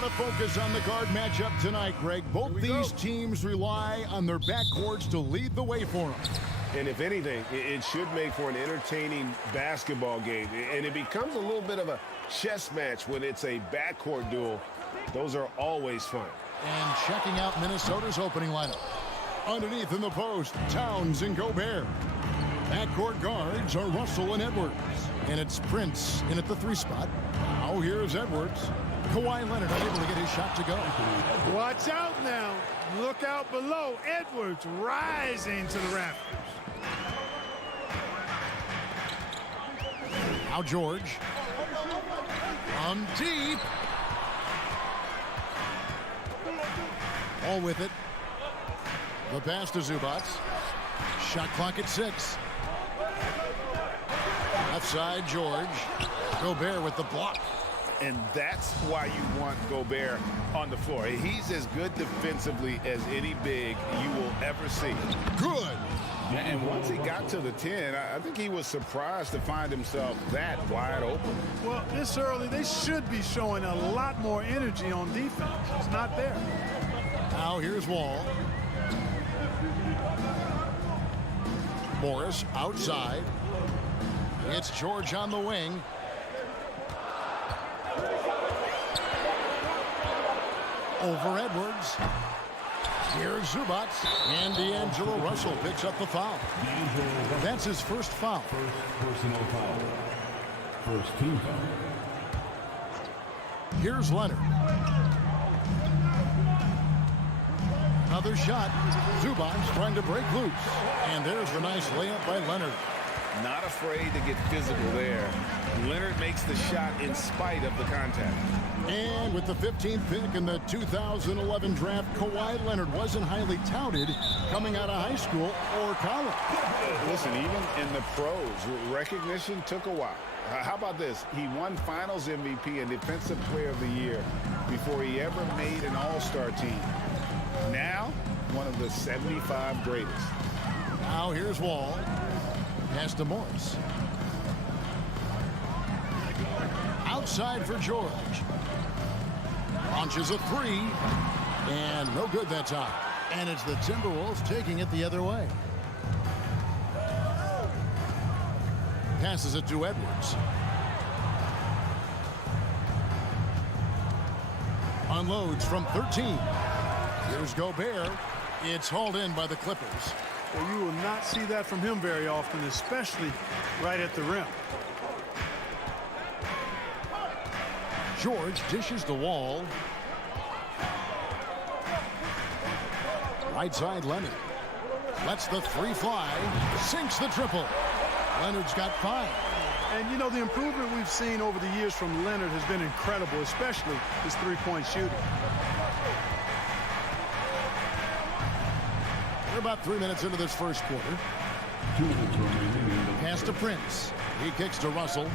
lot of focus on the guard matchup tonight, Greg. Both these teams rely on their backcourts to lead the way for them. And if anything, it should make for an entertaining basketball game. And it becomes a little bit of a chess match when it's a backcourt duel. Those are always fun. And checking out Minnesota's opening lineup. Underneath in the post, Towns and Gobert. Backcourt guards are Russell and Edwards. And it's Prince in at the 3 spot. Now here's Edwards. Kawhi Leonard unable to get his shot to go. Watch out now. Look out below. Edwards rising to the rafters. Now George. From deep. All with it. The pass to Zubac. Shot clock at 6. Left side, George. Gobert with the block. And that's why you want Gobert on the floor. He's as good defensively as any big you will ever see. Good. And once he got to the 10, I think he was surprised to find himself that wide open. Well, this early, they should be showing a lot more energy on defense. It's not there. Now here's Wall. Morris outside. It's George on the wing. Over Edwards. Here's Zubac. And D'Angelo Russell picks up the foul. That's his first foul. First personal foul. First team foul. Here's Leonard. Another shot. Zubac trying to break loose. And there's the nice layup by Leonard. Not afraid to get physical there. Leonard makes the shot in spite of the contact. And with the 15th pick in the 2011 draft, Kawhi Leonard wasn't highly touted coming out of high school or college. Listen, even in the pros, recognition took a while. How about this? He won Finals MVP and Defensive Player of the Year before he ever made an All-Star team. Now, one of the 75 greatest. Now here's Wall. Pass to Morris. Outside for George. Launches a 3. And no good that time. And it's the Timberwolves taking it the other way. Passes it to Edwards. Unloads from 13. Here's Gobert. It's hauled in by the Clippers. Well, you will not see that from him very often, especially right at the rim. George dishes the Wall. Right side, Leonard. Lets the 3 fly. Sinks the triple. Leonard's got 5. And, you know, the improvement we've seen over the years from Leonard has been incredible, especially his 3-point shooting. We're about 3 minutes into this first quarter. 2 minutes remaining in the Pass to Prince. He kicks to Russell.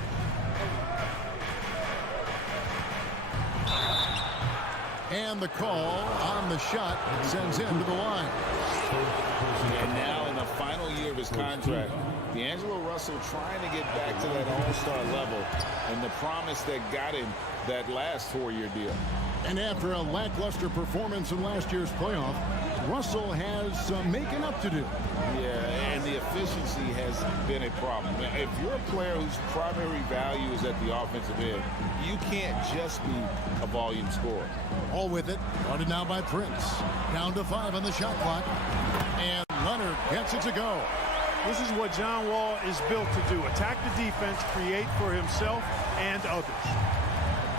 And the call on the shot sends him to the line. And now in the final year of his contract, D'Angelo Russell trying to get back to that all-star level and the promise that got him that last 4-year deal. And after a lackluster performance in last year's playoff, Russell has some making up to do. Yeah, and the efficiency has been a problem. If you're a player whose primary value is at the offensive end, you can't just be a volume scorer. All with it, guarded now by Prince. Down to 5 on the shot clock. And Leonard gets it to go. This is what John Wall is built to do. Attack the defense, create for himself and others.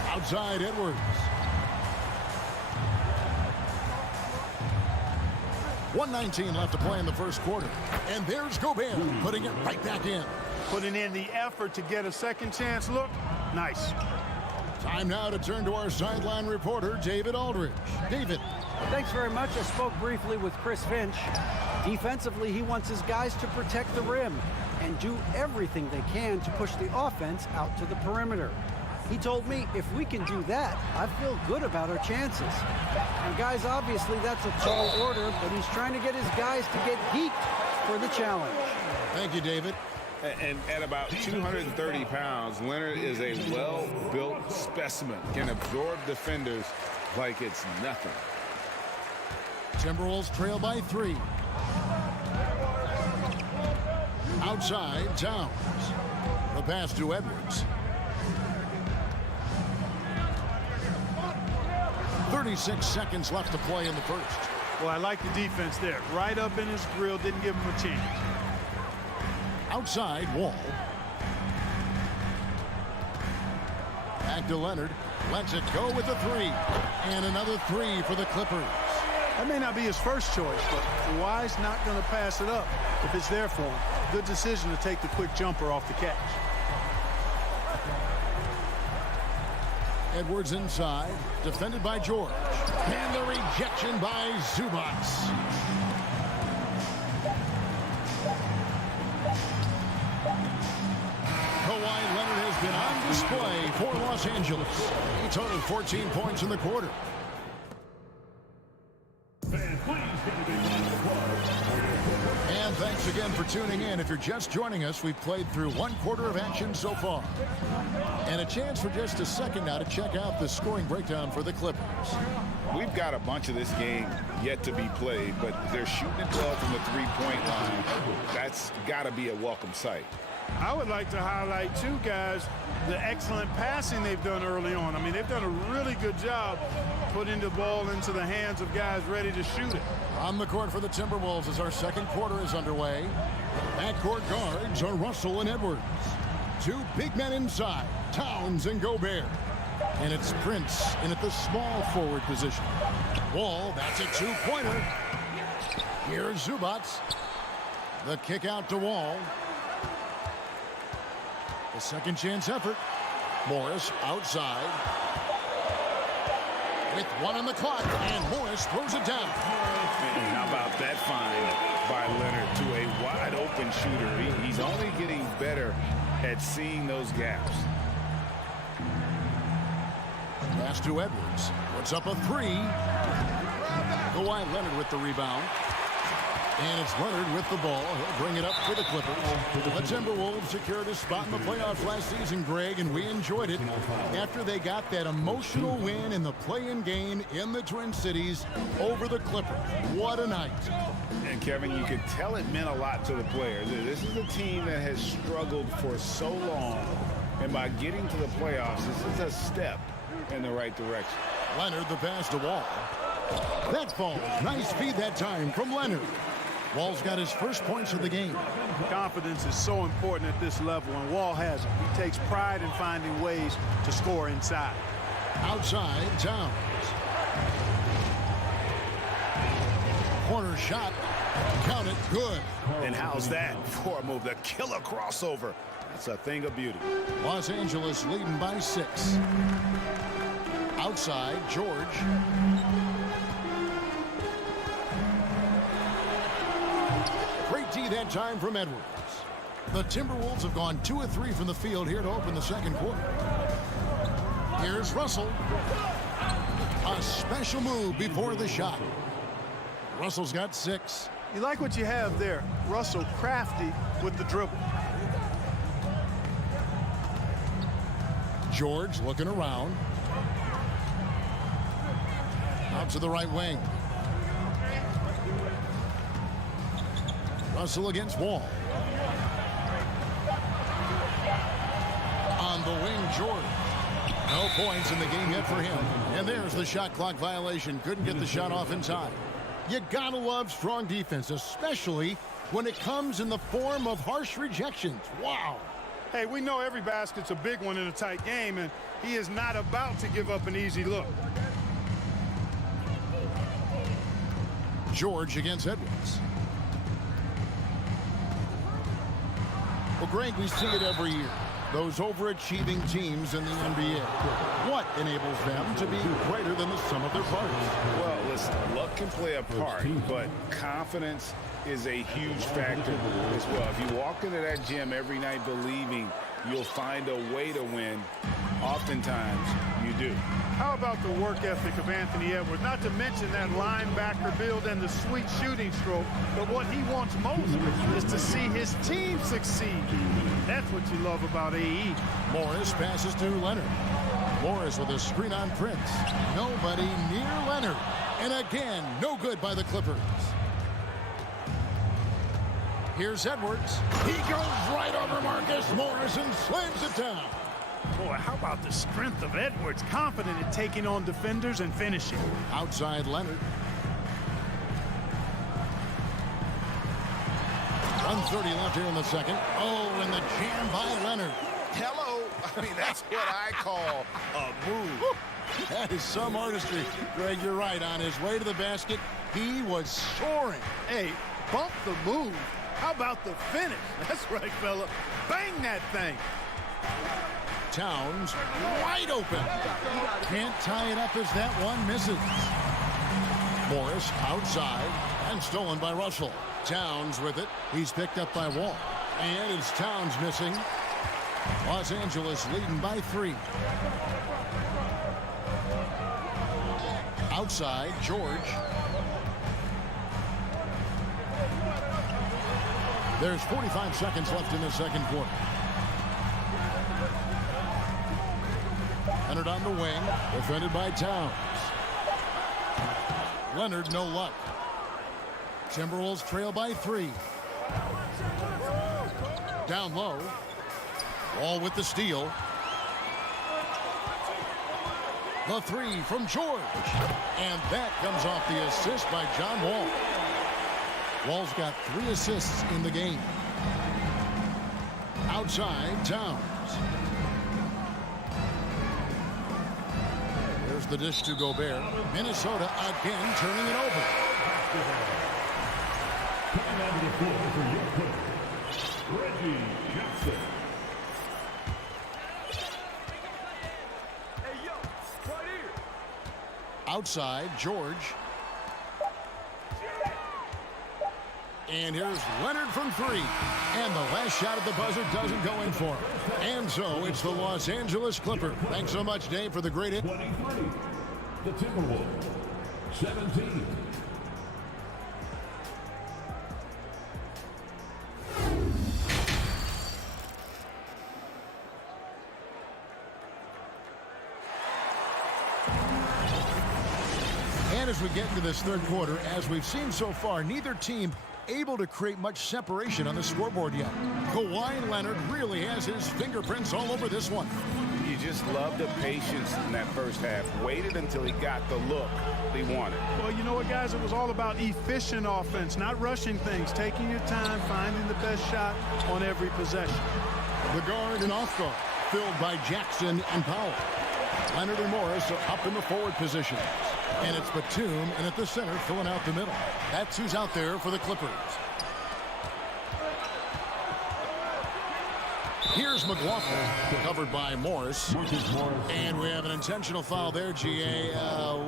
Outside Edwards. 1:19 left to play in the first quarter. And there's Gobert putting it right back in. Putting in the effort to get a second chance look. Nice. Time now to turn to our sideline reporter, David Aldridge. David. Thanks very much. I spoke briefly with Chris Finch. Defensively, he wants his guys to protect the rim and do everything they can to push the offense out to the perimeter. He told me if we can do that, I feel good about our chances. And guys, obviously that's a tall order, but he's trying to get his guys to get geeked for the challenge. Thank you, David. And at about 230 pounds, Leonard is a well-built specimen, can absorb defenders like it's nothing. Timberwolves trail by 3. Outside, Towns. The pass to Edwards. 36 seconds left to play in the first. Well, I like the defense there. Right up in his grill, didn't give him a chance. Outside, Wall. Back to Leonard. Lets it go with a 3. And another 3 for the Clippers. That may not be his first choice, but Kawhi's not going to pass it up if it's there for him. Good decision to take the quick jumper off the catch. Edwards inside, defended by George. And the rejection by Zubac. Kawhi Leonard has been on display for Los Angeles. He totaled 14 points in the quarter. And thanks again for tuning in. If you're just joining us, we've played through 1 quarter of action so far. And a chance for just a second now to check out the scoring breakdown for the Clippers. We've got a bunch of this game yet to be played, but they're shooting it well from the three-point line. That's got to be a welcome sight. I would like to highlight, too, guys, the excellent passing they've done early on. I mean, they've done a really good job putting the ball into the hands of guys ready to shoot it. On the court for the Timberwolves as our second quarter is underway. Backcourt guards are Russell and Edwards. 2 big men inside, Towns and Gobert. And it's Prince in at the small forward position. Wall, that's a 2-pointer. Here's Zubac. The kick out to Wall. The second chance effort. Morris outside. With 1 on the clock, and Morris throws it down. And how about that find by Leonard to a wide open shooter? He's only getting better at seeing those gaps. Pass to Edwards. Puts up a 3. Kawhi Leonard with the rebound. And it's Leonard with the ball. He'll bring it up for the Clippers. The Timberwolves secured a spot in the playoffs last season, Greg, and we enjoyed it after they got that emotional win in the play-in game in the Twin Cities over the Clippers. What a night. And, Kevin, you could tell it meant a lot to the players. This is a team that has struggled for so long, and by getting to the playoffs, this is a step in the right direction. Leonard, the pass to Wall. That falls. Nice feed that time from Leonard. Wall's got his first points of the game. Confidence is so important at this level, and Wall has it. He takes pride in finding ways to score inside. Outside, Towns. Corner shot. Count it. Good. And how's that for a move? The killer crossover. That's a thing of beauty. Los Angeles leading by 6. Outside, George. Great D that time from Edwards. The Timberwolves have gone 2 of 3 from the field here to open the second quarter. Here's Russell. A special move before the shot. Russell's got 6. You like what you have there. Russell crafty with the dribble. George looking around. Out to the right wing. Russell against Wall. On the wing, George. No points in the game yet for him. And there's the shot clock violation. Couldn't get the shot off in time. You gotta love strong defense, especially when it comes in the form of harsh rejections. Wow. Hey, we know every basket's a big one in a tight game, and he is not about to give up an easy look. George against Edwards. Well, Greg, we see it every year. Those overachieving teams in the NBA. What enables them to be greater than the sum of their parts? Well, listen, luck can play a part, but confidence is a huge factor as well. If you walk into that gym every night believing you'll find a way to win, oftentimes you do. How about the work ethic of Anthony Edwards? Not to mention that linebacker build and the sweet shooting stroke. But what he wants most is to see his team succeed. That's what you love about AE. Morris passes to Leonard. Morris with a screen on Prince. Nobody near Leonard. And again, no good by the Clippers. Here's Edwards. He goes right over Marcus Morris and slams it down. Boy, how about the strength of Edwards? Confident in taking on defenders and finishing. Outside Leonard. 1:30 left here in the second. Oh, and the jam by Leonard. Hello. I mean, that's what I call a move. That is some artistry. Greg, you're right. On his way to the basket, he was soaring. Hey, bump the move. How about the finish? That's right, fella. Bang that thing. Towns wide open. Can't tie it up as that one misses. Morris outside and stolen by Russell. Towns with it. He's picked up by Wall. And it's Towns missing. Los Angeles leading by 3. Outside, George. There's 45 seconds left in the second quarter. Leonard on the wing, defended by Towns. Leonard, no luck. Timberwolves trail by 3. Down low. Wall with the steal. The 3 from George. And that comes off the assist by John Wall. Wall's got 3 assists in the game. Outside, Towns. There's the dish to Gobert. Minnesota again turning it over. Coming onto the floor for your coach, Reggie Jackson. Outside, George. And here's Leonard from 3. And the last shot at the buzzer doesn't go in for him. And so it's the Los Angeles Clippers. Thanks so much, Dave, for the great hit. 23. The Timberwolves. 17. And as we get into this third quarter, as we've seen so far, neither team able to create much separation on the scoreboard yet. Kawhi Leonard really has his fingerprints all over this one. You just love the patience in that first half. Waited until he got the look he wanted. Well, you know what, guys? It was all about efficient offense, not rushing things, taking your time, finding the best shot on every possession. The guard and off guard, filled by Jackson and Powell. Leonard and Morris are up in the forward position. And it's Batum, and at the center, filling out the middle. That's who's out there for the Clippers. Here's McLaughlin, covered by Morris. And we have an intentional foul there, GA.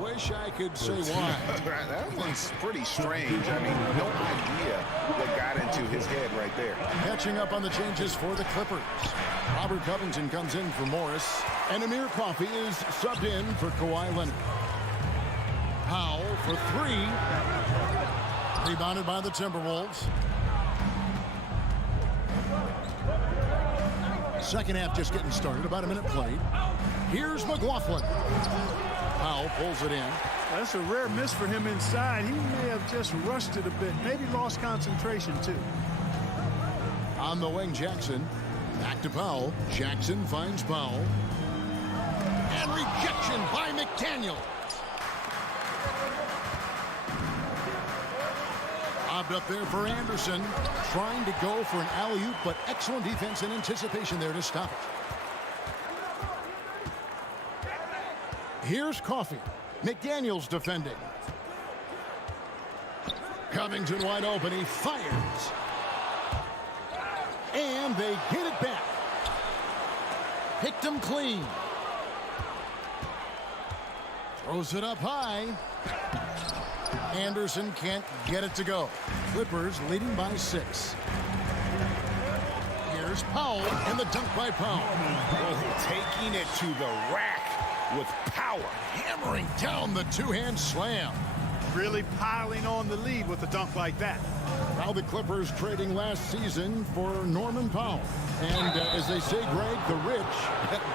Wish I could say why. That one's pretty strange. I mean, no idea what got into his head right there. Catching up on the changes for the Clippers. Robert Covington comes in for Morris. And Amir Coffey is subbed in for Kawhi Leonard. Powell for 3. Rebounded by the Timberwolves. Second half just getting started. About a minute played. Here's McLaughlin. Powell pulls it in. That's a rare miss for him inside. He may have just rushed it a bit. Maybe lost concentration, too. On the wing, Jackson. Back to Powell. Jackson finds Powell. And rejection by McDaniel. Lobbed up there for Anderson. Trying to go for an alley-oop, but excellent defense and anticipation there to stop it. Here's Coffey. McDaniel's defending. Covington wide open. He fires. And they get it back. Picked him clean. Throws it up high. Anderson can't get it to go. Clippers leading by 6. Here's Powell, and the dunk by Powell. Taking it to the rack with power. Hammering down the two-hand slam. Really piling on the lead with a dunk like that. Now the Clippers trading last season for Norman Powell. And as they say, Greg, the rich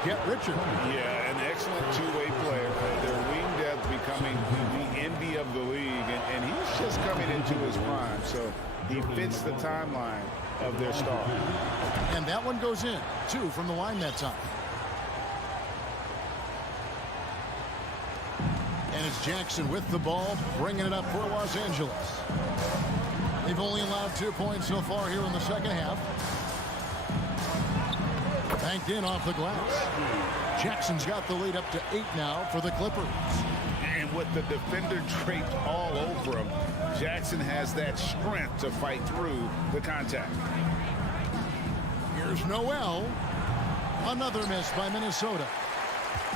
get richer. Yeah, an excellent two-way player. Their wing depth becoming the envy of the league. And he's just coming into his prime. So he fits the timeline of their star. And that one goes in. 2 from the line that time. And it's Jackson with the ball, bringing it up for Los Angeles. They've only allowed 2 points so far here in the second half. Banked in off the glass. Jackson's got the lead up to 8 now for the Clippers. And with the defender draped all over him, Jackson has that strength to fight through the contact. Here's Noel. Another miss by Minnesota.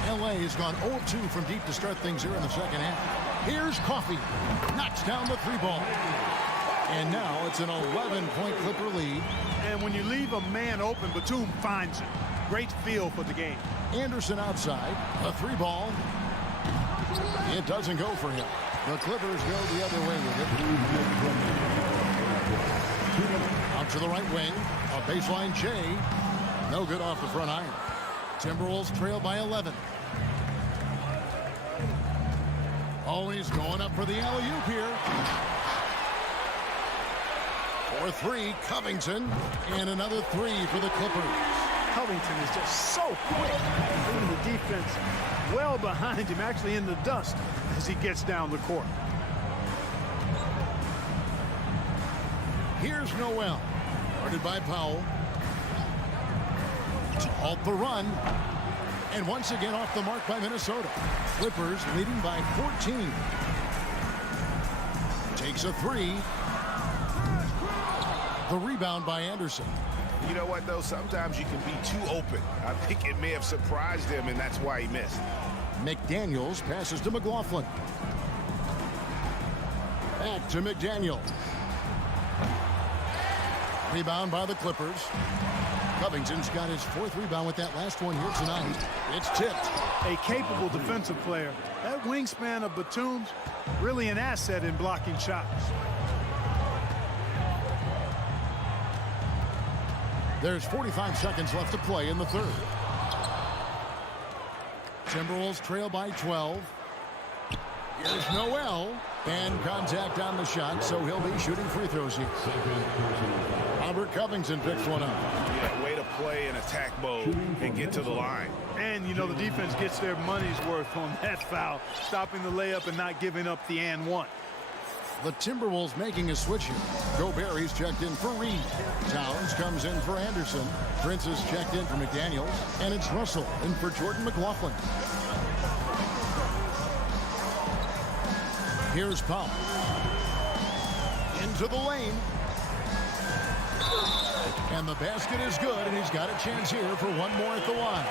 LA has gone 0-2 from deep to start things here in the second half. Here's Coffey. Knocks down the 3 ball. And now it's an 11-point Clipper lead. And when you leave a man open, Batum finds it. Great feel for the game. Anderson outside. A 3 ball. It doesn't go for him. The Clippers go the other way with it. Out to the right wing. A baseline J. No good off the front iron. Timberwolves trail by 11. Oh, he's going up for the alley-oop here. For 3, Covington. And another 3 for the Clippers. Covington is just so quick. Putting the defense well behind him, actually in the dust, as he gets down the court. Here's Noel. Guarded by Powell. To halt the run. And once again off the mark by Minnesota. Clippers leading by 14. Takes a 3. The rebound by Anderson. You know what, though? Sometimes you can be too open. I think it may have surprised him, and that's why he missed. McDaniels passes to McLaughlin. Back to McDaniel. Rebound by the Clippers. Covington's got his 4th rebound with that last one here tonight. It's tipped. A capable defensive player. That wingspan of Batum's really an asset in blocking shots. There's 45 seconds left to play in the 3rd. Timberwolves trail by 12. Here's Noel. And contact on the shot, so he'll be shooting free throws here. Albert Covington picks one up. Yeah, way to play in attack mode and get to the line. And, you know, the defense gets their money's worth on that foul, stopping the layup and not giving up the and one. The Timberwolves making a switch here. Gobert, he's checked in for Reed. Towns comes in for Anderson. Prince is checked in for McDaniels. And it's Russell in for Jordan McLaughlin. Here's Powell. Into the lane. And the basket is good, and he's got a chance here for one more at the line.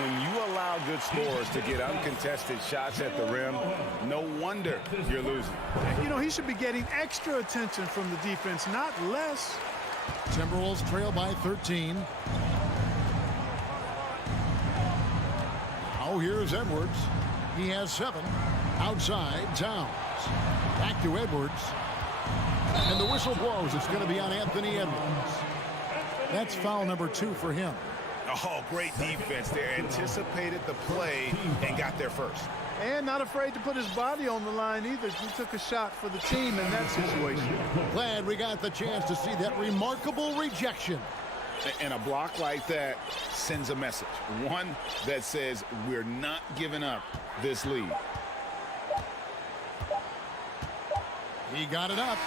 When you allow good scorers to get uncontested shots at the rim, no wonder you're losing. You know, he should be getting extra attention from the defense, not less. Timberwolves trail by 13. Now here's Edwards. He has 7. Outside, Towns. Back to Edwards. And the whistle blows. It's going to be on Anthony Edwards. That's foul number 2 for him. Oh, great defense there. Anticipated the play and got there first. And not afraid to put his body on the line either. He took a shot for the team in that situation. Glad we got the chance to see that remarkable rejection. And a block like that sends a message. One that says we're not giving up this lead. He got it up.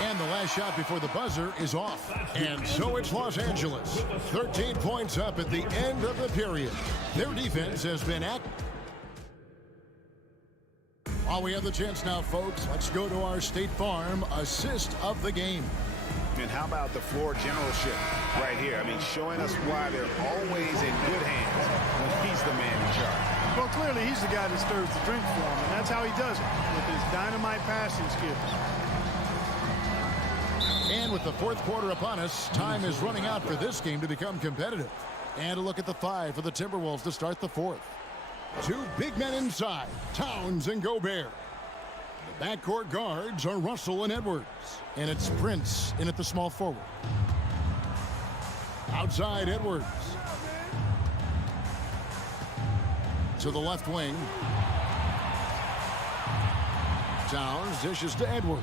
And the last shot before the buzzer is off. And so it's Los Angeles. 13 points up at the end of the period. Their defense has been active. While we have the chance now, folks, let's go to our State Farm assist of the game. And how about the floor generalship right here? I mean, showing us why they're always in good hands when he's the man in charge. Well, clearly he's the guy that stirs the drink for him, and that's how he does it, with his dynamite passing skills. And with the 4th quarter upon us, time is running out for this game to become competitive. And a look at the 5 for the Timberwolves to start the 4th. 2 big men inside, Towns and Gobert. The backcourt guards are Russell and Edwards. And it's Prince in at the small forward. Outside Edwards. To the left wing. Towns dishes to Edwards.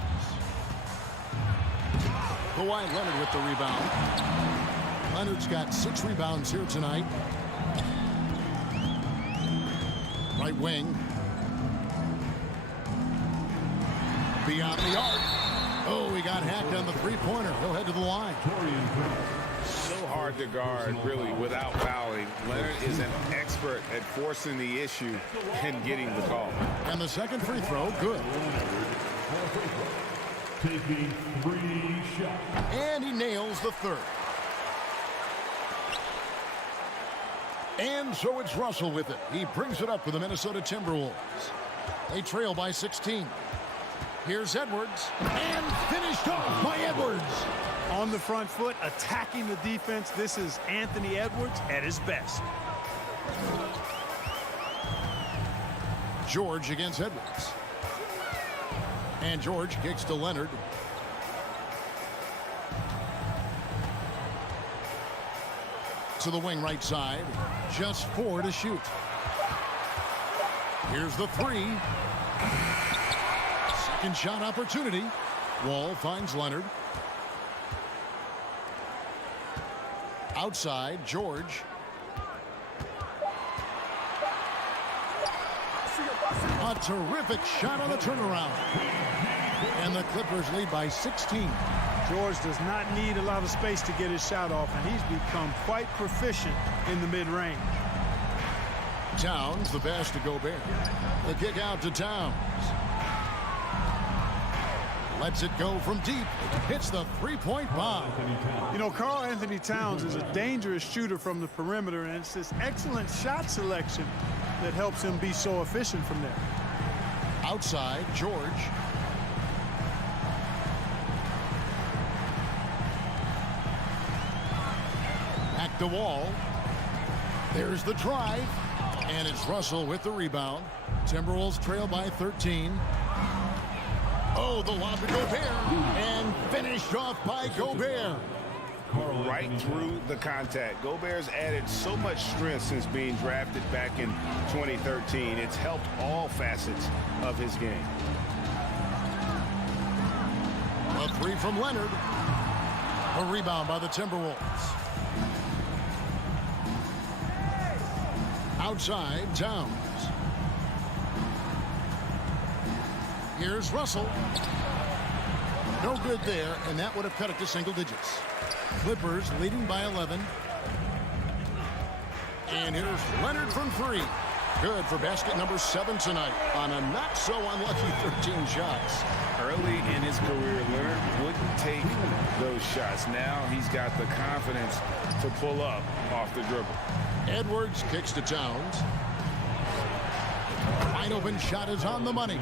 Kawhi Leonard with the rebound. Leonard's got 6 rebounds here tonight. Right wing. Beyond the arc. Oh, he got hacked on the three-pointer. He'll head to the line. So hard to guard, really, without fouling. Leonard is an expert at forcing the issue and getting the call. And the second free throw, good. Taking 3 shots. And he nails the third. And so it's Russell with it. He brings it up for the Minnesota Timberwolves. They trail by 16. Here's Edwards. And finished off by Edwards. On the front foot, attacking the defense. This is Anthony Edwards at his best. George against Edwards. And George kicks to Leonard. To the wing right side. Just 4 to shoot. Here's the 3. Second shot opportunity. Wall finds Leonard. Outside, George. A terrific shot on the turnaround. And the Clippers lead by 16. George does not need a lot of space to get his shot off, and he's become quite proficient in the mid-range. Towns, the pass to Gobert. The kick out to Towns. Lets it go from deep. Hits the three-point bomb. You know, Karl Anthony Towns is a dangerous shooter from the perimeter, and it's this excellent shot selection that helps him be so efficient from there. Outside, George. Back to Wall. There's the drive. And it's Russell with the rebound. Timberwolves trail by 13. Oh, the lob to Gobert. And finished off by Gobert. Right through the contact. Gobert's added so much strength since being drafted back in 2013. It's helped all facets of his game. A 3 from Leonard. A rebound by the Timberwolves. Outside, Towns. Here's Russell. No good there, and that would have cut it to single digits. Clippers leading by 11. And here's Leonard from 3. Good for basket number 7 tonight on a not-so-unlucky 13 shots. Early in his career, Leonard wouldn't take those shots. Now he's got the confidence to pull up off the dribble. Edwards kicks to Towns. Wide open shot is on the money.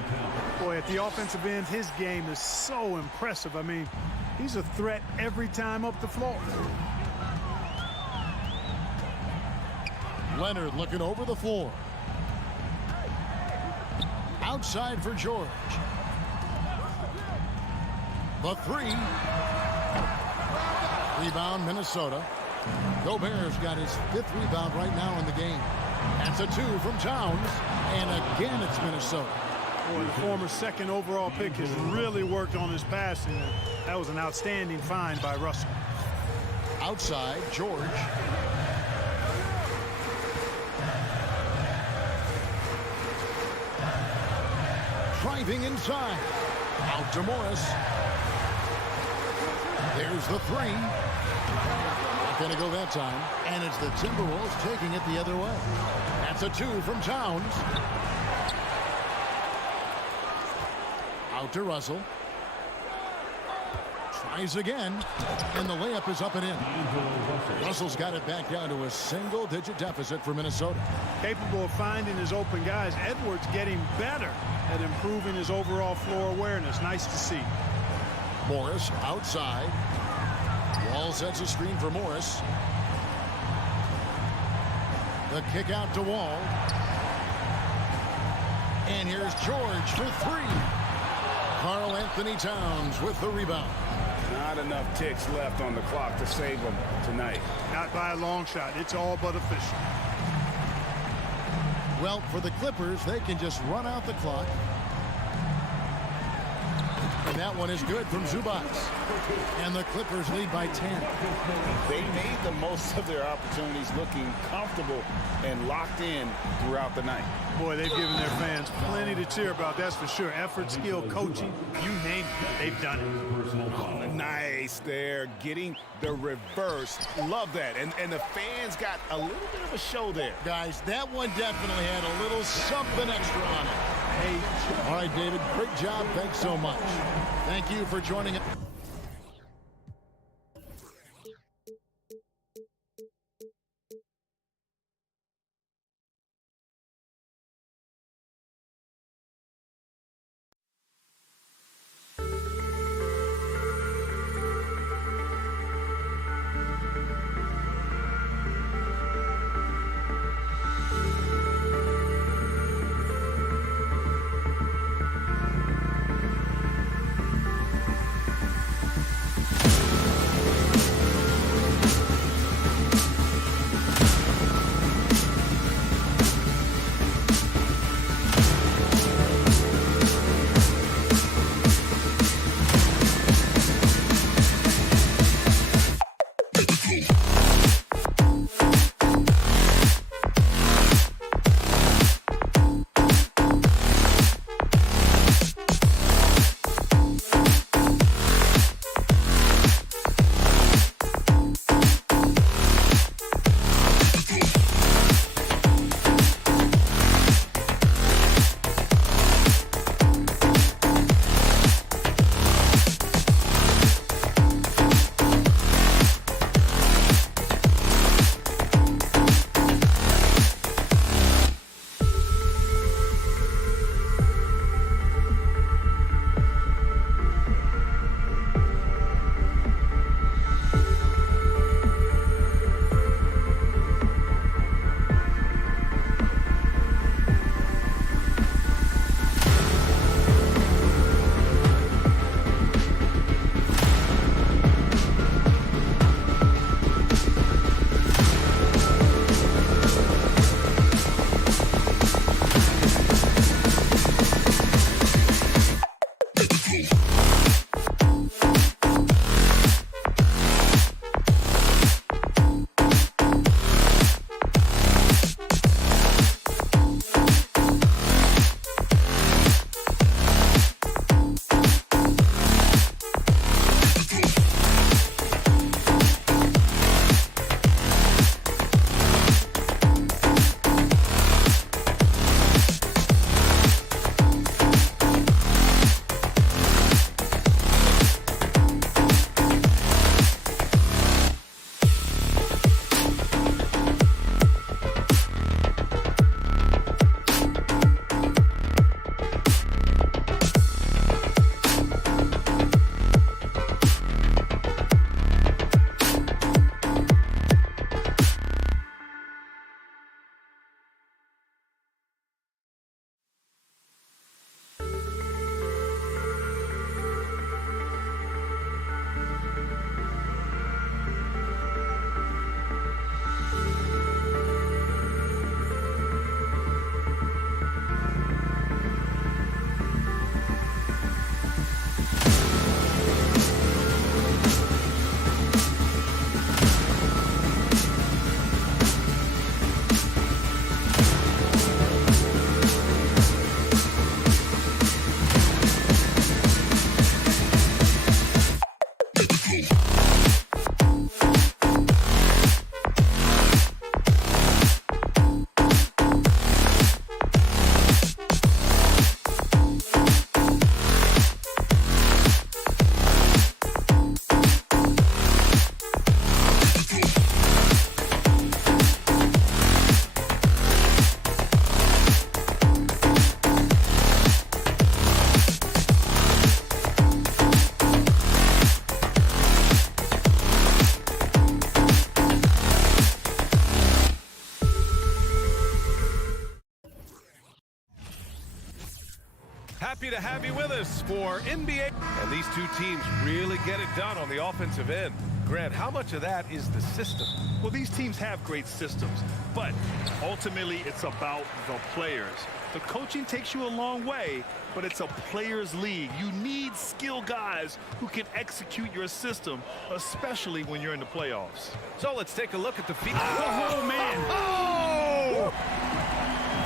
Boy, at the offensive end, his game is so impressive. I mean, he's a threat every time up the floor. Leonard looking over the floor. Outside for George. The 3. Rebound, Minnesota. Gobert's got his 5th rebound right now in the game. That's a 2 from Towns. And again, it's Minnesota. Boy, the former second overall pick has really worked on his passing. That was an outstanding find by Russell. Outside, George. Driving inside. Out to Morris. There's the 3. Not going to go that time. And it's the Timberwolves taking it the other way. That's a 2 from Towns. Out to Russell. Tries again. And the layup is up and in. Russell's got it back down to a single-digit deficit for Minnesota. Capable of finding his open guys. Edwards getting better at improving his overall floor awareness. Nice to see. Morris outside. Wall sets a screen for Morris. The kick out to Wall. And here's George for 3. Karl Anthony Towns with the rebound. Not enough ticks left on the clock to save them tonight. Not by a long shot. It's all but official. Well, for the Clippers, they can just run out the clock. And that one is good from Zubac. And the Clippers lead by 10. They made the most of their opportunities, looking comfortable and locked in throughout the night. Boy, they've given their fans plenty to cheer about, that's for sure. Effort, skill, coaching, you name it, they've done it. Nice there, getting the reverse. Love that. And the fans got a little bit of a show there. Guys, that one definitely had a little something extra on it. Hey, all right, David, great job. Thanks so much. Thank you for joining us. happy to have you with us for NBA. And these two teams really get it done on the offensive end. Grant, how much of that is the system? Well, these teams have great systems, but ultimately it's about the players. The coaching takes you a long way, but it's a players' league. You need skilled guys who can execute your system, especially when you're in the playoffs. So let's take a look at the feet. Oh, man. Oh!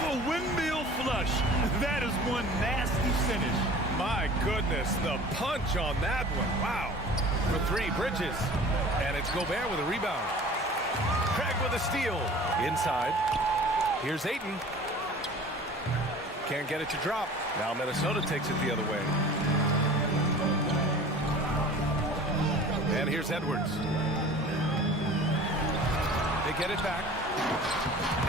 The windmill flush. That is one nasty finish. My goodness, the punch on that one. Wow. For three, Bridges. And it's Gobert with a rebound. Craig with a steal. Inside. Here's Ayton. Can't get it to drop. Now Minnesota takes it the other way. And here's Edwards. They get it back.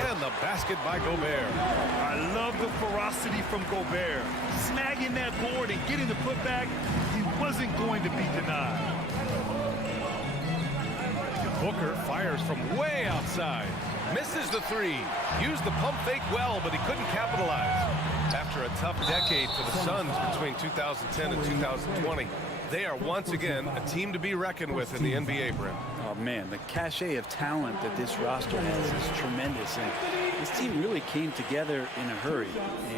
And the basket by Gobert. I love the ferocity from Gobert. Snagging that board and getting the putback, he wasn't going to be denied. Booker fires from way outside. Misses the three. Used the pump fake well, but he couldn't capitalize. After a tough decade for the Suns between 2010 and 2020, they are once again a team to be reckoned with in the NBA, Brent. Oh, man, the cachet of talent that this roster has is tremendous. And this team really came together in a hurry,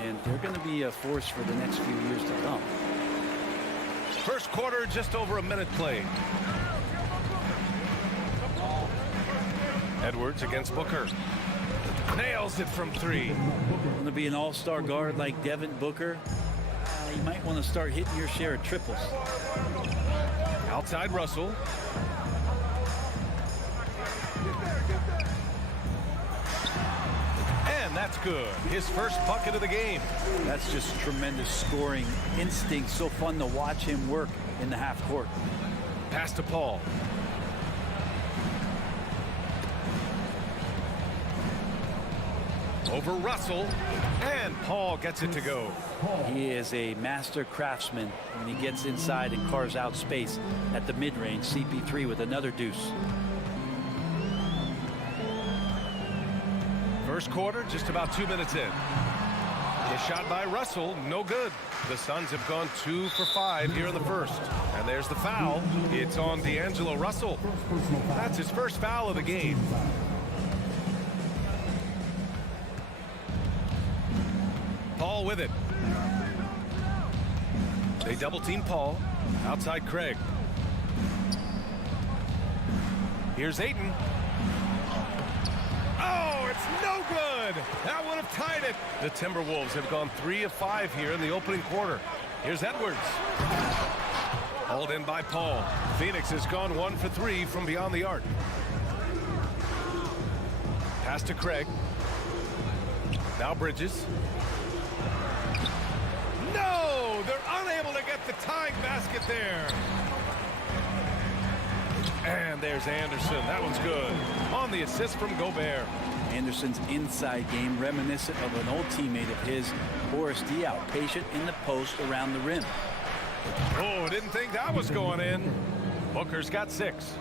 and they're going to be a force for the next few years to come. First quarter, just over a minute played. Edwards against Booker. Nails it from three. Going to be an all-star guard like Devin Booker. You might want to start hitting your share of triples. Outside Russell. And that's good. His first bucket of the game. That's just tremendous scoring instinct. So fun to watch him work in the half court. Pass to Paul. Over Russell, and Paul gets it to go. He is a master craftsman when he gets inside and carves out space at the mid-range. CP3 with another deuce. First quarter, just about 2 minutes in. The shot by Russell, no good. The Suns have gone 2 for 5 here in the first. And there's the foul. It's on D'Angelo Russell. That's his first foul of the game. Paul with it. They double team Paul. Outside Craig. Here's Ayton. Oh, it's no good. That would have tied it. The Timberwolves have gone 3 of 5 here in the opening quarter. Here's Edwards. Hauled in by Paul. Phoenix has gone 1 for 3 from beyond the arc. Pass to Craig. Now Bridges. No! They're unable to get the tying basket there. And there's Anderson. That one's good. On the assist from Gobert. Anderson's inside game reminiscent of an old teammate of his, Boris Diaw, patient in the post around the rim. Oh, didn't think that was going in. Booker's got 6.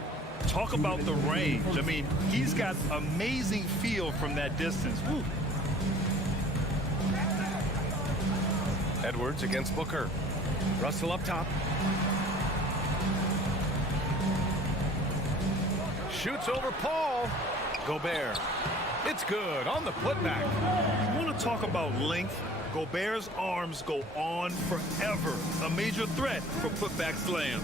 Talk about the range. I mean, he's got amazing feel from that distance. Woo. Edwards against Booker. Russell up top. Shoots over Paul. Gobert. It's good on the putback. You want to talk about length? Gobert's arms go on forever. A major threat for putback slams.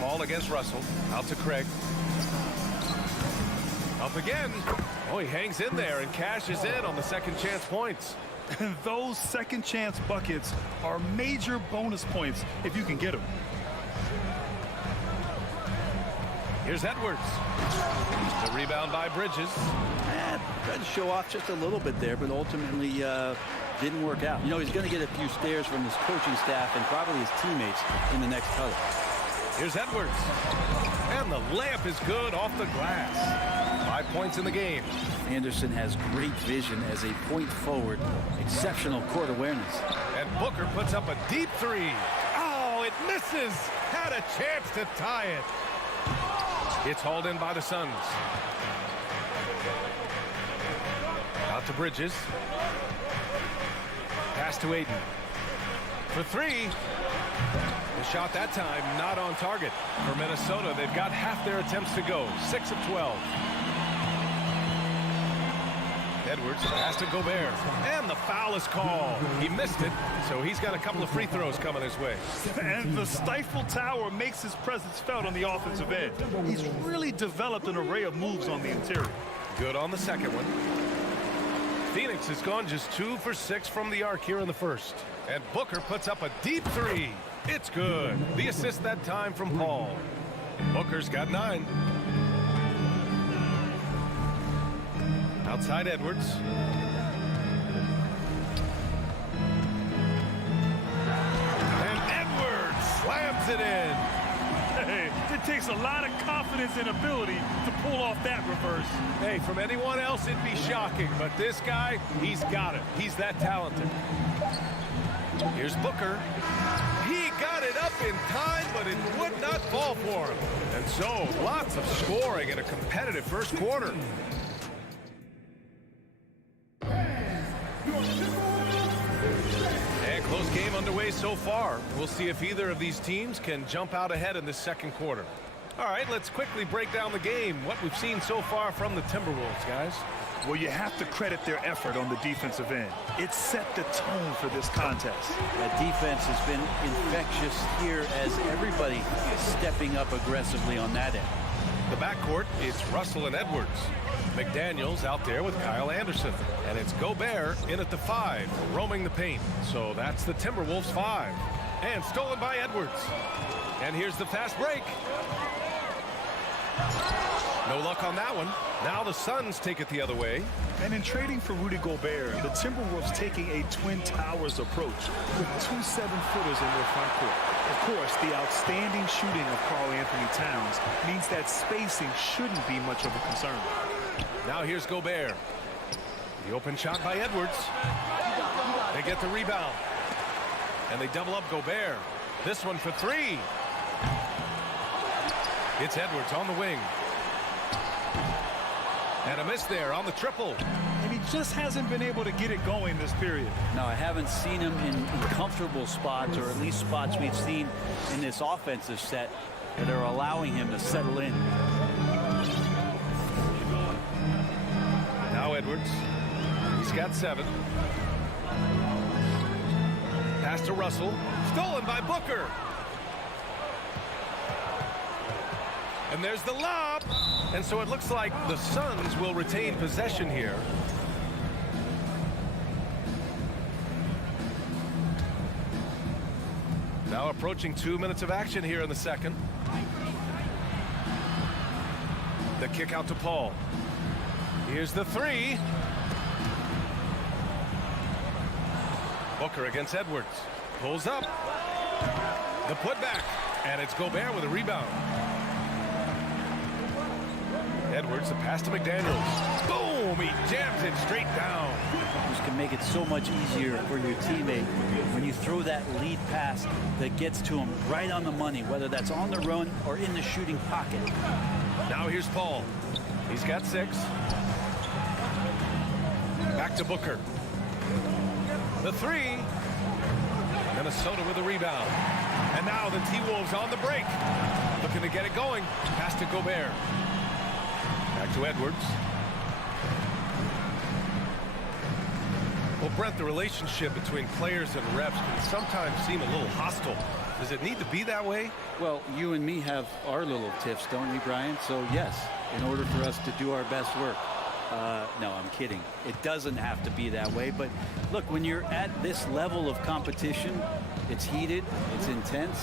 Paul against Russell. Out to Craig. Up again. Oh, he hangs in there and cashes in on the second chance points. Those second chance buckets are major bonus points if you can get them. Here's Edwards. The rebound by Bridges. Tried to show off just a little bit there, but ultimately didn't work out. You know, he's going to get a few stares from his coaching staff and probably his teammates in the next huddle. Here's Edwards. And the layup is good off the glass. 5 points in the game. Anderson has great vision as a point forward. Exceptional court awareness. And Booker puts up a deep 3. Oh, it misses. Had a chance to tie it. It's hauled in by the Suns. Out to Bridges. Pass to Aiden. For three. The shot that time not on target. For Minnesota, they've got half their attempts to go. 6 of 12. Edwards pass to Gobert. And the foul is called. He missed it, so he's got a couple of free throws coming his way. And the stifle tower makes his presence felt on the offensive end. He's really developed an array of moves on the interior. Good on the second one. Phoenix has gone just 2 for 6 from the arc here in the first. And Booker puts up a deep three. It's good. The assist that time from Paul. Booker's got 9. Outside Edwards. And Edwards slams it in. Hey, it takes a lot of confidence and ability to pull off that reverse. Hey, from anyone else, it'd be shocking. But this guy, he's got it. He's that talented. Here's Booker. He got it up in time, but it would not fall for him. And so, lots of scoring in a competitive first quarter. And close game underway so far. We'll see if either of these teams can jump out ahead in this second quarter. All right, let's quickly break down the game. What we've seen so far from the Timberwolves, guys. Well, you have to credit their effort on the defensive end. It set the tone for this contest. That defense has been infectious here as everybody is stepping up aggressively on that end. The backcourt, it's Russell and Edwards. McDaniels out there with Kyle Anderson. And it's Gobert in at the 5, roaming the paint. So that's the Timberwolves 5. And stolen by Edwards. And here's the fast break. No luck on that one. Now the Suns take it the other way. And in trading for Rudy Gobert, the Timberwolves taking a Twin Towers approach with 2 7-footers in their front court. Of course, the outstanding shooting of Karl Anthony Towns means that spacing shouldn't be much of a concern. Now here's Gobert. The open shot by Edwards. They get the rebound. And they double up Gobert. This one for 3. It's Edwards on the wing. And a miss there on the triple. And he just hasn't been able to get it going this period. No, I haven't seen him in comfortable spots, or at least spots we've seen in this offensive set that are allowing him to settle in. Now Edwards. He's got 7. Pass to Russell. Stolen by Booker. And there's the lob. And so it looks like the Suns will retain possession here. Now approaching 2 minutes of action here in the second. The kick out to Paul. Here's the 3. Booker against Edwards. Pulls up. The putback. And it's Gobert with a rebound. Edwards, the pass to McDaniels. Boom! He jams it straight down. This can make it so much easier for your teammate when you throw that lead pass that gets to him right on the money, whether that's on the run or in the shooting pocket. Now here's Paul. He's got 6. Back to Booker. The 3. Minnesota with a rebound. And now the T-Wolves on the break. Looking to get it going. Pass to Gobert. Back to Edwards. Well, Brent, the relationship between players and refs can sometimes seem a little hostile. Does it need to be that way? Well, you and me have our little tiffs, don't we, Brian? So, yes, in order for us to do our best work. No, I'm kidding. It doesn't have to be that way. But, look, when you're at this level of competition, it's heated, it's intense.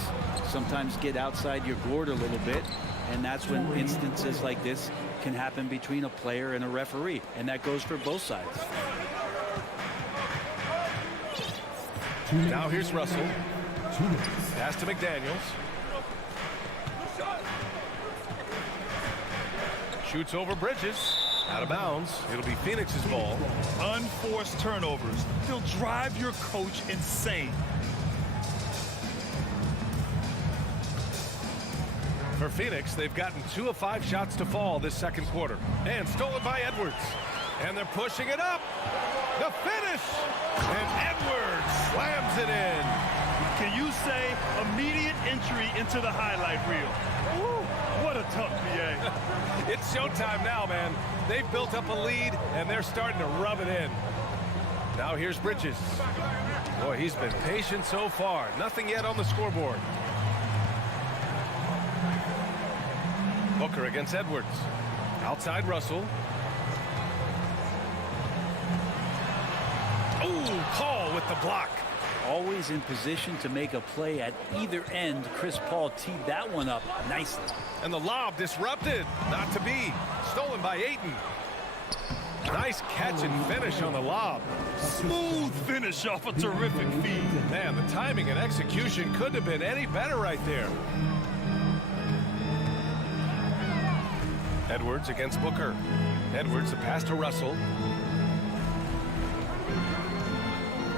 Sometimes get outside your gourd a little bit. And that's when instances like this can happen between a player and a referee. And that goes for both sides. Now here's Russell. Pass to McDaniels. Shoots over Bridges. Out of bounds. It'll be Phoenix's ball. Unforced turnovers. They'll drive your coach insane. For Phoenix, they've gotten 2 of 5 shots to fall this second quarter. And stolen by Edwards. And they're pushing it up. The finish. And Edwards slams it in. Can you say immediate entry into the highlight reel? Woo, what a tough PA. It's showtime now, man. They've built up a lead, and they're starting to rub it in. Now here's Bridges. Boy, he's been patient so far. Nothing yet on the scoreboard. Booker against Edwards. Outside Russell. Oh, Paul with the block. Always in position to make a play at either end. Chris Paul teed that one up nicely. And the lob disrupted. Not to be. Stolen by Ayton. Nice catch and finish on the lob. Smooth finish off a terrific feed. Man, the timing and execution couldn't have been any better right there. Edwards against Booker. Edwards, the pass to Russell.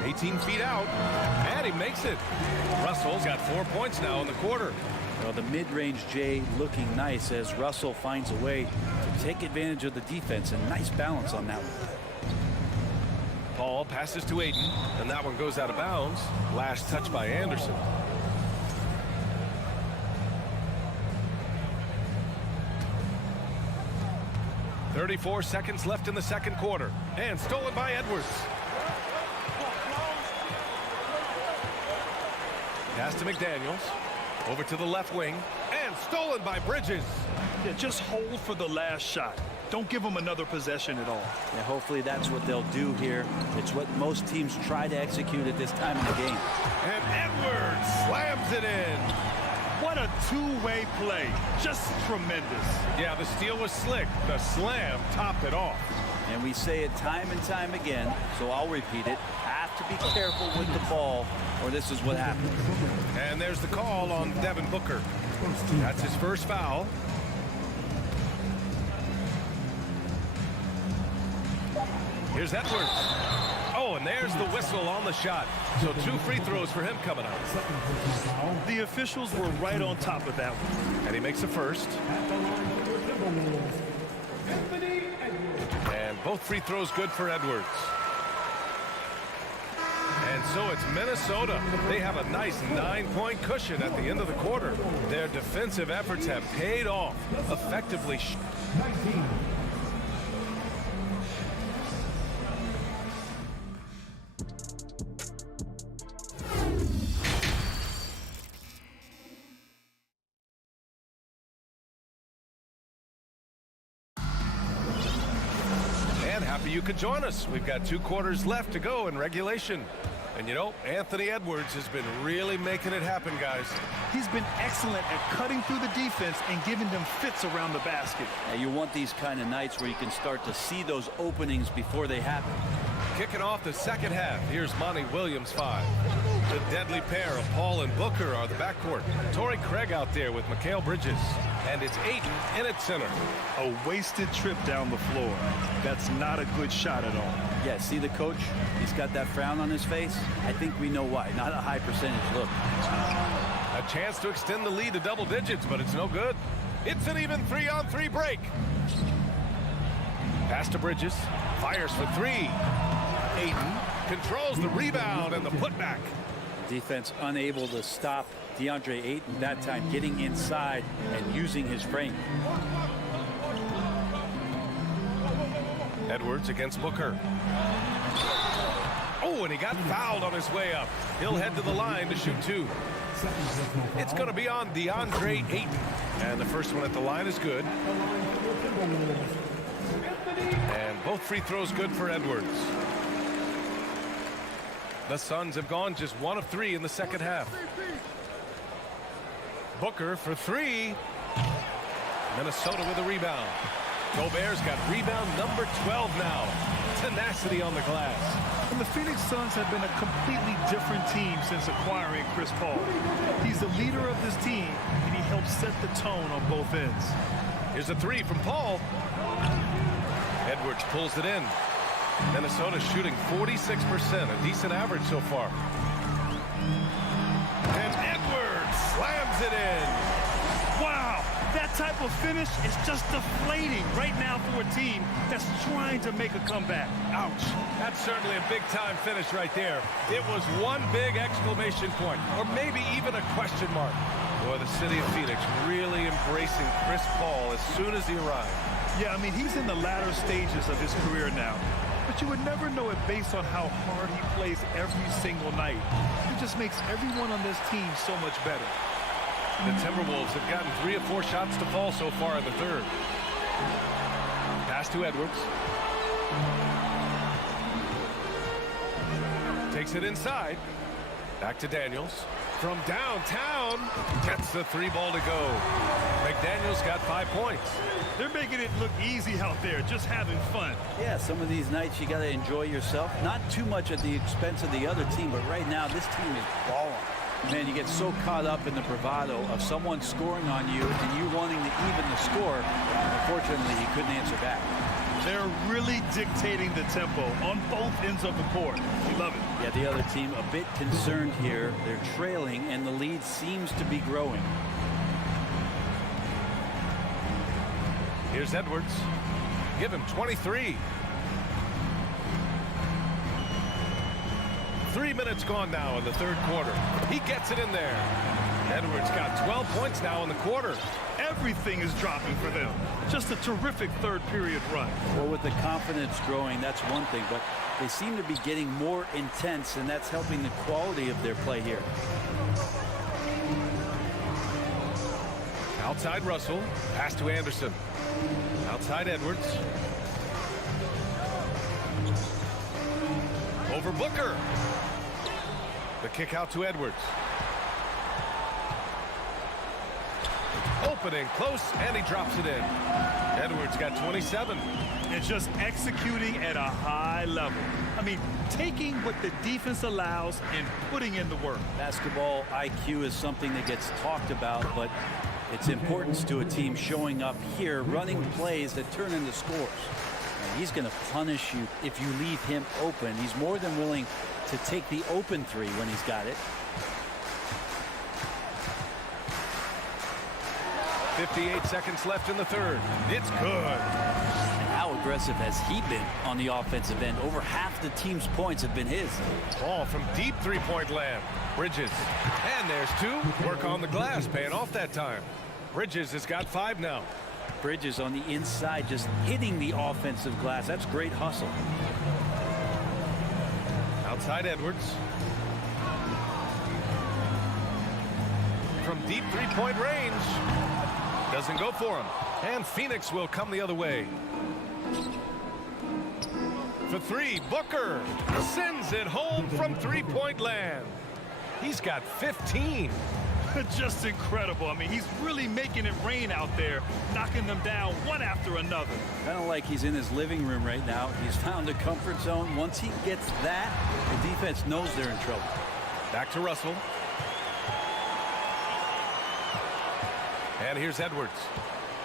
18 feet out, and he makes it. Russell's got 4 points now in the quarter. Well, the mid-range Jay looking nice as Russell finds a way to take advantage of the defense, and nice balance on that one. Paul passes to Ayton, and that one goes out of bounds. Last touch by Anderson. .34 seconds left in the second quarter, and stolen by Edwards. Pass to McDaniels. Over to the left wing. And stolen by Bridges. Yeah, just hold for the last shot. Don't give them another possession at all. Yeah, hopefully that's what they'll do here. It's what most teams try to execute at this time in the game. And Edwards slams it in. What a two-way play. Just tremendous. Yeah, the steal was slick. The slam topped it off. And we say it time and time again, so I'll repeat it. Have to be careful with the ball, or this is what happens. And there's the call on Devin Booker. That's his first foul. Here's Edwards. Oh, and there's the whistle on the shot. So 2 free throws for him coming up. The officials were right on top of that one. And he makes the first. And both free throws good for Edwards. And so it's Minnesota. They have a nice 9-point cushion at the end of the quarter. Their defensive efforts have paid off. Effectively. And happy you could join us. We've got 2 quarters left to go in regulation. And you know, Anthony Edwards has been really making it happen, guys. He's been excellent at cutting through the defense and giving them fits around the basket. Now, you want these kind of nights where you can start to see those openings before they happen. Kicking off the second half, here's Monty Williams 5. The deadly pair of Paul and Booker are the backcourt. Torrey Craig out there with Mikal Bridges. And it's Ayton in at center. A wasted trip down the floor. That's not a good shot at all. Yeah, see the coach? He's got that frown on his face. I think we know why. Not a high percentage look. A chance to extend the lead to double digits, but it's no good. It's an even 3-on-3 break. Pass to Bridges. Fires for 3. Ayton controls the rebound and the putback. Defense unable to stop DeAndre Ayton that time, getting inside and using his frame. Edwards against Booker. Oh, and he got fouled on his way up. He'll head to the line to shoot 2. It's going to be on DeAndre Ayton. And the first one at the line is good. And both free throws good for Edwards. The Suns have gone just 1 of 3 in the second half. Booker for 3. Minnesota with a rebound. Gobert's got rebound number 12 now. Tenacity on the glass. And the Phoenix Suns have been a completely different team since acquiring Chris Paul. He's the leader of this team, and he helps set the tone on both ends. Here's a 3 from Paul. Edwards pulls it in. Minnesota shooting 46%, a decent average so far. And Edwards slams it in. Wow, that type of finish is just deflating right now for a team that's trying to make a comeback. Ouch. That's certainly a big-time finish right there. It was one big exclamation point, or maybe even a question mark. Boy, the city of Phoenix really embracing Chris Paul as soon as he arrived. Yeah, I mean, he's in the latter stages of his career now. But you would never know it based on how hard he plays every single night. He just makes everyone on this team so much better. The Timberwolves have gotten 3 of 4 shots to fall so far in the third. Pass to Edwards. Takes it inside. Back to Daniels. From downtown, gets the 3 ball to go. McDaniels got 5 points. They're making it look easy out there, just having fun. Yeah, some of these nights you got to enjoy yourself. Not too much at the expense of the other team, but right now this team is balling. Man, you get so caught up in the bravado of someone scoring on you and you wanting to even the score. Unfortunately, he couldn't answer back. They're really dictating the tempo on both ends of the court. You love it. Yeah, the other team a bit concerned here. They're trailing, and the lead seems to be growing. Here's Edwards. Give him 23. 3 minutes gone now in the third quarter. He gets it in there. Edwards got 12 points now in the quarter. Everything is dropping for them. Just a terrific third period run. Well, with the confidence growing, that's one thing, but they seem to be getting more intense, and that's helping the quality of their play here. Outside Russell. Pass to Anderson. Outside Edwards. Over Booker. The kick out to Edwards. Opening close, and he drops it in. Edwards got 27. And just executing at a high level. I mean, taking what the defense allows and putting in the work. Basketball IQ is something that gets talked about, but its importance to a team showing up here, running plays that turn into scores. And he's going to punish you if you leave him open. He's more than willing to take the open 3 when he's got it. 58 seconds left in the third. It's good. And how aggressive has he been on the offensive end? Over half the team's points have been his. Ball from deep three-point land. Bridges. And there's 2. Work on the glass, paying off that time. Bridges has got 5 now. Bridges on the inside, just hitting the offensive glass. That's great hustle. Outside Edwards. From deep three-point range. Doesn't go for him. And Phoenix will come the other way. For 3, Booker sends it home from three-point land. He's got 15. Just incredible. I mean, he's really making it rain out there, knocking them down one after another. Kind of like he's in his living room right now. He's found a comfort zone. Once he gets that, the defense knows they're in trouble. Back to Russell. And here's Edwards.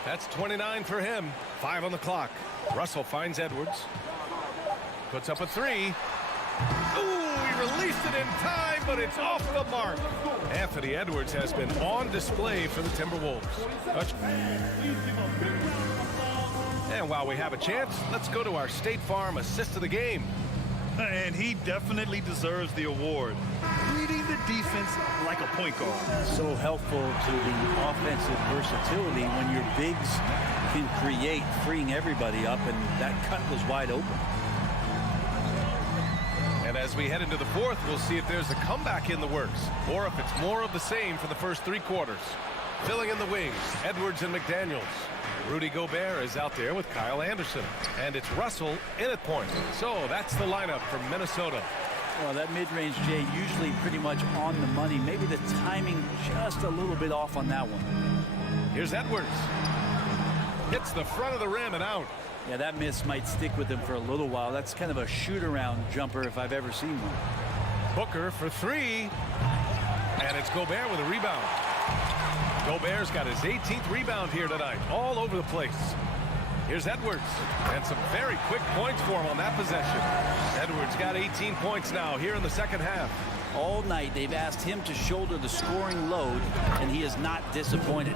That's 29 for him. 5 on the clock. Russell finds Edwards. Puts up a 3. Ooh, he released it in time, but it's off the mark. Anthony Edwards has been on display for the Timberwolves. And while we have a chance, let's go to our State Farm assist of the game. And he definitely deserves the award. Reading the defense like a point guard. So helpful to the offensive versatility when your bigs can create, freeing everybody up, and that cut was wide open. And as we head into the fourth, we'll see if there's a comeback in the works or if it's more of the same for the first 3 quarters. Filling in the wings, Edwards and McDaniels. Rudy Gobert is out there with Kyle Anderson. And it's Russell in at point. So that's the lineup from Minnesota. Well, that mid-range, Jay, usually pretty much on the money. Maybe the timing just a little bit off on that one. Here's Edwards. Hits the front of the rim and out. Yeah, that miss might stick with him for a little while. That's kind of a shoot-around jumper if I've ever seen one. Booker for 3. And it's Gobert with a rebound. Gobert's got his 18th rebound here tonight, all over the place. Here's Edwards, and some very quick points for him on that possession. Edwards got 18 points now here in the second half. All night, they've asked him to shoulder the scoring load, and he is not disappointed.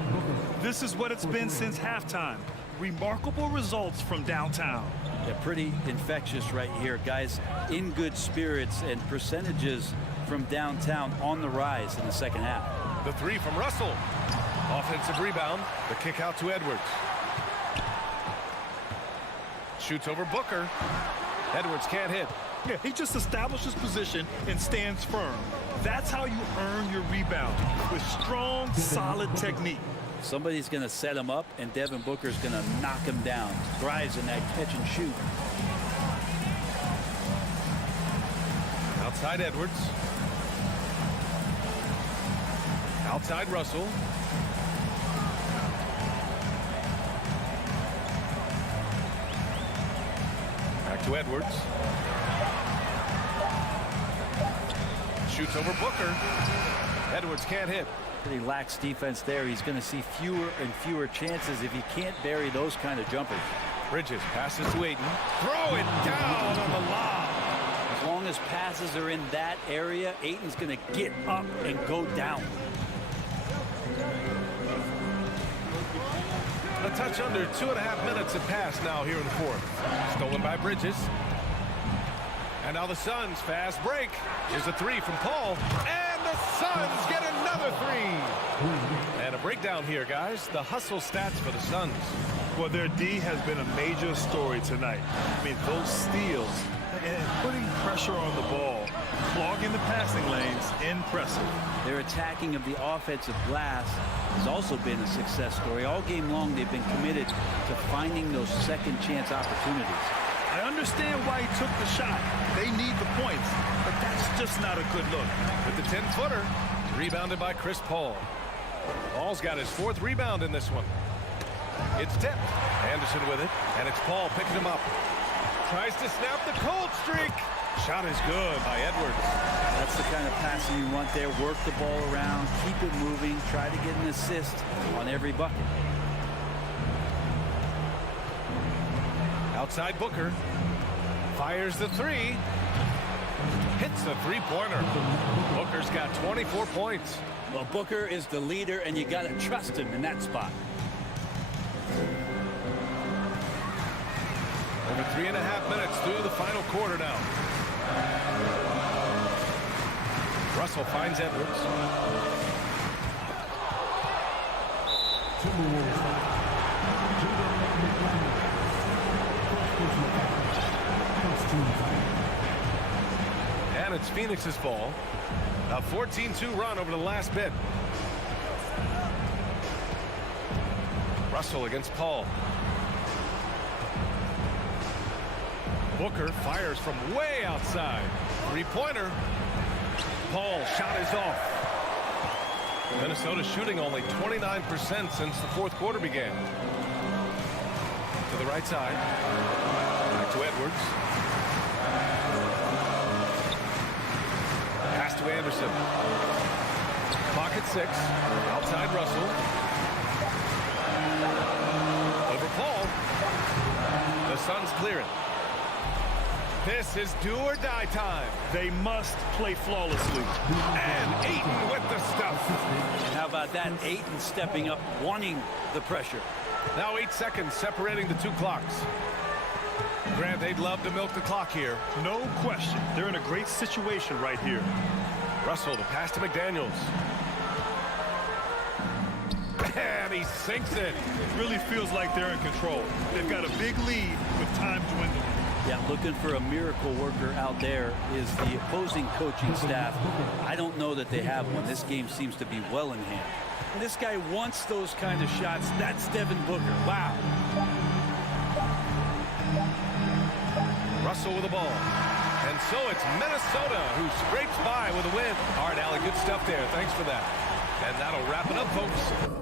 This is what it's been since halftime. Remarkable results from downtown. Yeah, pretty infectious right here. Guys in good spirits, and percentages from downtown on the rise in the second half. The three from Russell. Offensive rebound. The kick out to Edwards. Shoots over Booker. Edwards can't hit. Yeah, he just establishes position and stands firm. That's how you earn your rebound, with strong, solid technique. Somebody's going to set him up, and Devin Booker's going to knock him down. Thrives in that catch and shoot. Outside Edwards. Outside Russell. Back to Edwards. Shoots over Booker. Edwards can't hit. Pretty lax defense there. He's going to see fewer and fewer chances if he can't bury those kind of jumpers. Bridges passes to Ayton. Throw it down on the lob. As long as passes are in that area, Ayton's going to get up and go down. A touch under 2.5 minutes have passed now here in the fourth. Stolen by Bridges. And now the Suns fast break. Here's a three from Paul. And the Suns get another three. And a breakdown here, guys. The hustle stats for the Suns. Well, their D has been a major story tonight. I mean, those steals and putting pressure on the ball, clogging the passing lanes, impressive. Their attacking of the offensive glass has also been a success story. All game long, they've been committed to finding those second chance opportunities. I understand why he took the shot. They need the points, but that's just not a good look. With the 10-footer, rebounded by Chris Paul. Paul's got his fourth rebound in this one. It's tipped. Anderson with it, and it's Paul picking him up. Tries to snap the cold streak. Shot is good by Edwards. That's the kind of passing you want there. Work the ball around, keep it moving, try to get an assist on every bucket. Outside Booker. Fires the three. Hits the three-pointer. Booker's got 24 points. Well, Booker is the leader, and you got to trust him in that spot. Over 3.5 minutes through the final quarter now. Russell finds Edwards. And it's Phoenix's ball. A 14-2 run over the last bit. Russell against Paul. Booker fires from way outside. Three-pointer. Paul shot is off. Minnesota shooting only 29% since the fourth quarter began. To the right side. Back to Edwards. Pass to Anderson. Clock at 6. Outside Russell. Over Paul. The Suns clear it. This is do or die time. They must play flawlessly. And Ayton with the stuff. And how about that? Ayton stepping up, wanting the pressure. Now 8 seconds separating the two clocks. Grant, they'd love to milk the clock here. No question. They're in a great situation right here. Russell to pass to McDaniels. And he sinks it. It really feels like they're in control. They've got a big lead with time dwindling. Yeah, looking for a miracle worker out there is the opposing coaching staff. I don't know that they have one. This game seems to be well in hand. And this guy wants those kind of shots. That's Devin Booker. Wow. Russell with the ball. And so it's Minnesota who scrapes by with a win. All right, Allie, good stuff there. Thanks for that. And that'll wrap it up, folks.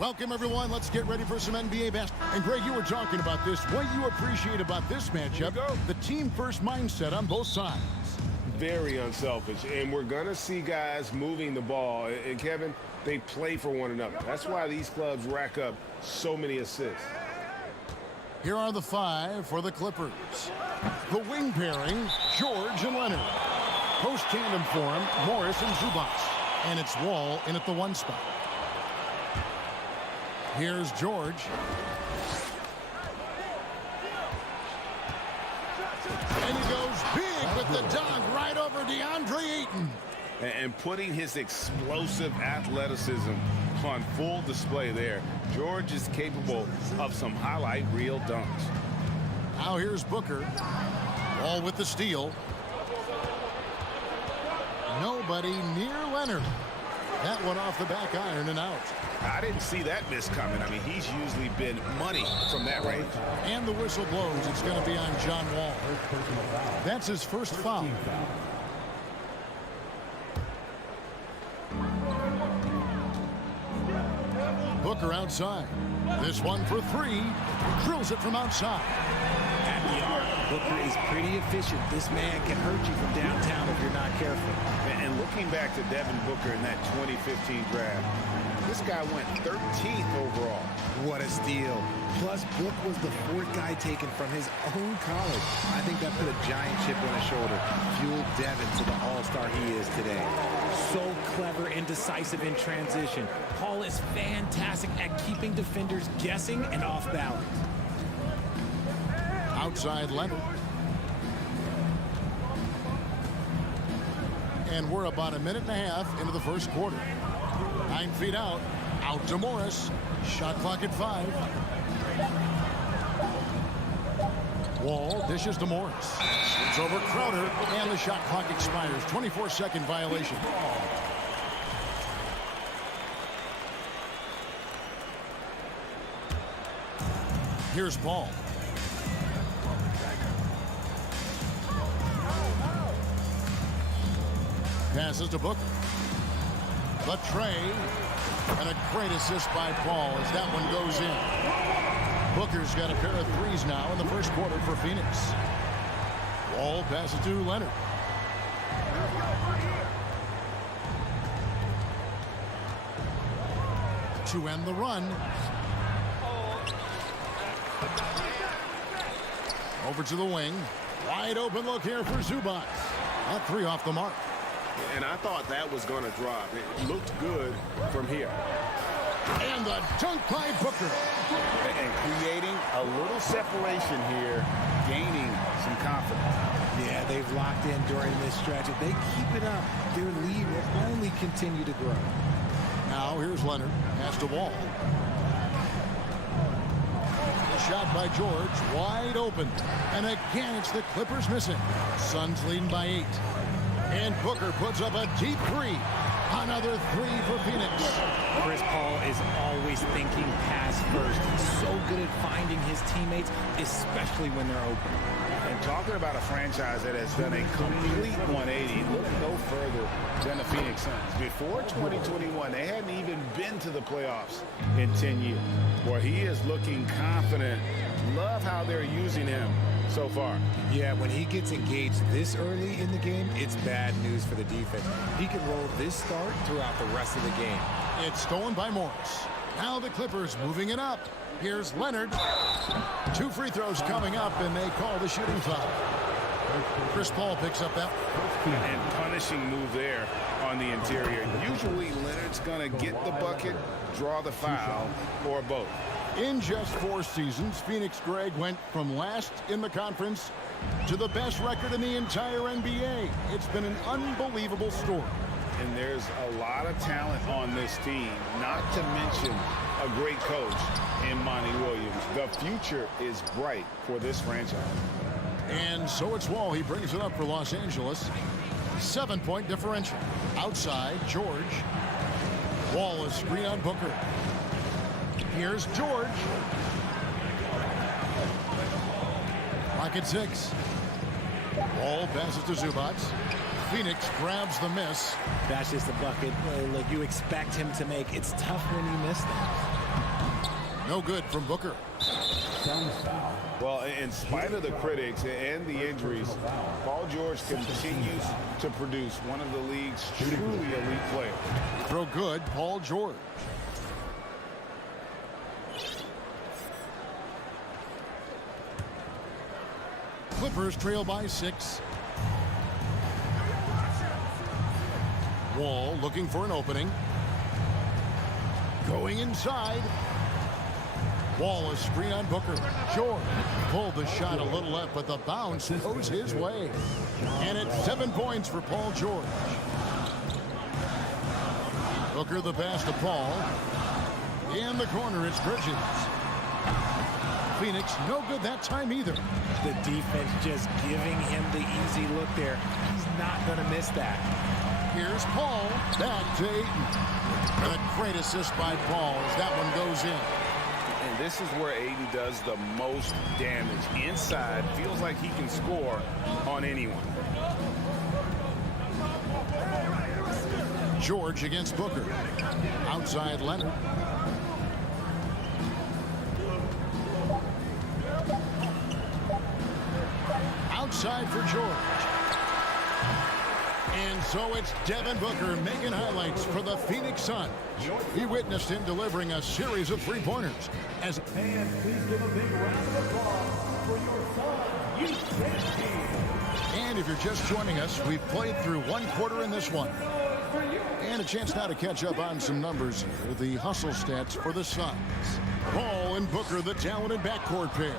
Welcome, everyone. Let's get ready for some NBA basketball. And, Greg, you were talking about this. What you appreciate about this matchup, the team-first mindset on both sides. Very unselfish. And we're going to see guys moving the ball. And, Kevin, they play for one another. That's why these clubs rack up so many assists. Here are the 5 for the Clippers. The wing pairing, George and Leonard. Post tandem for him, Morris and Zubac. And it's Wall in at the 1 spot. Here's George. And he goes big with the dunk right over DeAndre Ayton. And putting his explosive athleticism on full display there. George is capable of some highlight reel dunks. Now here's Booker. Wall with the steal. Nobody near Leonard. That one off the back iron and out. I didn't see that miss coming. I mean, he's usually been money from that range. And the whistle blows. It's going to be on John Wall. That's his first foul. Booker outside. This one for 3. Drills it from outside. At the arc, Booker is pretty efficient. This man can hurt you from downtown if you're not careful. And looking back to Devin Booker in that 2015 draft, this guy went 13th overall. What a steal. Plus, Book was the 4th guy taken from his own college. I think that put a giant chip on his shoulder, fueled Devin to the all-star he is today. So clever and decisive in transition. Paul is fantastic at keeping defenders guessing and off balance. Outside Leonard. And we're about a minute and a half into the first quarter. 9 feet out. Out to Morris. Shot clock at 5. Wall dishes to Morris. It's over Crowder, and the shot clock expires. 24-second violation. Here's Paul. Passes to Booker. The tray. And a great assist by Paul as that one goes in. Booker's got a pair of 3s now in the first quarter for Phoenix. Wall passes to Leonard. To end the run. Over to the wing. Wide open look here for Zubac. That 3 off the mark. And I thought that was going to drop. It looked good from here. And the dunk by Booker. And creating a little separation here, gaining some confidence. Yeah, they've locked in during this stretch. If they keep it up, their lead will only continue to grow. Now here's Leonard. Pass to Wall. Shot by George. Wide open. And again, it's the Clippers missing. Suns leading by 8. And Booker puts up a deep 3. Another 3 for Phoenix. Chris Paul is always thinking pass first. He's so good at finding his teammates, especially when they're open. And talking about a franchise that has done a complete 180, look no further than the Phoenix Suns. Before 2021, they hadn't even been to the playoffs in 10 years. Boy, he is looking confident. Love how they're using him so far. Yeah, when he gets engaged this early in the game, it's bad news for the defense. He can roll this start throughout the rest of the game. It's stolen by Morris. Now the Clippers moving it up. Here's Leonard. 2 free throws coming up, and they call the shooting foul. Chris Paul picks up that. And punishing move there on the interior. Usually Leonard's going to get the bucket, draw the foul, or both. In just 4 seasons, Phoenix, Greg, went from last in the conference to the best record in the entire NBA. It's been an unbelievable story. And there's a lot of talent on this team, not to mention a great coach in Monty Williams. The future is bright for this franchise. And so it's Wall. He brings it up for Los Angeles. 7-point differential. Outside, George. Wall is screen on Booker. Here's George. Pocket 6. Wall passes to Zubac. Phoenix grabs the miss. That's just a bucket. Look, you expect him to make. It's tough when you miss that. No good from Booker. Well, in spite of the critics and the injuries, Paul George continues to produce one of the league's truly elite players. Throw good, Paul George. Clippers trail by 6. Wall looking for an opening. Going inside. Wall is free on Booker. George pulled the shot a little left, but the bounce goes his way. And it's 7 points for Paul George. Booker the pass to Paul. In the corner, it's Bridges. Phoenix, no good that time either. The defense just giving him the easy look there. He's not going to miss that. Here's Paul. Back to Ayton. And a great assist by Paul as that one goes in. And this is where Ayton does the most damage. Inside, feels like he can score on anyone. George against Booker. Outside Leonard. Outside for George. And so it's Devin Booker making highlights for the Phoenix Suns. We witnessed him delivering a series of three-pointers. And please give a big round of applause for your Suns team. And if you're just joining us, we've played through one quarter in this one. And a chance now to catch up on some numbers here. The hustle stats for the Suns. Paul and Booker, the talented backcourt pair.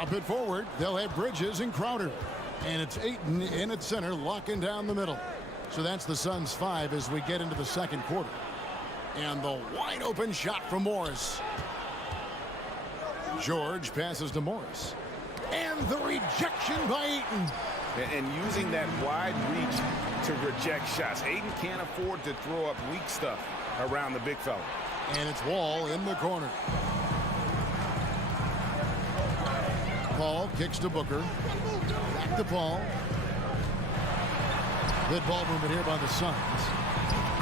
Up it forward, they'll have Bridges and Crowder. And it's Ayton in at center, locking down the middle. So that's the Suns' 5 as we get into the second quarter. And the wide open shot from Morris. George passes to Morris. And the rejection by Ayton. And using that wide reach to reject shots. Ayton can't afford to throw up weak stuff around the big fella. And it's Wall in the corner. Paul kicks to Booker. Back to Paul. Good ball movement here by the Suns.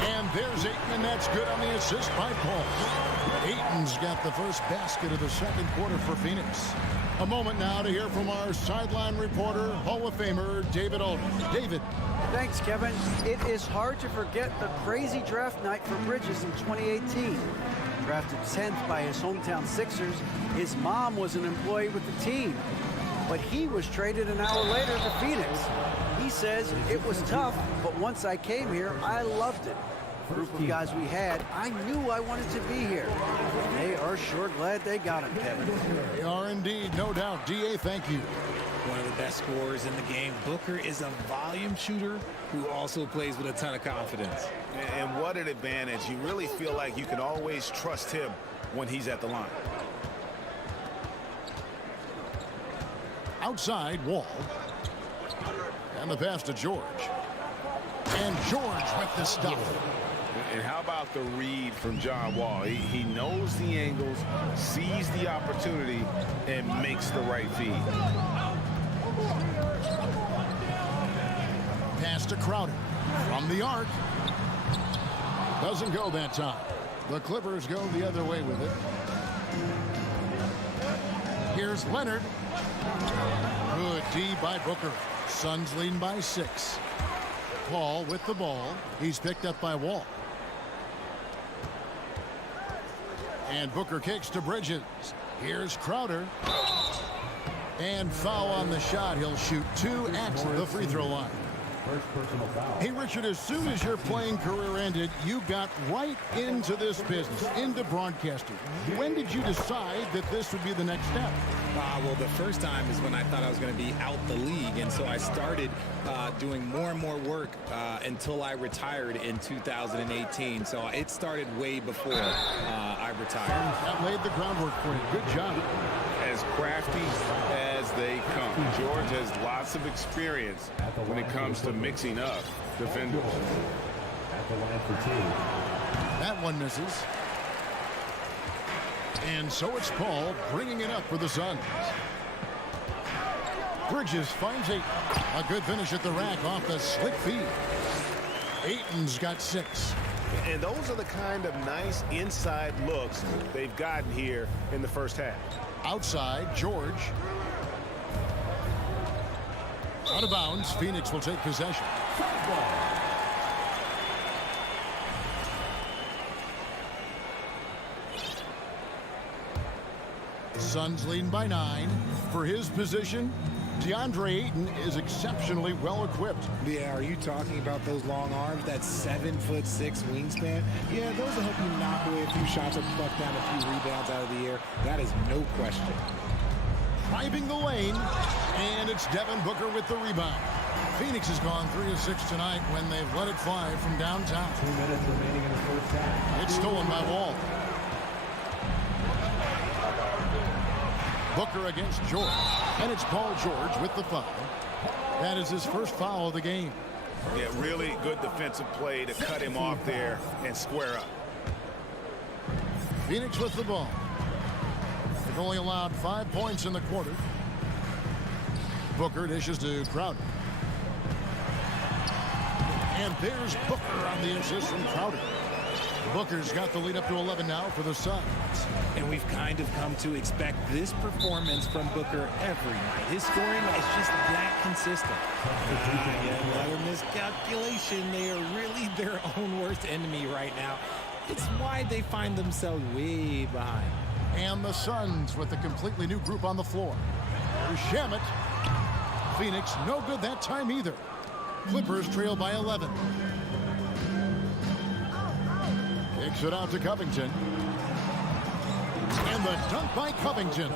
And there's Ayton, and that's good on the assist by Paul. Ayton's got the first basket of the second quarter for Phoenix. A moment now to hear from our sideline reporter, Hall of Famer David Aldridge. David. Thanks, Kevin. It is hard to forget the crazy draft night for Bridges in 2018. Drafted 10th by his hometown Sixers, his mom was an employee with the team. But he was traded an hour later to Phoenix. He says, it was tough, but once I came here, I loved it. The group of guys we had, I knew I wanted to be here. And they are sure glad they got him, Kevin. They are indeed, no doubt. D.A., thank you. One of the best scorers in the game. Booker is a volume shooter who also plays with a ton of confidence. And what an advantage. You really feel like you can always trust him when he's at the line. Outside, Wall. And the pass to George. And George with the stop. And how about the read from John Wall? He knows the angles, sees the opportunity, and makes the right feed. Pass to Crowder. From the arc. Doesn't go that time. The Clippers go the other way with it. Here's Leonard. Good D by Booker. Suns leading by 6. Paul with the ball. He's picked up by Wall. And Booker kicks to Bridges. Here's Crowder. And foul on the shot. He'll shoot 2 at the free throw line. First personal foul. Hey, Richard, as soon as your playing career ended, you got right into this business, into broadcasting. When did you decide that this would be the next step? Well, the first time is when I thought I was going to be out the league, and so I started doing more and more work until I retired in 2018. So it started way before I retired. That laid the groundwork for you. Good job. As crafty as they come. George has lots of experience when it comes to mixing up defenders. At the line for two. That one misses. And so it's Paul bringing it up for the Suns. Bridges finds Ayton. A good finish at the rack off the slick feed. Ayton's got 6. And those are the kind of nice inside looks they've gotten here in the first half. Outside, George. Out of bounds, Phoenix will take possession. Suns leading by 9. For his position, DeAndre Ayton is exceptionally well equipped. Yeah, are you talking about those long arms, that 7'6" wingspan? Yeah, those will help you knock away a few shots or pluck down a few rebounds out of the air. That is no question. Driving the lane, and it's Devin Booker with the rebound. Phoenix has gone 3 of 6 tonight when they've let it fly from downtown. 2 minutes remaining in the first half. It's stolen by Wall. Booker against George, and it's Paul George with the foul. That is his first foul of the game. Yeah, really good defensive play to cut him off there and square up. Phoenix with the ball. They've only allowed 5 points in the quarter. Booker dishes to Crowder. And there's Booker on the assist from Crowder. Booker's got the lead up to 11 now for the Suns. And we've kind of come to expect this performance from Booker every night. His scoring is just that consistent. Another miscalculation. They are really their own worst enemy right now. It's why they find themselves way behind. And the Suns with a completely new group on the floor. There's Shamet. Phoenix no good that time either. Clippers trail by 11. Kicks it out to Covington. And the dunk by Covington.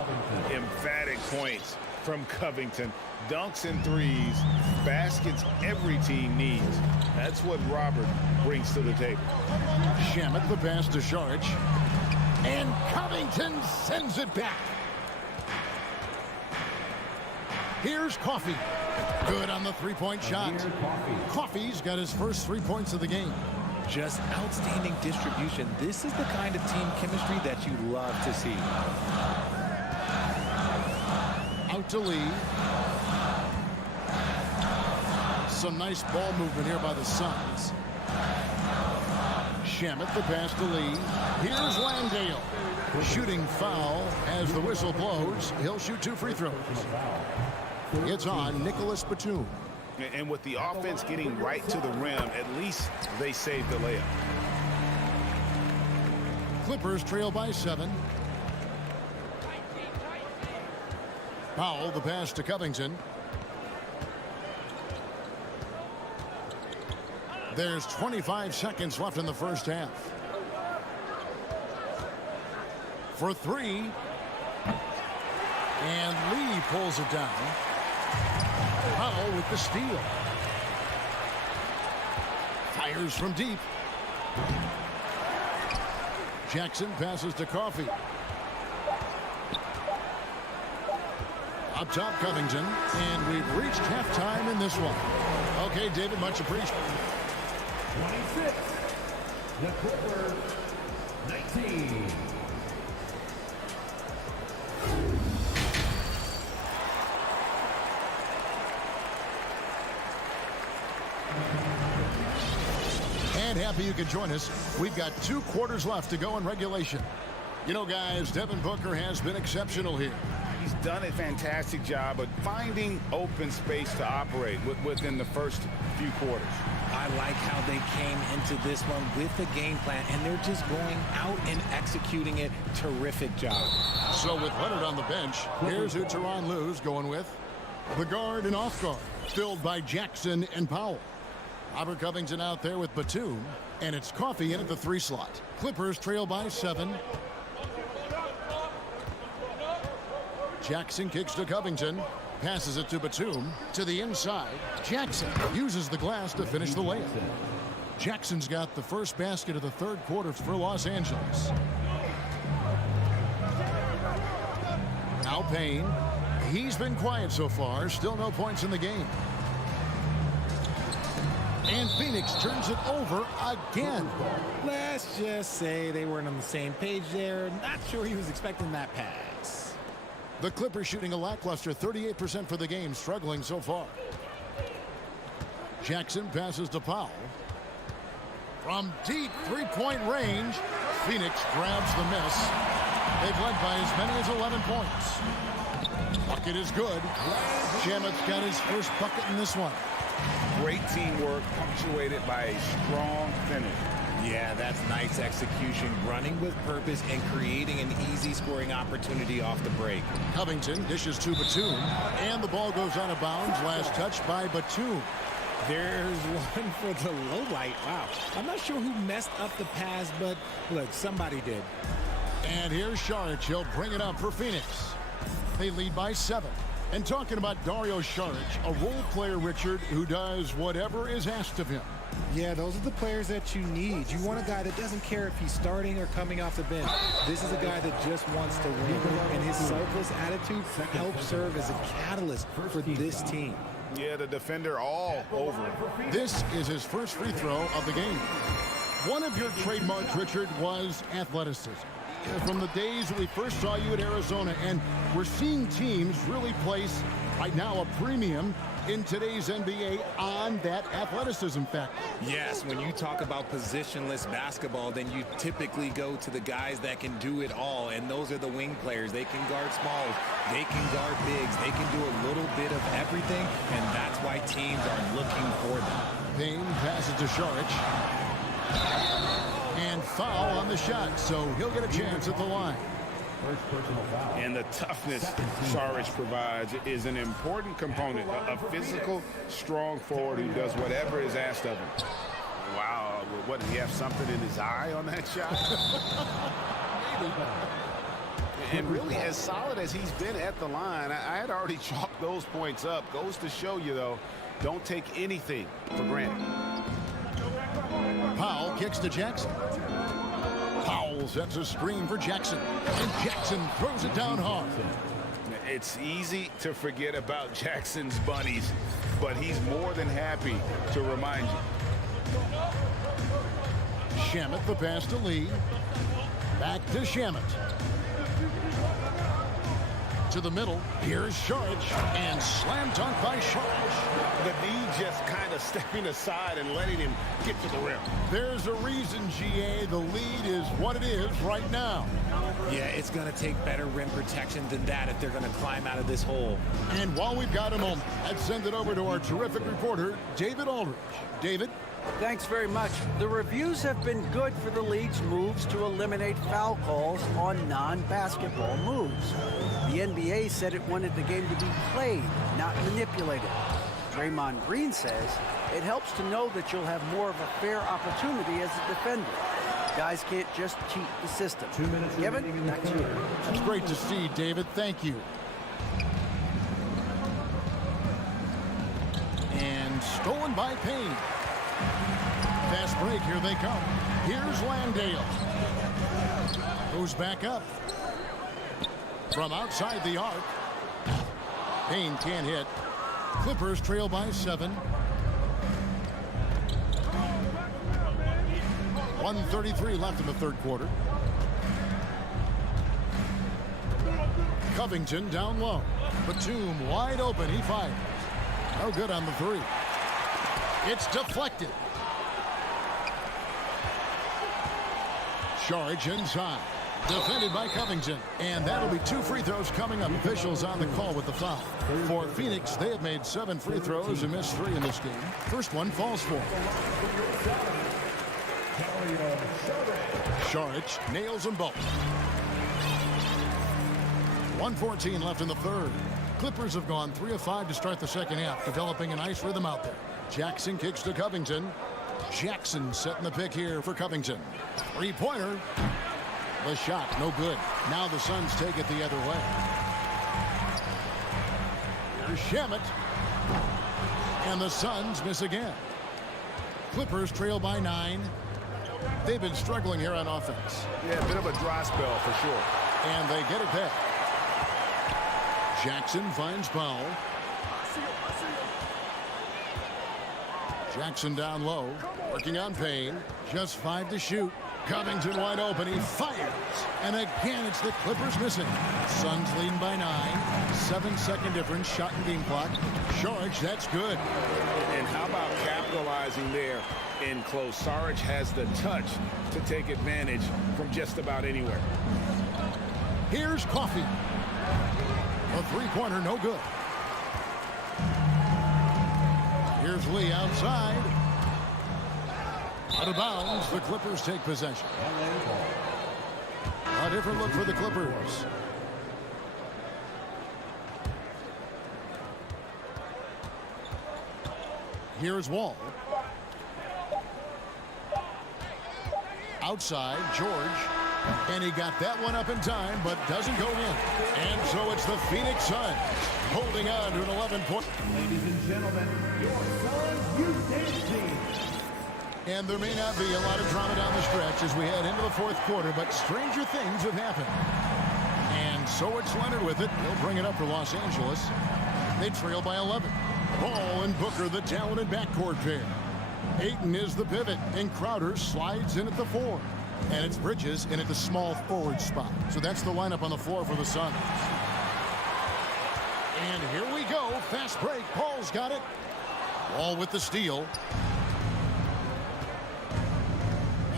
Emphatic points from Covington. Dunks and threes. Baskets every team needs. That's what Robert brings to the table. Shamet the pass to Sharge. And Covington sends it back. Here's Coffey. Good on the three-point shot. Coffey's got his first 3 points of the game. Just outstanding distribution. This is the kind of team chemistry that you love to see. Out to Lee. Some nice ball movement here by the Suns. Shamet the pass to Lee. Here's Landale. Shooting foul as the whistle blows. He'll shoot 2 free throws. It's on Nicholas Batum. And with the offense getting right to the rim, at least they saved the layup. Clippers trail by 7. Powell the pass to Covington. There's 25 seconds left in the first half. For 3. And Lee pulls it down. Powell with the steal. Fires from deep. Jackson passes to Coffey. Up top, Covington. And we've reached halftime in this one. Okay, David, much appreciated. 26. The Clippers, 19. And happy you could join us. We've got 2 quarters left to go in regulation. You know, guys, Devin Booker has been exceptional here. He's done a fantastic job of finding open space to operate within the first few quarters. I like how they came into this one with a game plan, and they're just going out and executing it. Terrific job. So with Leonard on the bench, here's who Tyronn Lue's going with. The guard and off guard, filled by Jackson and Powell. Robert Covington out there with Batum, and it's Coffey in at the 3 slot. Clippers trail by 7. Jackson kicks to Covington, passes it to Batum, to the inside. Jackson uses the glass to finish the layup. Jackson's got the first basket of the 3rd quarter for Los Angeles. Now Payne. He's been quiet so far, still no points in the game. And Phoenix turns it over again. Let's just say they weren't on the same page there. Not sure he was expecting that pass. The Clippers shooting a lackluster 38% for the game, struggling so far. Jackson passes to Powell. From deep three-point range, Phoenix grabs the miss. They've led by as many as 11 points. Bucket is good. Shamet's got his first bucket in this one. Great teamwork punctuated by a strong finish. Yeah, that's nice execution, running with purpose and creating an easy scoring opportunity off the break. Covington dishes to Batum, and the ball goes out of bounds. Last touch by Batum. There's one for the low light. Wow. I'm not sure who messed up the pass, but look, somebody did. And here's Saric. He'll bring it up for Phoenix. They lead by 7. And talking about Dario Saric, a role player, Richard, who does whatever is asked of him. Yeah, those are the players that you need. You want a guy that doesn't care if he's starting or coming off the bench. This is a guy that just wants to win, and his selfless attitude helps serve as a catalyst for this team. Yeah, the defender all over him. This is his first free throw of the game. One of your trademarks, Richard, was athleticism. From the days we first saw you at Arizona, and we're seeing teams really place, right now, a premium in today's NBA on that athleticism factor. Yes, when you talk about positionless basketball, then you typically go to the guys that can do it all, and those are the wing players. They can guard smalls, they can guard bigs, they can do a little bit of everything, and that's why teams are looking for them. Payne passes to Saric. And foul on the shot, so he'll get a chance at the line. And the toughness Saric provides is an important component. A physical, strong forward who does whatever is asked of him. Wow, what, did he have something in his eye on that shot? And really, as solid as he's been at the line, I had already chalked those points up. Goes to show you, though, don't take anything for granted. Powell kicks to Jackson. Powell sets a screen for Jackson. And Jackson throws it down hard. It's easy to forget about Jackson's bunnies, but he's more than happy to remind you. Shamet the pass to Lee. Back to Shamet. To the middle. Here's Saric. And slam dunk by Saric. The D just kind of stepping aside and letting him get to the rim. There's a reason, GA. The lead is what it is right now. Yeah, it's going to take better rim protection than that if they're going to climb out of this hole. And while we've got a moment, let's send it over to our terrific reporter, David Aldridge. David? Thanks very much. The reviews have been good for the league's moves to eliminate foul calls on non-basketball moves. The NBA said it wanted the game to be played, not manipulated. Draymond Green says it helps to know that you'll have more of a fair opportunity as a defender. Guys can't just cheat the system. 2 minutes. Kevin, back to you. It's great to see, David. Thank you. And stolen by Payne. Fast break, here they come. Here's Landale. Goes back up. From outside the arc. Payne can't hit. Clippers trail by 7. 1:33 left in the third quarter. Covington down low. Batum wide open. He fires. No good on the 3. It's deflected. Saric inside. Defended by Covington. And that'll be 2 free throws coming up. Officials on the call with the foul. For Phoenix, they have made 7 free throws and missed 3 in this game. First one falls for. Saric nails them both. 1:14 left in the third. Clippers have gone 3 of 5 to start the second half, developing a nice rhythm out there. Jackson kicks to Covington. Jackson setting the pick here for Covington. 3-pointer. The shot, no good. Now the Suns take it the other way. Here's Shamet. And the Suns miss again. Clippers trail by 9. They've been struggling here on offense. Yeah, a bit of a dry spell for sure. And they get it back. Jackson finds Powell. Jackson down low, working on Payne. Just 5 to shoot. Covington wide open. He fires. And again, it's the Clippers missing. Suns leading by 9. 7-second difference. Shot and game clock. Saric, that's good. And how about capitalizing there in close? Saric has the touch to take advantage from just about anywhere. Here's Coffee. A three-pointer, no good. Here's Lee outside. Out of bounds, the Clippers take possession. A different look for the Clippers. Here's Wall. Outside, George. And he got that one up in time, but doesn't go in. And so it's the Phoenix Suns holding on to an 11-point. Ladies and gentlemen, your Suns Youth Dance Team. And there may not be a lot of drama down the stretch as we head into the fourth quarter, but stranger things have happened. And so it's Leonard with it. He'll bring it up for Los Angeles. They trail by 11. Ball and Booker, the talented backcourt pair. Ayton is the pivot, and Crowder slides in at the 4. And it's Bridges in at the small forward spot. So that's the lineup on the floor for the Suns. And here we go. Fast break. Paul's got it. Wall with the steal.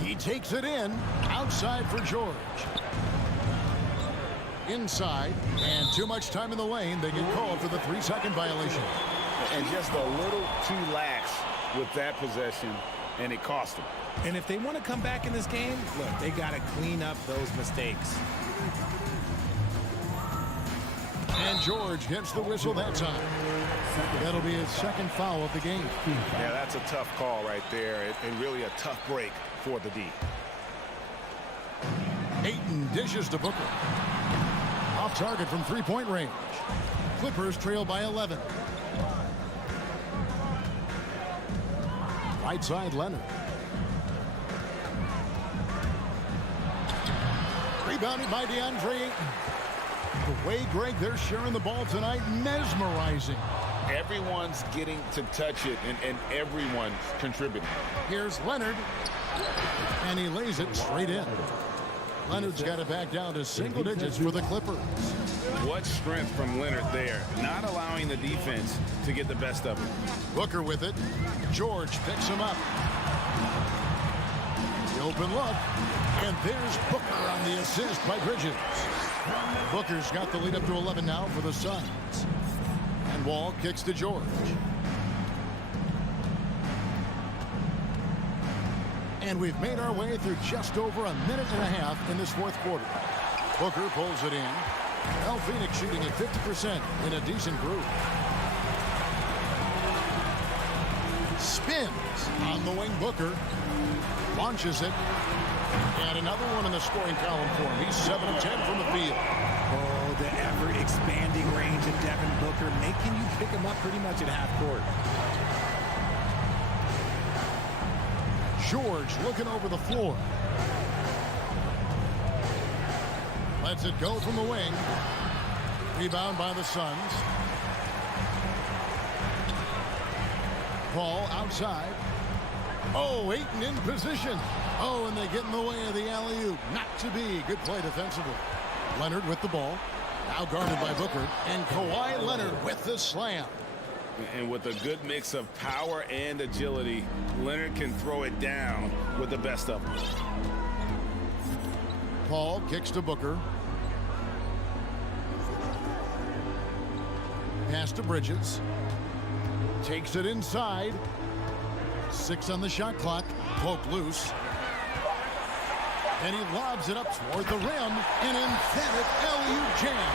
He takes it in. Outside for George. Inside. And too much time in the lane. They get called for the 3-second violation. And just a little too lax with that possession, and it cost them. And if they want to come back in this game, look, they got to clean up those mistakes. And George gets the whistle that time. That'll be his second foul of the game. Yeah, that's a tough call right there, and really a tough break for the D. Ayton dishes to Booker. Off target from three-point range. Clippers trail by 11. Right side, Leonard. Rebounded by DeAndre Ayton. The way, Greg, they're sharing the ball tonight, mesmerizing. Everyone's getting to touch it, and everyone's contributing. Here's Leonard. And he lays it straight in. Leonard's got it back down to single digits for the Clippers. What strength from Leonard there, not allowing the defense to get the best of him. Booker with it. George picks him up. The open look. And there's Booker on the assist by Bridges. Booker's got the lead up to 11 now for the Suns. And Wall kicks to George. And we've made our way through just over a minute and a half in this fourth quarter. Booker pulls it in. Now Phoenix shooting at 50% in a decent group. Spins on the wing. Booker launches it. And another one in the scoring column for him. He's 7 of 10 from the field. Oh, the ever-expanding range of Devin Booker, making you pick him up pretty much at half court. George looking over the floor. Lets it go from the wing. Rebound by the Suns. Ball outside. Oh, Ayton in position. Oh, and they get in the way of the alley-oop. Not to be. Good play defensively. Leonard with the ball. Now guarded by Booker. And Kawhi Leonard with the slam. And with a good mix of power and agility, Leonard can throw it down with the best of them. Paul kicks to Booker. Pass to Bridges. Takes it inside. 6 on the shot clock. Poke loose. And he lobs it up toward the rim. An emphatic alley-oop jam.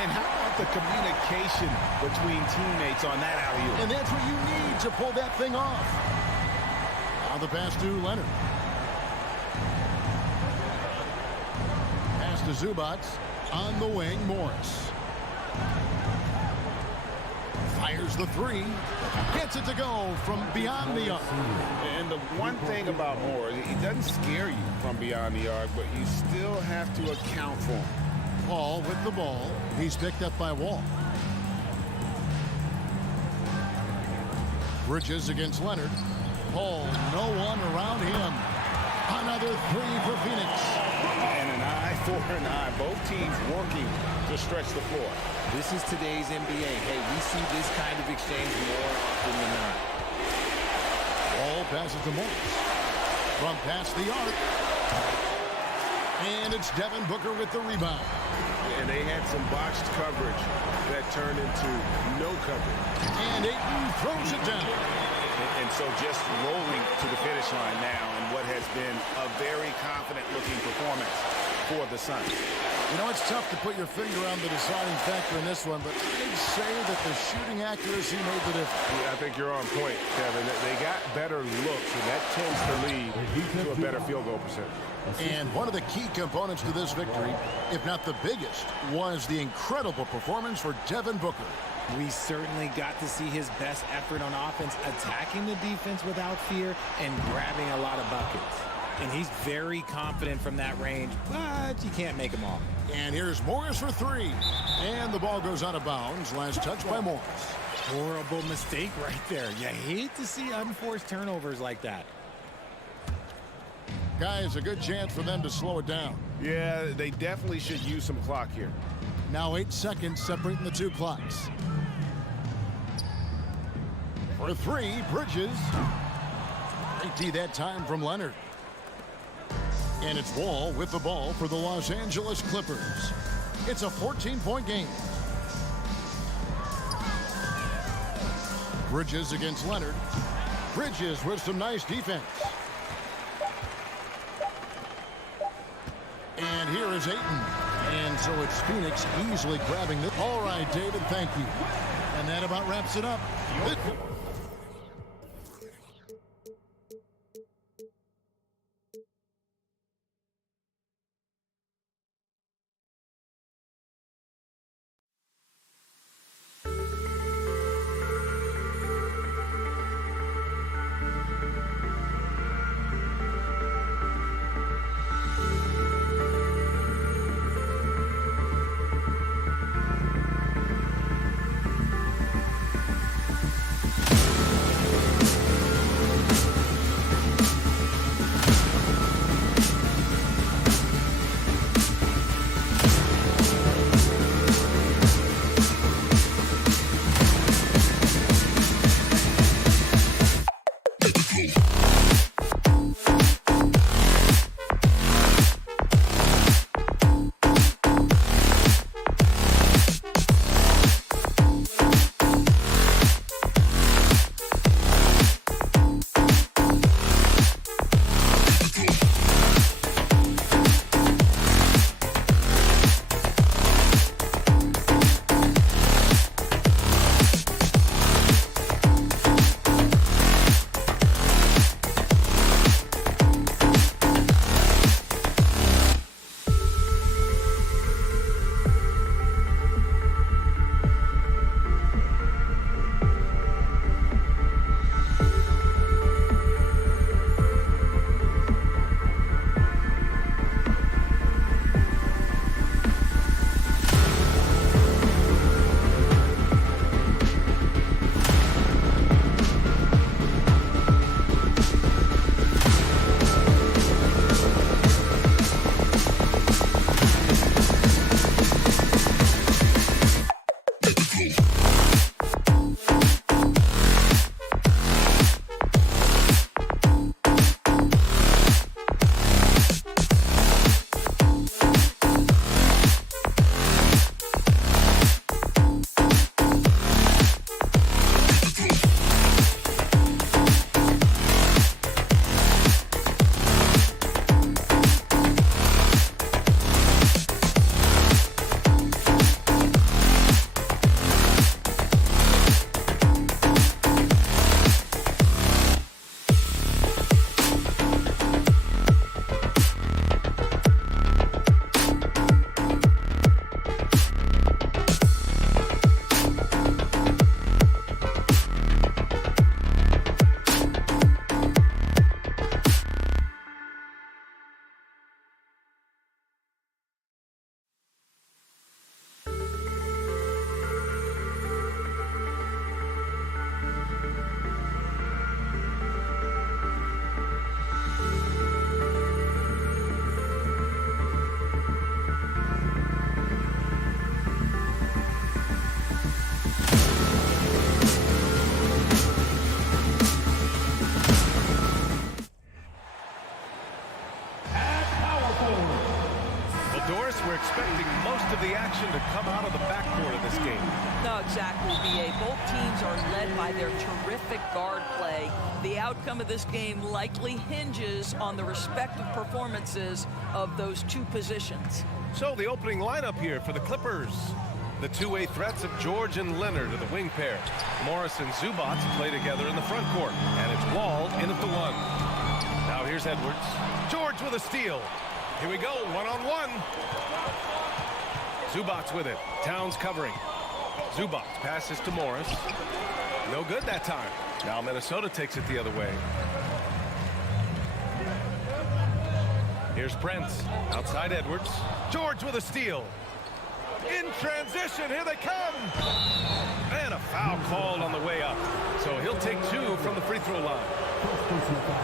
And how about the communication between teammates on that alley-oop? And that's what you need to pull that thing off. Now the pass to Leonard. Pass to Zubac. On the wing, Morris. Fires the 3. Gets it to go from beyond the arc. And the one thing about Morris, he doesn't scare you from beyond the arc, but you still have to account for him. Paul with the ball. He's picked up by Wall. Bridges against Leonard. Paul, no one around him. Another three for Phoenix. And an eye for an eye. Both teams working to stretch the floor. This is today's NBA. Hey, we see this kind of exchange more often than not. Ball passes to Morris. From past the arc. And it's Devin Booker with the rebound. And they had some botched coverage that turned into no coverage. And Ayton throws it down. And so just rolling to the finish line now in what has been a very confident-looking performance for the Suns. You know, it's tough to put your finger on the deciding factor in this one, but I'd say that the shooting accuracy made the difference. Yeah, I think you're on point, Kevin. They got better looks, and that tends to lead to a better field goal percentage. And one of the key components to this victory, if not the biggest, was the incredible performance for Devin Booker. We certainly got to see his best effort on offense, attacking the defense without fear and grabbing a lot of buckets. And he's very confident from that range, but you can't make him all. And here's Morris for three. And the ball goes out of bounds. Last touch by Morris. Horrible mistake right there. You hate to see unforced turnovers like that. Guys, a good chance for them to slow it down. Yeah, they definitely should use some clock here. Now 8 seconds separating the two clocks. For three, Bridges. Great D that time from Leonard. And it's Wall with the ball for the Los Angeles Clippers. It's a 14-point game. Bridges against Leonard. Bridges with some nice defense. And here is Ayton. And so it's Phoenix easily grabbing this. All right, David, thank you. And that about wraps it up. terrific guard play. The outcome of this game likely hinges on the respective performances of those two positions. So the opening lineup here for the Clippers. The two-way threats of George and Leonard are the wing pair. Morris and Zubac play together in the front court. And it's Wall in at the one. Now here's Edwards. George with a steal. Here we go, one-on-one. Zubac with it. Towns covering. Zubac passes to Morris. No good that time. Now Minnesota takes it the other way. Here's Prince. Outside Edwards. George with a steal. In transition, here they come. And a foul called on the way up. So he'll take 2 from the free throw line.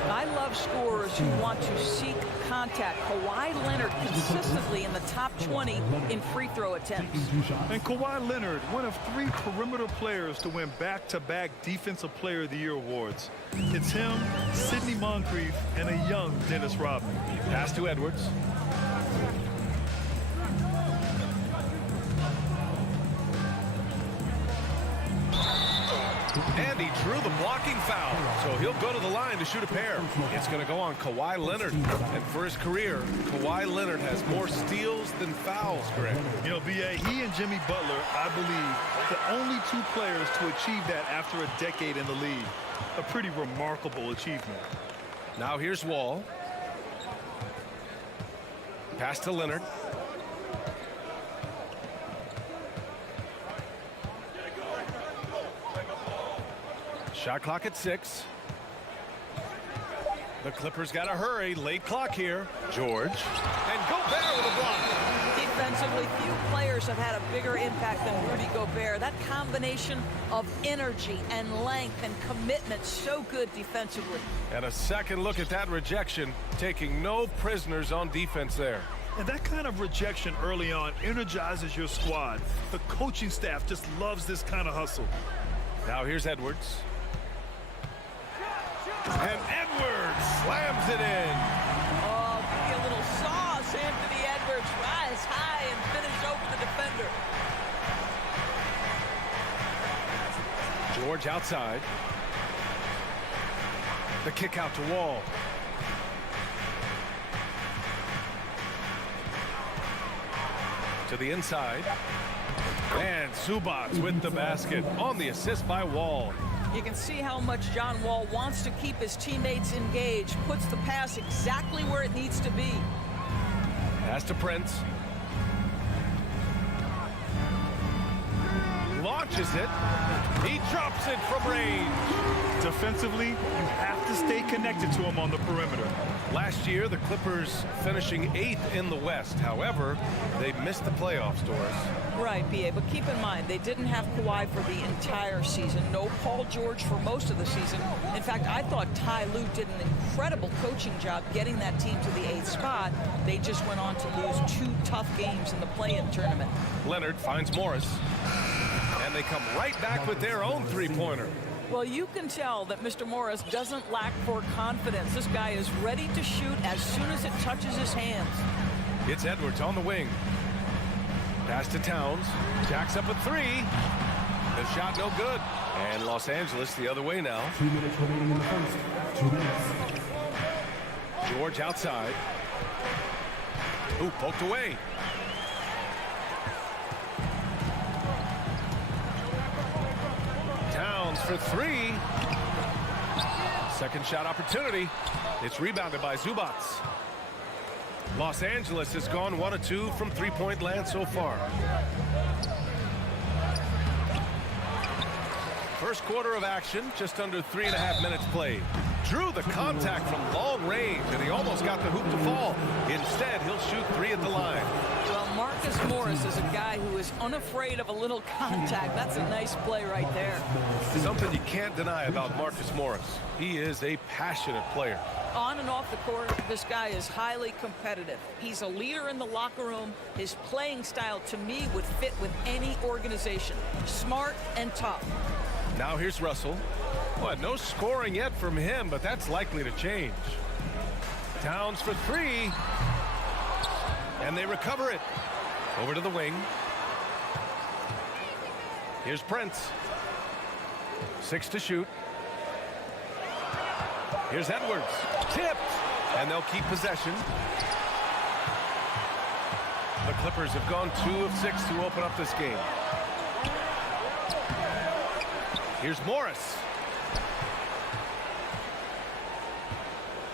I love scorers who want to seek contact. Kawhi Leonard consistently in the top 20 in free throw attempts. And Kawhi Leonard, one of 3 perimeter players to win back-to-back Defensive Player of the Year awards. It's him, Sidney Moncrief, and a young Dennis Rodman. Pass to Edwards. And he drew the blocking foul. So he'll go to the line to shoot a pair. It's going to go on Kawhi Leonard. And for his career, Kawhi Leonard has more steals than fouls, Greg. You know, B.A., he and Jimmy Butler, I believe, the only 2 players to achieve that after a decade in the league. A pretty remarkable achievement. Now here's Wall. Pass to Leonard. Shot clock at 6. The Clippers got to hurry. Late clock here. George. And Gobert with a block. Defensively, few players have had a bigger impact than Rudy Gobert. That combination of energy and length and commitment, so good defensively. And a second look at that rejection, taking no prisoners on defense there. And that kind of rejection early on energizes your squad. The coaching staff just loves this kind of hustle. Now here's Edwards. And Edwards slams it in. Oh, give me a little sauce, Anthony Edwards. Rise high and finish over the defender. George outside. The kick out to Wall. To the inside. And Zubac with the basket on the assist by Wall. You can see how much John Wall wants to keep his teammates engaged, puts the pass exactly where it needs to be. Pass to Prince. Launches it. He drops it from range. Defensively, you have to stay connected to him on the perimeter. Last year, the Clippers finishing 8th in the West. However, they missed the playoffs, Doris. Right, B.A., but keep in mind, they didn't have Kawhi for the entire season. No Paul George for most of the season. In fact, I thought Ty Lue did an incredible coaching job getting that team to the 8th spot. They just went on to lose 2 tough games in the play-in tournament. Leonard finds Morris. And they come right back with their own three-pointer. Well, you can tell that Mr. Morris doesn't lack for confidence. This guy is ready to shoot as soon as it touches his hands. It's Edwards on the wing. Pass to Towns. Jacks up a 3. The shot no good. And Los Angeles the other way now. 2 minutes remaining in the first. 2 minutes. George outside. Ooh, poked away. Towns for 3. Second shot opportunity. It's rebounded by Zubac. Los Angeles has gone 1 of 2 from three-point land so far. First quarter of action, just under 3.5 minutes played. Drew the contact from long range, and he almost got the hoop to fall. Instead, he'll shoot 3 at the line. Well, Marcus Morris is a guy who is unafraid of a little contact. That's a nice play right there. Something you can't deny about Marcus Morris. He is a passionate player. On and off the court, this guy is highly competitive. He's a leader in the locker room. His playing style, to me, would fit with any organization. Smart and tough. Now here's Russell. Well, no scoring yet from him, but that's likely to change. Towns for 3. And they recover it. Over to the wing. Here's Prince. 6 to shoot. Here's Edwards. Tipped. And they'll keep possession. The Clippers have gone 2 of 6 to open up this game. Here's Morris.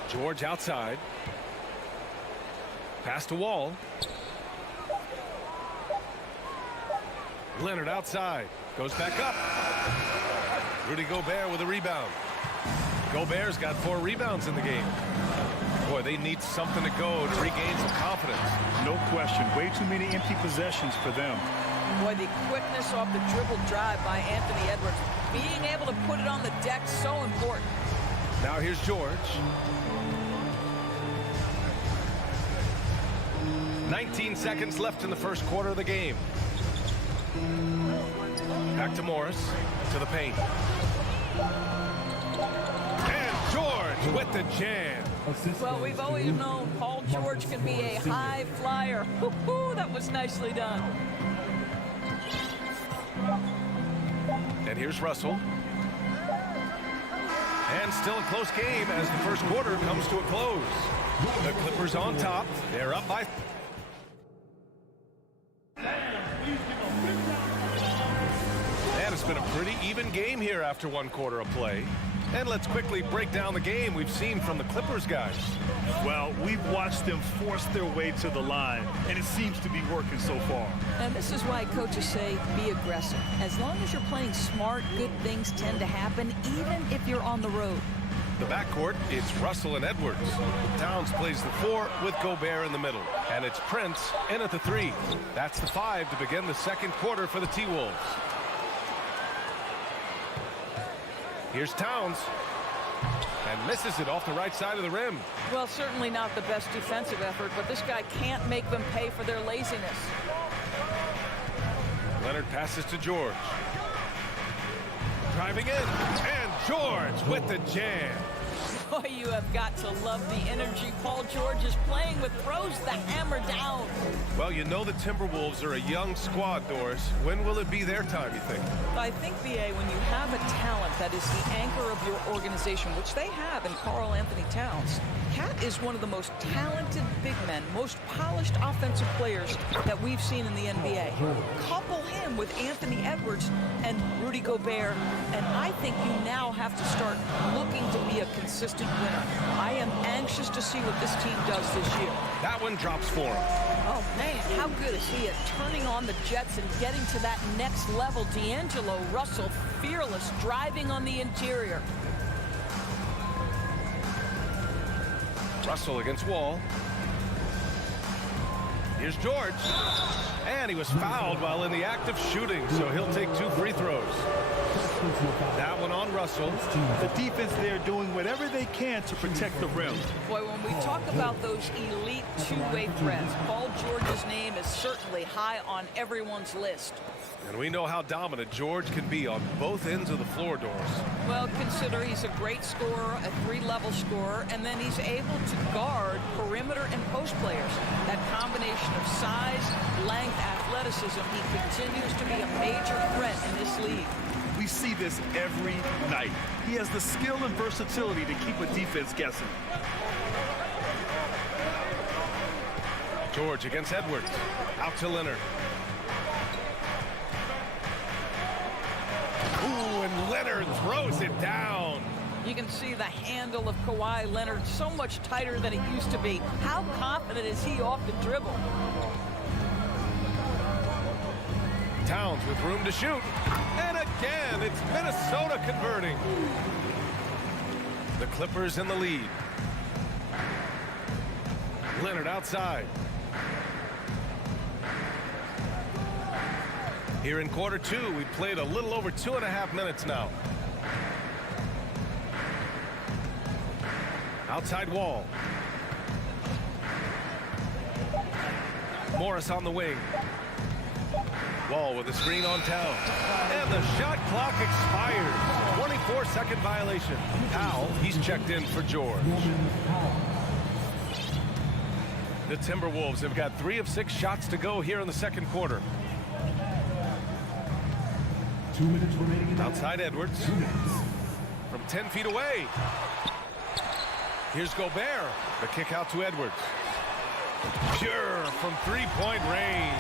George outside. Pass to Wall. Leonard outside. Goes back up. Rudy Gobert with a rebound. Gobert's got 4 rebounds in the game. Boy, they need something to go to regain some confidence. No question. Way too many empty possessions for them. Boy, the quickness off the dribble drive by Anthony Edwards. Being able to put it on the deck, so important. Now here's George. 19 seconds left in the first quarter of the game. Back to Morris, to the paint. And George with the jam. Well, we've always known Paul George can be a high flyer. Woo-hoo, that was nicely done. And here's Russell. And still a close game as the first quarter comes to a close. The Clippers on top. They're up by... And it's been a pretty even game here after 1 quarter of play. And let's quickly break down the game we've seen from the Clippers guys. Well, we've watched them force their way to the line, and it seems to be working so far. And this is why coaches say be aggressive. As long as you're playing smart, good things tend to happen, even if you're on the road. The backcourt, it's Russell and Edwards. Towns plays the 4 with Gobert in the middle. And it's Prince in at the 3. That's the 5 to begin the second quarter for the T-Wolves. Here's Towns. And misses it off the right side of the rim. Well, certainly not the best defensive effort, but this guy can't make them pay for their laziness. Leonard passes to George. Driving in. And George with the jam. Boy, you have got to love the energy Paul George is playing with. Throws the hammer down. Well, you know the Timberwolves are a young squad, Doris. When will it be their time, you think? I think, B.A., when you have a talent that is the anchor of your organization, which they have in Karl Anthony Towns, Cat is one of the most talented big men, most polished offensive players that we've seen in the NBA. Couple him with Anthony Edwards and Rudy Gobert, and I think you now have to start looking to be a consistent winner. I am anxious to see what this team does this year. That one drops for him. Oh, man, how good is he at turning on the Jets and getting to that next level? D'Angelo Russell, fearless, driving on the interior. Russell against Wall. Here's George. And he was fouled while in the act of shooting, so he'll take 2 free throws. That one on Russell. The defense there doing whatever they can to protect the rim. Boy, when we talk about those elite two-way threats, Paul George's name is certainly high on everyone's list. And we know how dominant George can be on both ends of the floor, Doris. Well, consider he's a great scorer, a 3-level scorer, and then he's able to guard perimeter and post players. That combination of size, length, athleticism, he continues to be a major threat in this league. We see this every night. He has the skill and versatility to keep a defense guessing. George against Edwards. Out to Leonard. Ooh, and Leonard throws it down. You can see the handle of Kawhi Leonard so much tighter than it used to be. How confident is he off the dribble? Towns with room to shoot. And again, it's Minnesota converting. The Clippers in the lead. Leonard outside. Here in quarter 2, we played a little over 2.5 minutes now. Outside Wall. Morris on the wing. Wall with a screen on Towns. And the shot clock expires. 24-second violation. Powell, he's checked in for George. The Timberwolves have got 3 of 6 shots to go here in the second quarter. 2 minutes remaining. Outside Edwards. From 10 feet away. Here's Gobert. The kick out to Edwards. Pure from three-point range.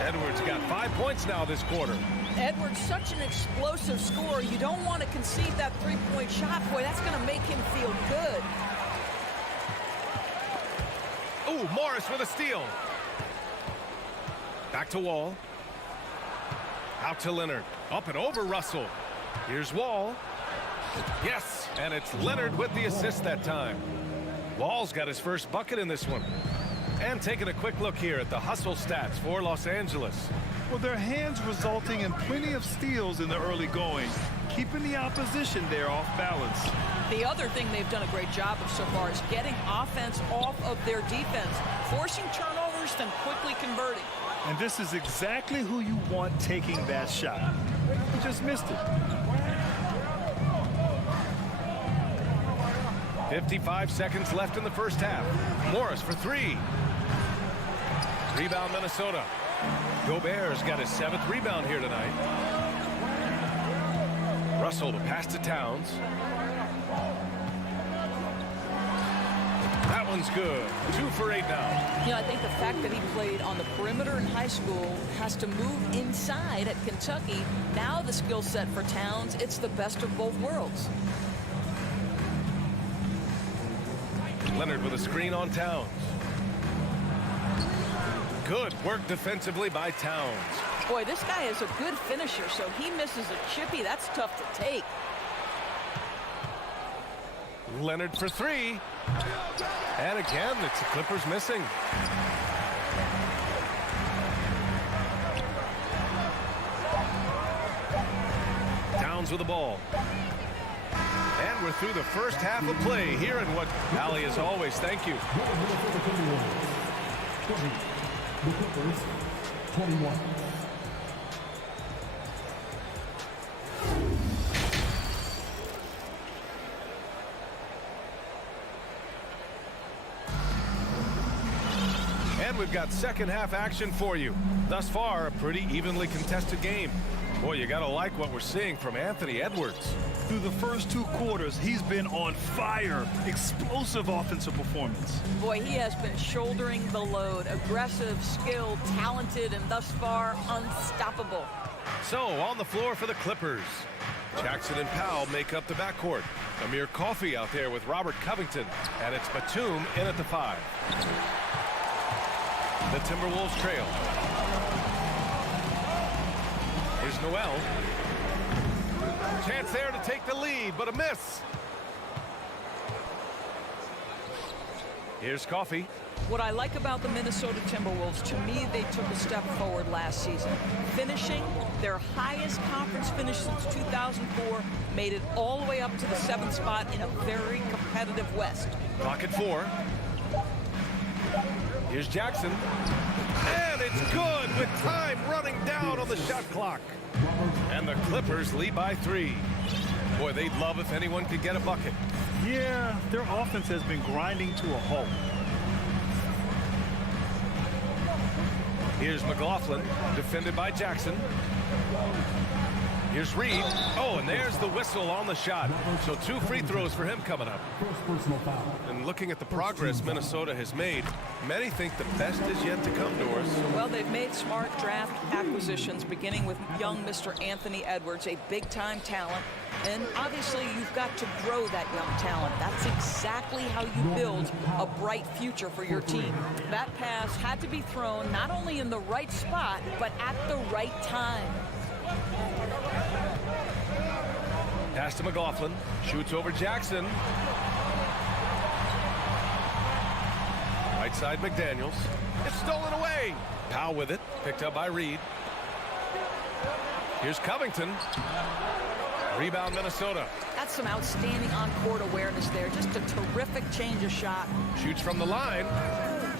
Edwards got 5 points now this quarter. Edwards, such an explosive scorer. You don't want to concede that three-point shot. Boy, that's going to make him feel good. Ooh, Morris with a steal. Back to Wall. Out to Leonard. Up and over Russell. Here's Wall. Yes, and it's Leonard with the assist that time. Wall's got his first bucket in this one. And taking a quick look here at the hustle stats for Los Angeles. Well, their hands resulting in plenty of steals in the early going, keeping the opposition there off balance. The other thing they've done a great job of so far is getting offense off of their defense, forcing turnovers, then quickly converting. And this is exactly who you want taking that shot. He just missed it. 55 seconds left in the first half. Morris for three. Rebound Minnesota. Gobert's got his 7th rebound here tonight. Russell to pass to Towns. That one's good. 2 for 8 now. You know, I think the fact that he played on the perimeter in high school, has to move inside at Kentucky. Now the skill set for Towns, it's the best of both worlds. Leonard with a screen on Towns. Good work defensively by Towns. Boy, this guy is a good finisher, so he misses a chippy. That's tough to take. Leonard for 3. And again, it's the Clippers missing. Towns with the ball. And we're through the first half of play here in what Allie is always. Thank you. The Clippers, 21. And we've got second half action for you. Thus far, a pretty evenly contested game. Boy, you gotta like what we're seeing from Anthony Edwards. Through the first 2 quarters, he's been on fire. Explosive offensive performance. Boy, he has been shouldering the load. Aggressive, skilled, talented, and thus far, unstoppable. So, on the floor for the Clippers. Jackson and Powell make up the backcourt. Amir Coffey out there with Robert Covington. And it's Batum in at the 5. The Timberwolves trail. Here's Noel. Chance there to take the lead, but a miss. Here's Coffey. What I like about the Minnesota Timberwolves, to me, they took a step forward last season. Finishing their highest conference finish since 2004, made it all the way up to the 7th spot in a very competitive West. Clock at 4. Here's Jackson. And it's good with time running down on the shot clock. And the Clippers lead by 3. Boy, they'd love if anyone could get a bucket. Yeah, their offense has been grinding to a halt. Here's McLaughlin, defended by Jackson. Here's Reed. Oh, and there's the whistle on the shot. So 2 free throws for him coming up. And looking at the progress Minnesota has made, many think the best is yet to come, Doris. Well, they've made smart draft acquisitions, beginning with young Mr. Anthony Edwards, a big-time talent. And obviously, you've got to grow that young talent. That's exactly how you build a bright future for your team. That pass had to be thrown not only in the right spot, but at the right time. Pass to McLaughlin. Shoots over Jackson. Right side McDaniels. It's stolen away. Powell with it. Picked up by Reed. Here's Covington. Rebound Minnesota. That's some outstanding on-court awareness there. Just a terrific change of shot. Shoots from the line.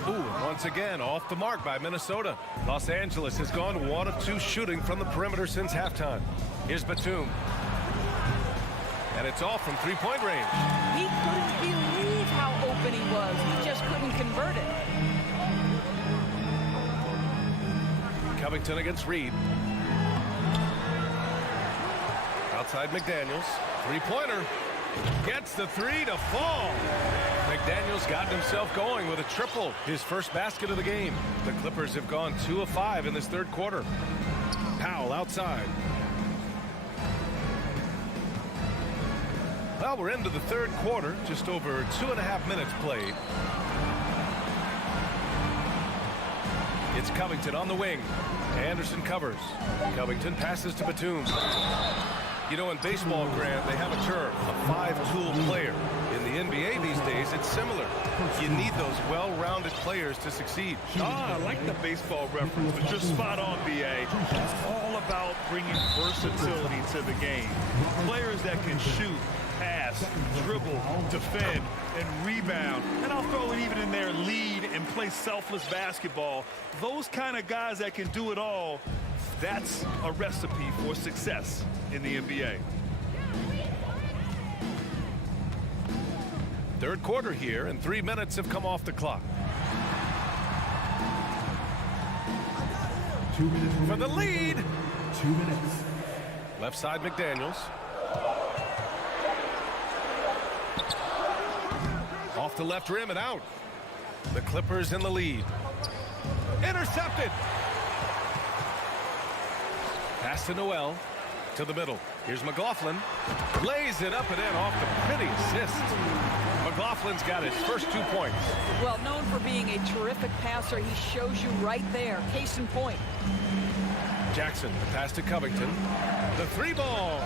Ooh, once again, off the mark by Minnesota. Los Angeles has gone 1 of 2 shooting from the perimeter since halftime. Here's Batum. And it's off from 3-point range. He couldn't believe how open he was. He just couldn't convert it. Covington against Reed. Outside McDaniels. 3-pointer. Gets the three to fall. McDaniel's gotten himself going with a triple, his first basket of the game. The Clippers have gone 2 of 5 in this third quarter. Powell outside. Well, we're into the third quarter, just over 2.5 minutes played. It's Covington on the wing. Anderson covers. Covington passes to Batum. You know, in baseball, Grant, they have a term, a five-tool player. In the NBA these days, it's similar. You need those well-rounded players to succeed. I like the baseball reference, but you're spot on, B.A. It's all about bringing versatility to the game. Players that can shoot, pass, dribble, defend, and rebound. And I'll throw it even in there, lead and play selfless basketball. Those kind of guys that can do it all, that's a recipe for success in the NBA. Third quarter here, and 3 minutes have come off the clock. 2 minutes for the lead. 2 minutes. Left side, McDaniels. Off the left rim and out. The Clippers in the lead. Intercepted. Pass to Noel. To the middle. Here's McLaughlin. Lays it up and in off the pretty assist. McLaughlin's got his first 2 points. Well, known for being a terrific passer, he shows you right there. Case in point. Jackson, pass to Covington. The three ball.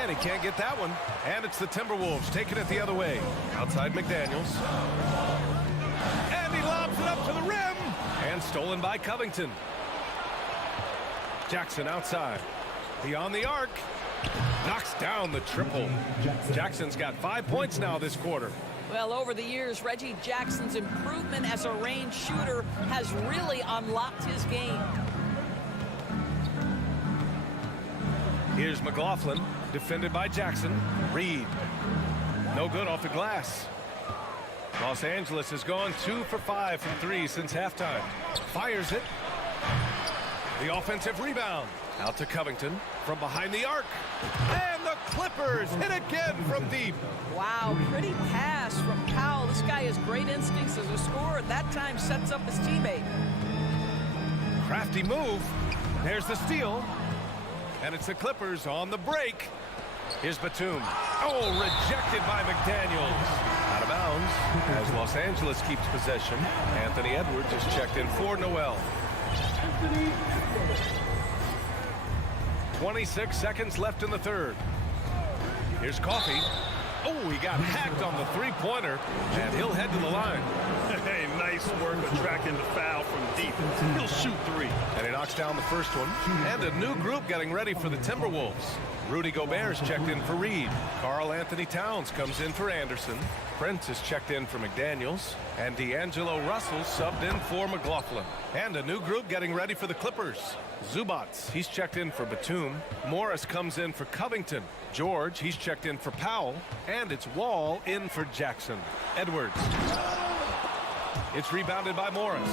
And he can't get that one. And it's the Timberwolves taking it the other way. Outside McDaniels. And he lobs it up to the rim. And stolen by Covington. Jackson outside. Beyond the arc. Knocks down the triple. Jackson's got 5 points now this quarter. Well, over the years, Reggie Jackson's improvement as a range shooter has really unlocked his game. Here's McLaughlin, defended by Jackson. Reed. No good off the glass. Los Angeles has gone 2 for 5 from 3 since halftime. Fires it. The offensive rebound. Out to Covington from behind the arc. And the Clippers hit again from deep. Wow, pretty pass from Powell. This guy has great instincts as a scorer. At that time, sets up his teammate. Crafty move. There's the steal. And it's the Clippers on the break. Here's Batum. Oh, rejected by McDaniels. Out of bounds as Los Angeles keeps possession. Anthony Edwards is checked in for Noel. 26 seconds left in the third. Here's Coffey. Oh, he got hacked on the three-pointer, and he'll head to the line. Hey, nice work attracting the foul from deep. He'll shoot 3. And he knocks down the first one. And a new group getting ready for the Timberwolves. Rudy Gobert is checked in for Reed. Karl Anthony Towns comes in for Anderson. Prince is checked in for McDaniels. And D'Angelo Russell subbed in for McLaughlin. And a new group getting ready for the Clippers. Zubats, he's checked in for Batum. Morris comes in for Covington. George, he's checked in for Powell. And it's Wall in for Jackson. Edwards. It's rebounded by Morris.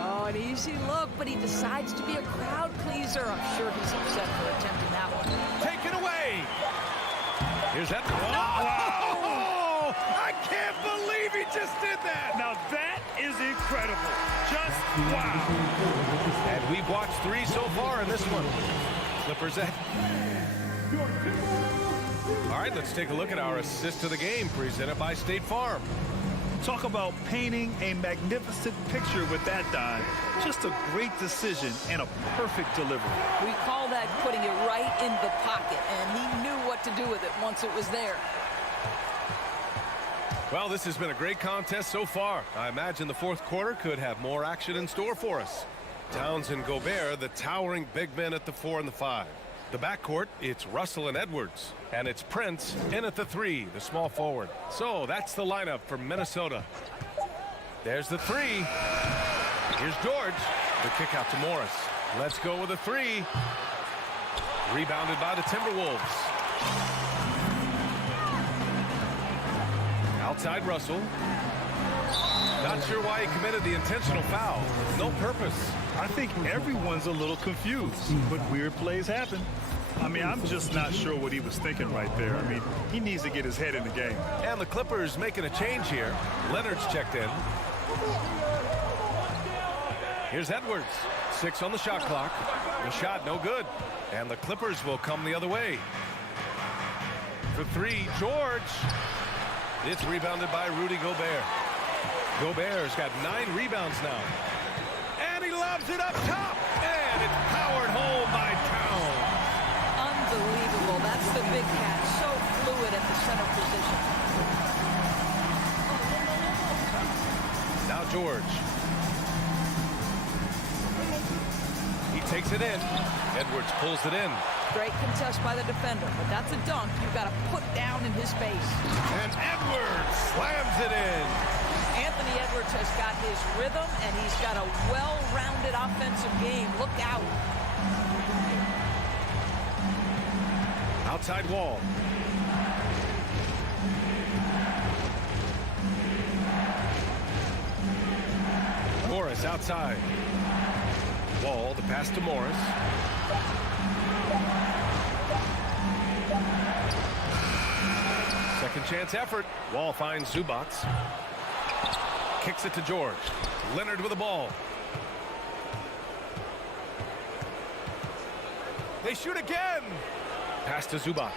Oh, an easy look, but he decides to be a crowd pleaser. I'm sure he's upset for attempting that one. Take it away. Here's that. Oh, I can't believe he just did that. Now that is incredible. Just wow. And we've watched 3 so far in this one. Clippers ahead. All right, let's take a look at our assist to the game presented by State Farm. Talk about painting a magnificent picture with that dive. Just a great decision and a perfect delivery. We call that putting it right in the pocket, and he knew what to do with it once it was there. Well, this has been a great contest so far. I imagine the fourth quarter could have more action in store for us. Towns and Gobert, the towering big men at the 4 and the 5. The backcourt, it's Russell and Edwards. And it's Prince in at the 3, the small forward. So that's the lineup for Minnesota. There's the 3. Here's George. The kick out to Morris. Let's go with a 3. Rebounded by the Timberwolves. Outside Russell. Not sure why he committed the intentional foul. No purpose. I think everyone's a little confused, but weird plays happen. I mean, I'm just not sure what he was thinking right there. I mean, he needs to get his head in the game. And the Clippers making a change here. Leonard's checked in. Here's Edwards. 6 on the shot clock. The shot no good. And the Clippers will come the other way. For 3, George. It's rebounded by Rudy Gobert. Gobert's got 9 rebounds now. And he lobs it up top. And it's powered home by Towns. Unbelievable. That's the big cat. So fluid at the center position. Now George. He takes it in. Edwards pulls it in. Great contest by the defender, but that's a dunk you've got to put down in his face. And Edwards slams it in. Anthony Edwards has got his rhythm, and he's got a well-rounded offensive game. Look out. Outside Wall. Morris outside. Wall, the pass to Morris. Second chance effort. Wall finds Zubac. Kicks it to George. Leonard with the ball. They shoot again. Pass to Zubac.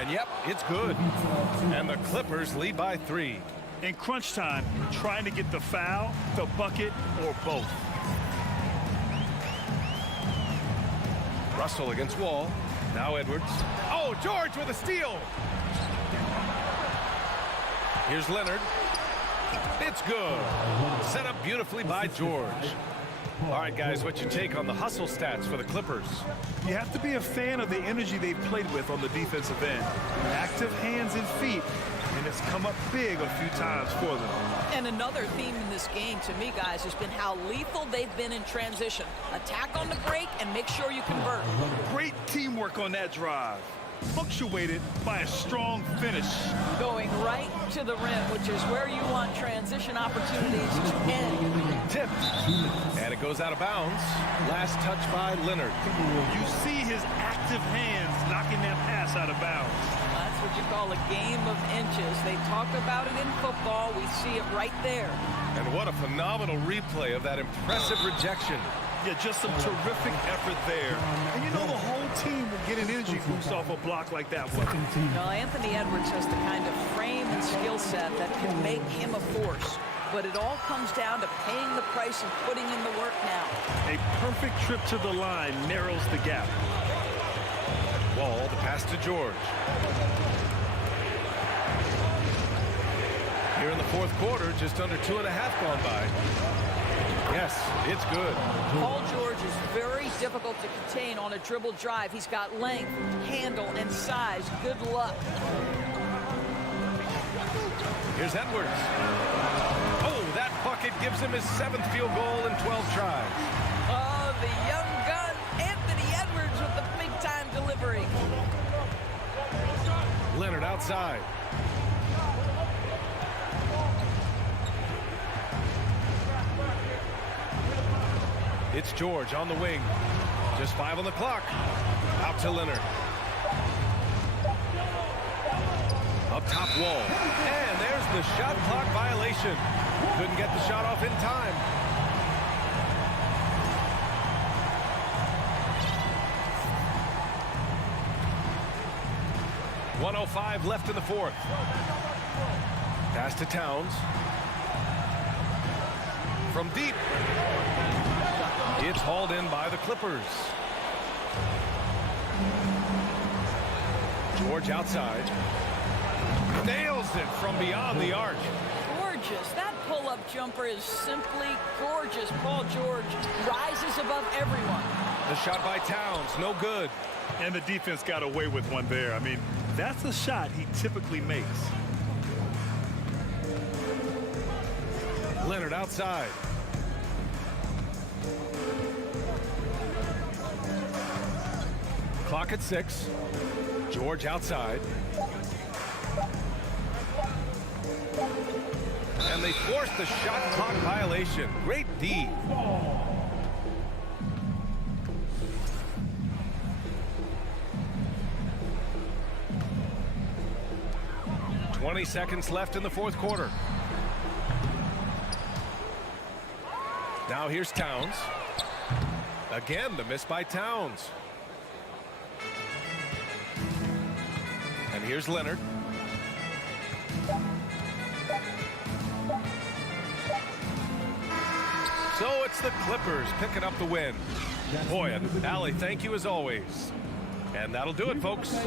And yep, it's good. And the Clippers lead by 3. In crunch time, trying to get the foul, the bucket, or both. Russell against Wall. Now Edwards. Oh, George with a steal. Here's Leonard. It's good. Set up beautifully by George. All right, guys, what's your take on the hustle stats for the Clippers? You have to be a fan of the energy they've played with on the defensive end. Active hands and feet, and it's come up big a few times for them. And another theme in this game, to me, guys, has been how lethal they've been in transition. Attack on the break and make sure you convert. Great teamwork on that drive. Punctuated by a strong finish. Going right to the rim, which is where you want transition opportunities to end. Tipped. And it goes out of bounds. Last touch by Leonard. You see his active hands knocking that pass out of bounds. That's what you call a game of inches. They talk about it in football. We see it right there. And what a phenomenal replay of that impressive rejection. Yeah, just some terrific effort there. And you know the whole team will get an energy boost off a block like that one. Now, Anthony Edwards has the kind of frame and skill set that can make him a force. But it all comes down to paying the price and putting in the work now. A perfect trip to the line narrows the gap. Wall, the pass to George. Here in the fourth quarter, just under 2.5 gone by. Yes, it's good. Paul George is very difficult to contain on a dribble drive. He's got length, handle, and size. Good luck. Here's Edwards. Oh, that bucket gives him his 7th field goal in 12 tries. Oh, the young gun, Anthony Edwards with the big-time delivery. Leonard outside. It's George on the wing. Just 5 on the clock. Out to Leonard. Up top Wall. And there's the shot clock violation. Couldn't get the shot off in time. .105 left in the fourth. Pass to Towns. From deep. It's hauled in by the Clippers. George outside. Nails it from beyond the arc. Gorgeous. That pull-up jumper is simply gorgeous. Paul George rises above everyone. The shot by Towns, no good. And the defense got away with one there. I mean, that's a shot he typically makes. Leonard outside. Clock at 6. George outside. And they force the shot clock violation. Great D. 20 seconds left in the fourth quarter. Now here's Towns. Again, the miss by Towns. And here's Leonard. So it's the Clippers picking up the win. Boy, and Allie, thank you as always. And that'll do it, folks.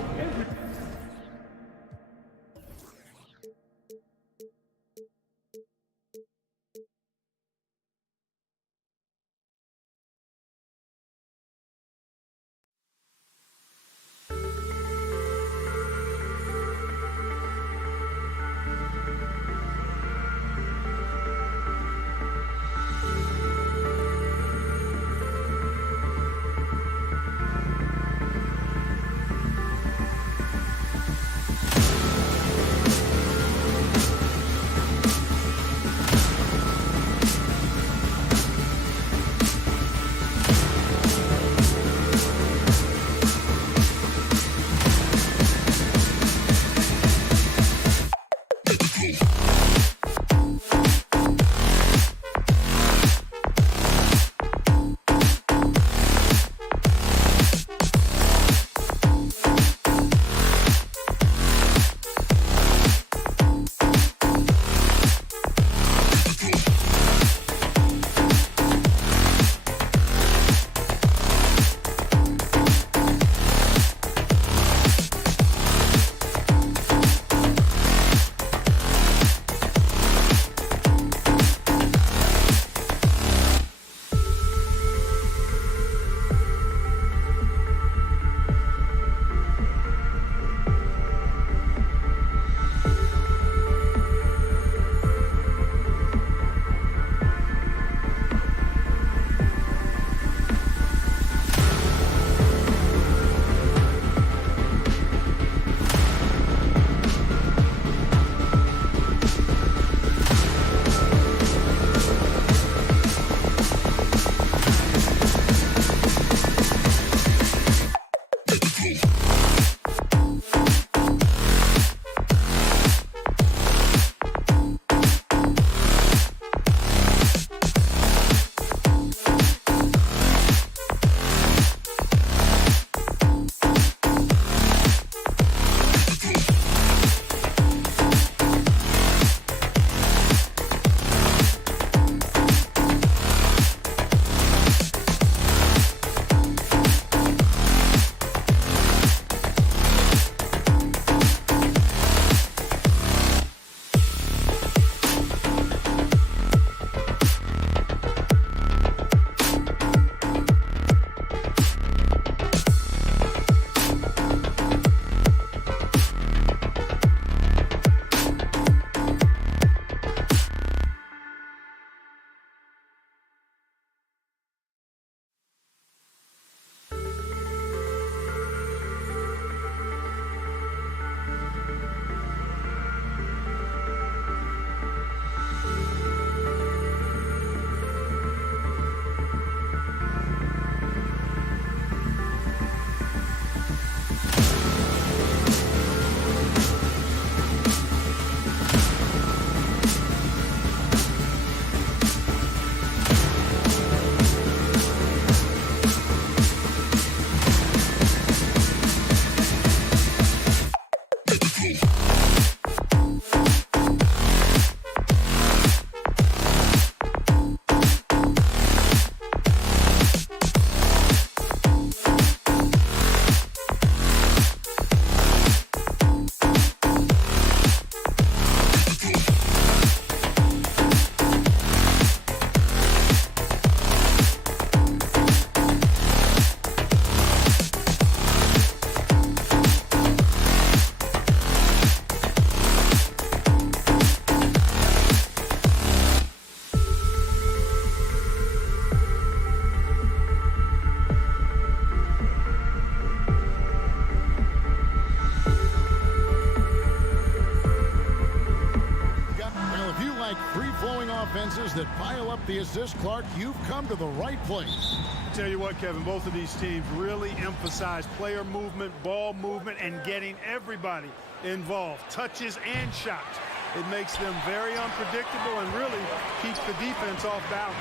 offenses that pile up the assist, Clark, you've come to the right place. Tell you what, Kevin, both of these teams really emphasize player movement, ball movement, and getting everybody involved, touches and shots. It makes them very unpredictable and really keeps the defense off balance.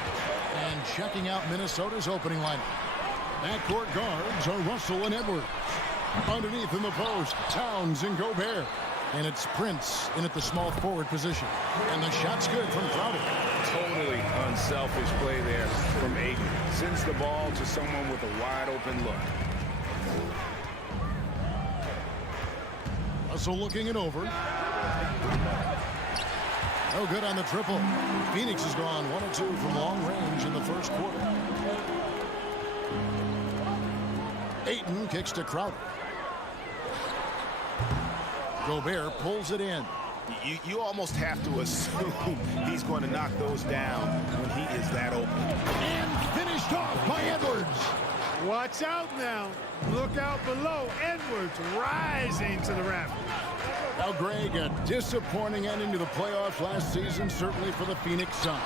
And checking out Minnesota's opening lineup. Backcourt guards are Russell and Edwards. Underneath in the post, Towns and Gobert. And it's Prince in at the small forward position. And the shot's good from Crowder. Totally unselfish play there from Ayton. Sends the ball to someone with a wide open look. Russell looking it over. No good on the triple. Phoenix has gone 1 of 2 from long range in the first quarter. Ayton kicks to Crowder. Gobert pulls it in. You almost have to assume he's going to knock those down when he is that open. And finished off by Edwards. Watch out now. Look out below. Edwards rising to the rafters. Now, Greg, a disappointing ending to the playoffs last season, certainly for the Phoenix Suns.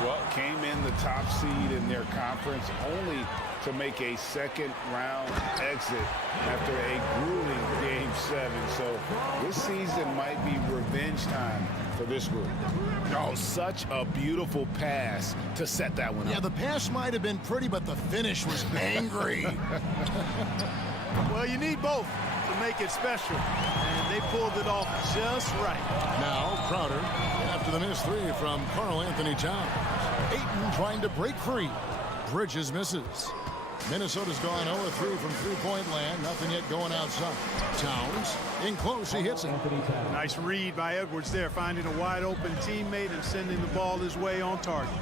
Well, came in the top seed in their conference only to make a second-round exit after a grueling Game 7. So this season might be revenge time for this group. Oh, such a beautiful pass to set that one up. Yeah, the pass might have been pretty, but the finish was angry. Well, you need both to make it special, and they pulled it off just right. Now, Crowder, after the missed three from Karl Anthony Towns. Ayton trying to break free. Bridges misses. Minnesota's gone 0-3 from three-point land. Nothing yet going outside. Towns in close. He hits it. Nice read by Edwards there, finding a wide-open teammate and sending the ball his way on target.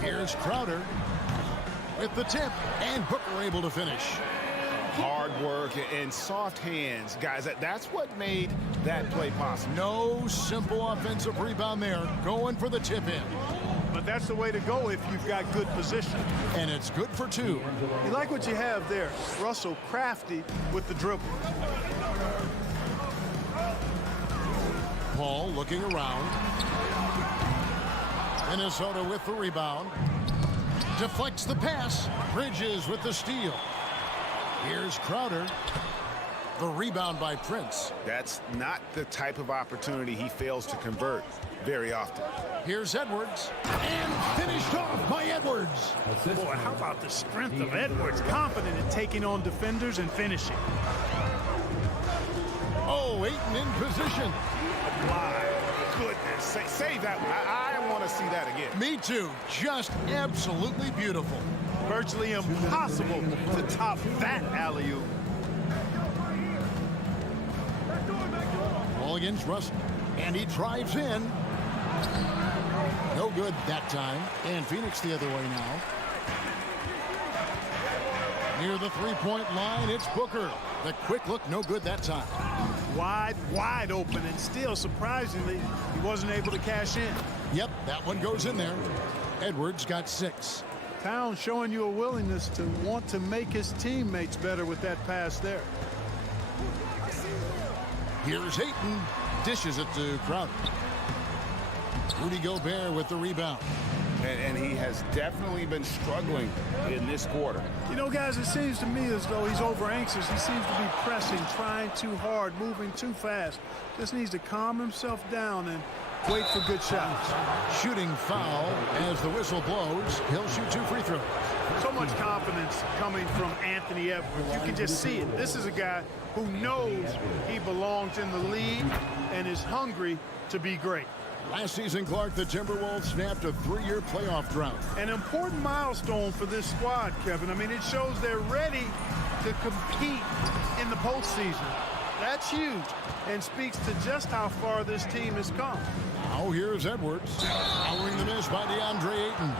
Here's Crowder with the tip, and Booker able to finish. Hard work and soft hands. Guys, that's what made that play possible. No simple offensive rebound there. Going for the tip in. But that's the way to go if you've got good position. And it's good for two. You like what you have there. Russell crafty with the dribble. Paul looking around. Minnesota with the rebound. Deflects the pass. Bridges with the steal. Here's Crowder. The rebound by Prince. That's not the type of opportunity he fails to convert very often. Here's Edwards. And finished off by Edwards. Boy, how about the strength of Edwards? Confident in taking on defenders and finishing. Oh, Ayton in position. My goodness. Save that one. I want to see that again. Me too. Just absolutely beautiful. Virtually impossible to top that alley-oop. Ball against Russell. And he drives in. No good that time. And Phoenix the other way now. Near the three-point line, it's Booker. The quick look, no good that time. Wide open, and still, surprisingly, he wasn't able to cash in. Yep, that one goes in there. Edwards got 6. Towns showing you a willingness to want to make his teammates better with that pass there. Here's Ayton. Dishes it to Crowder. Rudy Gobert with the rebound. And he has definitely been struggling in this quarter. You know, guys, it seems to me as though he's over anxious. He seems to be pressing, trying too hard, moving too fast. Just needs to calm himself down and wait for good shots. Shooting foul as the whistle blows. He'll shoot 2 free throws. So much confidence coming from Anthony Edwards. You can just see it. This is a guy who knows he belongs in the league and is hungry to be great. Last season, Clark, the Timberwolves snapped a 3-year playoff drought. An important milestone for this squad, Kevin. I mean, it shows they're ready to compete in the postseason. That's huge and speaks to just how far this team has come. Now here's Edwards. Following the miss by DeAndre Ayton.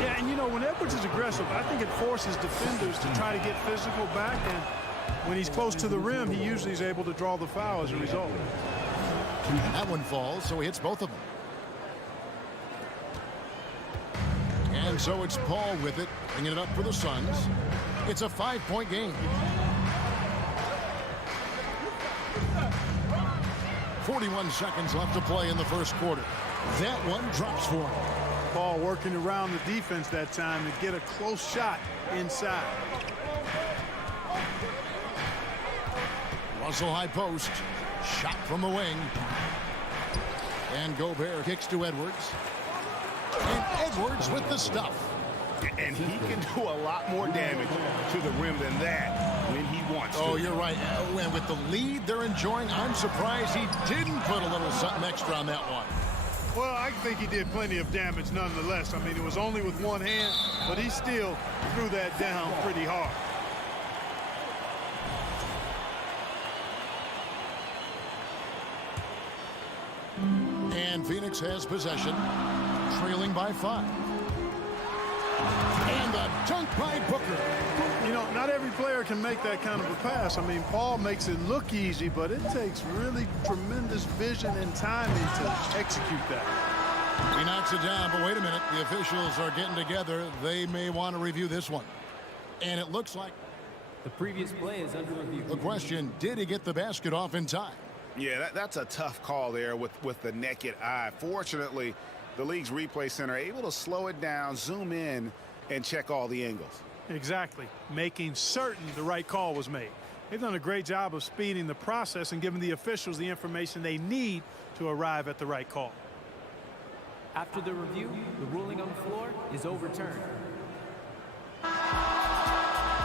Yeah, and you know, when Edwards is aggressive, I think it forces defenders to try to get physical back, and when he's close to the rim, he usually is able to draw the foul as a result. That one falls, so he hits both of them. And so it's Paul with it, bringing it up for the Suns. It's a 5-point game. 41 seconds left to play in the first quarter. That one drops for him. Paul working around the defense that time to get a close shot inside. Russell high post. Shot from the wing. And Gobert kicks to Edwards. And Edwards with the stuff. And he can do a lot more damage to the rim than that when he wants to. Oh, you're right. And with the lead they're enjoying, I'm surprised he didn't put a little something extra on that one. Well, I think he did plenty of damage nonetheless. I mean, it was only with one hand, but he still threw that down pretty hard. And Phoenix has possession, trailing by 5. And a dunk by Booker. You know, not every player can make that kind of a pass. I mean, Paul makes it look easy, but it takes really tremendous vision and timing to execute that. He knocks it down, but wait a minute. The officials are getting together. They may want to review this one. And it looks like The previous play is under review. the question, did he get the basket off in time? Yeah, that's a tough call there with the naked eye. Fortunately, the league's replay center able to slow it down, zoom in, and check all the angles. Exactly. Making certain the right call was made. They've done a great job of speeding the process and giving the officials the information they need to arrive at the right call. After the review, the ruling on the floor is overturned.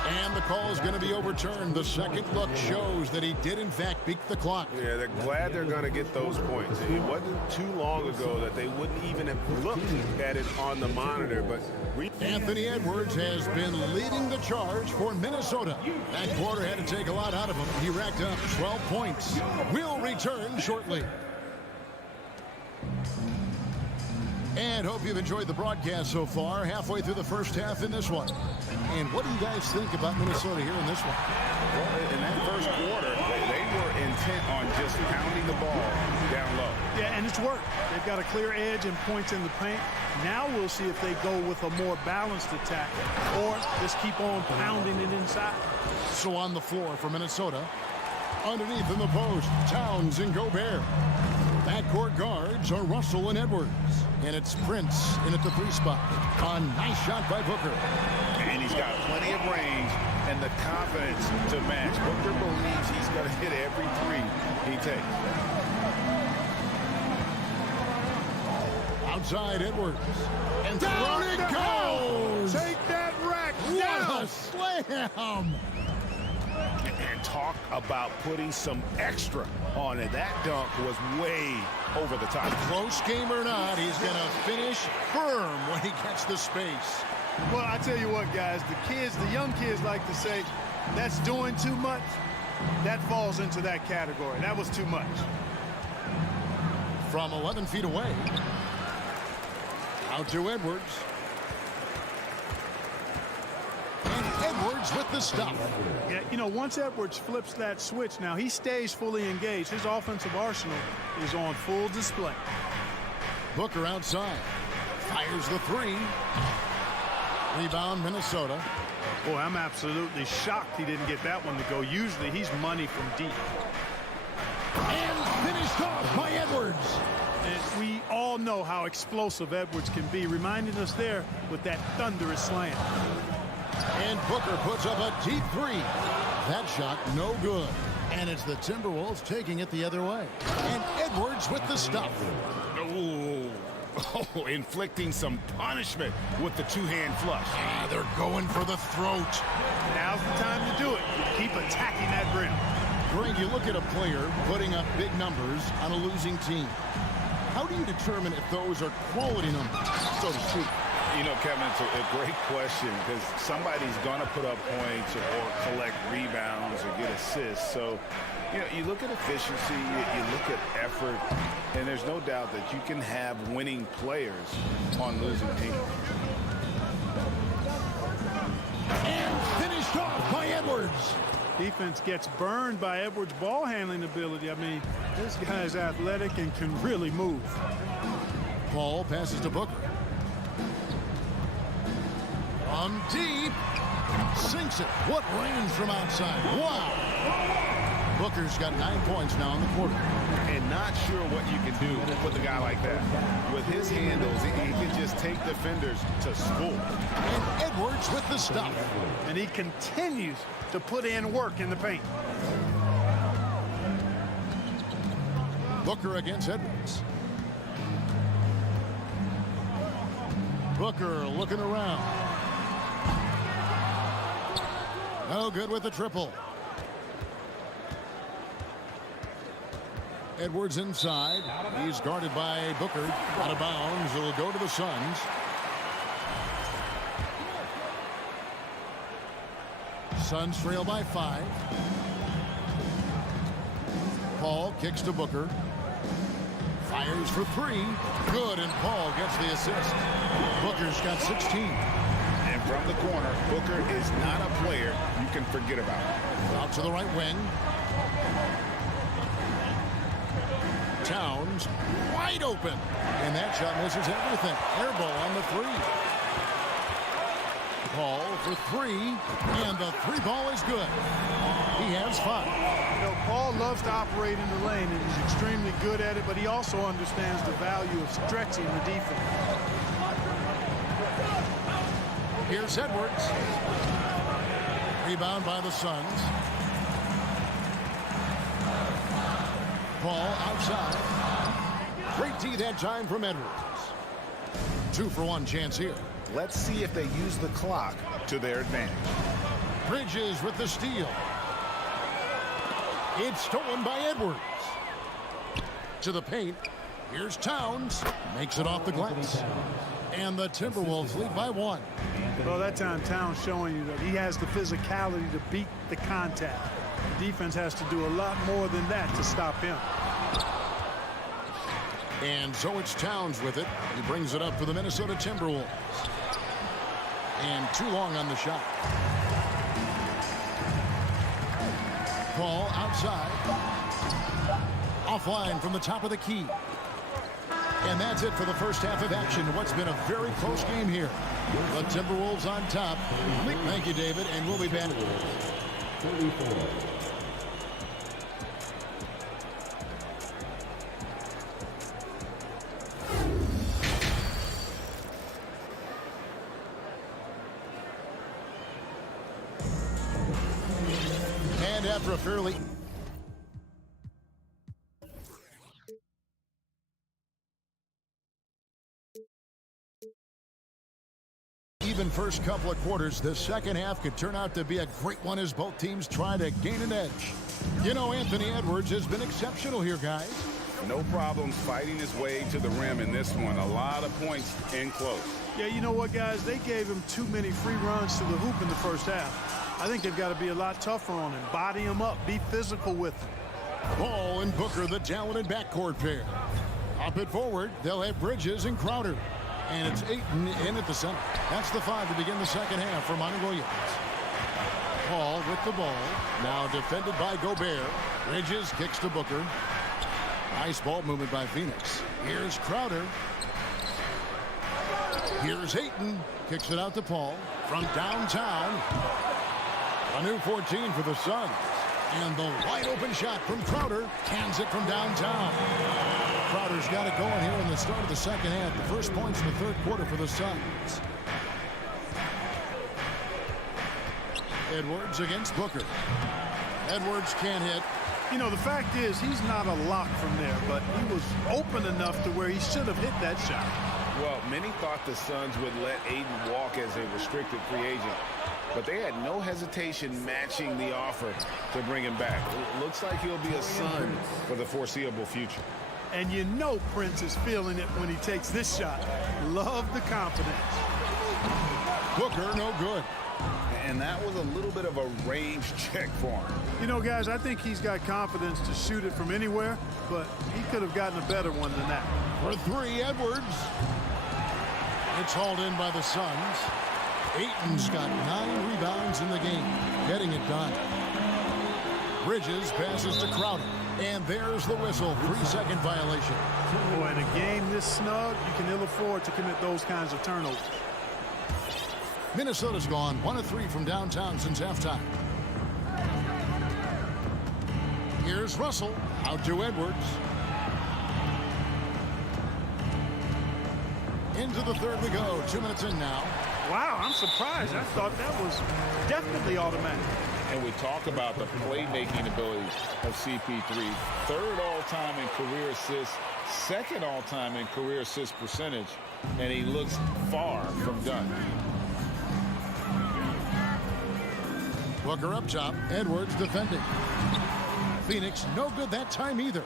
And the call is going to be overturned. The second look shows that he did, in fact, beat the clock. Yeah, they're glad they're going to get those points. It wasn't too long ago that they wouldn't even have looked at it on the monitor. But Anthony Edwards has been leading the charge for Minnesota. That quarter had to take a lot out of him. He racked up 12 points. We'll return shortly. And hope you've enjoyed the broadcast so far. Halfway through the first half in this one. And what do you guys think about Minnesota here in this one? Well, in that first quarter, they were intent on just pounding the ball down low. Yeah, and it's worked. They've got a clear edge and points in the paint. Now we'll see if they go with a more balanced attack or just keep on pounding it inside. So on the floor for Minnesota. Underneath in the post, Towns and Gobert. Backcourt guards are Russell and Edwards. And it's Prince in at the 3 spot. A nice shot by Booker. And he's got plenty of range and the confidence to match. Booker believes he's going to hit every 3 he takes. Outside Edwards. And down it goes! Take that rack What down! a slam! And talk about putting some extra on it. That dunk was way over the top. Close game or not, he's going to finish firm when he gets the space. Well, I tell you what, guys, the young kids like to say, that's doing too much. That falls into that category. That was too much. From 11 feet away. Out to Edwards. And Edwards with the stuff. Yeah, you know, once Edwards flips that switch, now he stays fully engaged. His offensive arsenal is on full display. Booker outside. Fires the 3. Rebound, Minnesota. Boy, I'm absolutely shocked he didn't get that one to go. Usually he's money from deep. And finished off by Edwards. And we all know how explosive Edwards can be, reminding us there with that thunderous slam. And Booker puts up a deep 3. That shot no good. And it's the Timberwolves taking it the other way. And Edwards with the stuff. Oh, inflicting some punishment with the 2-hand flush. Ah, they're going for the throat. Now's the time to do it. Keep attacking that rim. Greg, you look at a player putting up big numbers on a losing team. How do you determine if those are quality numbers, so to speak? You know, Kevin, it's a great question because somebody's going to put up points or collect rebounds or get assists. So, you know, you look at efficiency, you look at effort, and there's no doubt that you can have winning players on losing teams. And finished off by Edwards. Defense gets burned by Edwards' ball handling ability. I mean, this guy's athletic and can really move. Paul passes to Booker. From deep. Sinks it. What range from outside. Wow. Booker's got 9 points now in the quarter. And not sure what you can do with a guy like that. With his handles, he can just take defenders to school. And Edwards with the stuff. And he continues to put in work in the paint. Booker against Edwards. Booker looking around. No good with the triple. Edwards inside. He's guarded by Booker. Out of bounds. It'll go to the Suns. Suns trail by 5. Paul kicks to Booker. Fires for 3. Good, and Paul gets the assist. Booker's got 16. And from the corner, Booker is not a player you can forget about. Out to the right wing. Towns wide open. And that shot misses everything. Air ball on the 3. Paul for 3. And the 3 ball is good. He has 5. You know, Paul loves to operate in the lane, and he's extremely good at it, but he also understands the value of stretching the defense. Here's Edwards. Rebound by the Suns. Paul outside. Great D that time from Edwards. 2-for-1 chance here. Let's see if they use the clock to their advantage. Bridges with the steal. It's stolen by Edwards. To the paint. Here's Towns. Makes it off the glass. And the Timberwolves lead by 1. Well, that time Towns showing you that he has the physicality to beat the contact. The defense has to do a lot more than that to stop him. And so it's Towns with it. He brings it up for the Minnesota Timberwolves. And too long on the shot. Paul outside. Offline from the top of the key. And that's it for the first half of action. What's been a very close game here. The Timberwolves on top. Thank you, David, and we'll be back. 34. And after a fairly even first couple of quarters, the second half could turn out to be a great one as both teams try to gain an edge. You know, Anthony Edwards has been exceptional here, guys. No problems fighting his way to the rim in this one. A lot of points in close. Yeah, you know what, guys? They gave him too many free runs to the hoop in the first half. I think they've got to be a lot tougher on him. Body him up. Be physical with him. Paul and Booker, the talented backcourt pair. Up it forward, they'll have Bridges and Crowder. And it's Ayton in at the center. That's the 5 to begin the second half for Monty Williams. Paul with the ball. Now defended by Gobert. Bridges kicks to Booker. Nice ball movement by Phoenix. Here's Crowder. Here's Ayton. Kicks it out to Paul. From downtown. A new 14 for the Suns. And the wide open shot from Crowder. Cans it from downtown. Crowder's got it going here in the start of the second half. The first points in the third quarter for the Suns. Edwards against Booker. Edwards can't hit. You know, the fact is he's not a lock from there, but he was open enough to where he should have hit that shot. Well, many thought the Suns would let Ayton walk as a restricted free agent, but they had no hesitation matching the offer to bring him back. It looks like he'll be a Sun for the foreseeable future. And you know Prince is feeling it when he takes this shot. Love the confidence. Booker, no good. And that was a little bit of a range check for him. You know, guys, I think he's got confidence to shoot it from anywhere, but he could have gotten a better one than that. For 3, Edwards. It's hauled in by the Suns. Ayton's got 9 rebounds in the game, getting it done. Bridges passes to Crowder. And there's the whistle. 3-second violation. Boy, in a game this snug, you can ill afford to commit those kinds of turnovers. Minnesota's gone 1 of 3 from downtown since halftime. Here's Russell. Out to Edwards. Into the third we go. 2 minutes in now. Wow, I'm surprised. I thought that was definitely automatic. And we talk about the playmaking abilities of CP3. Third all-time in career assists, second all-time in career assist percentage, and he looks far from done. Booker up top, Edwards defending. Phoenix no good that time either.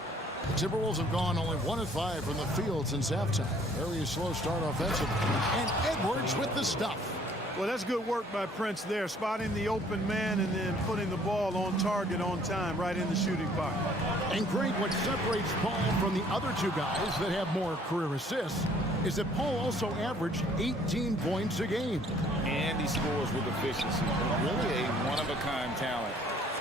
The Timberwolves have gone only 1 of 5 from the field since halftime. Very slow start offensively. And Edwards with the stuff. Well, that's good work by Prince there, spotting the open man and then putting the ball on target on time right in the shooting pocket. And Greg, what separates Paul from the other two guys that have more career assists is that Paul also averaged 18 points a game. And he scores with efficiency. Really a one-of-a-kind talent.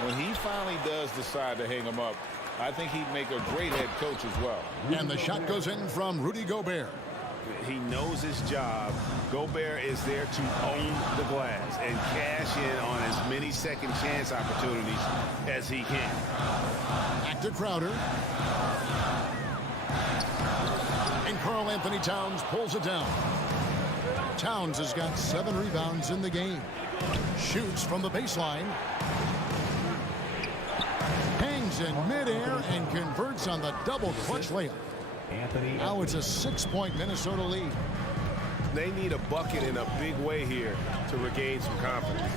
When he finally does decide to hang him up, I think he'd make a great head coach as well. And the shot goes in from Rudy Gobert. He knows his job. Gobert is there to own the glass and cash in on as many second chance opportunities as he can. Back to Crowder. And Karl Anthony Towns pulls it down. Towns has got 7 rebounds in the game. Shoots from the baseline. Hangs in midair and converts on the double clutch layup. Now it's a 6-point Minnesota lead. They need a bucket in a big way here to regain some confidence.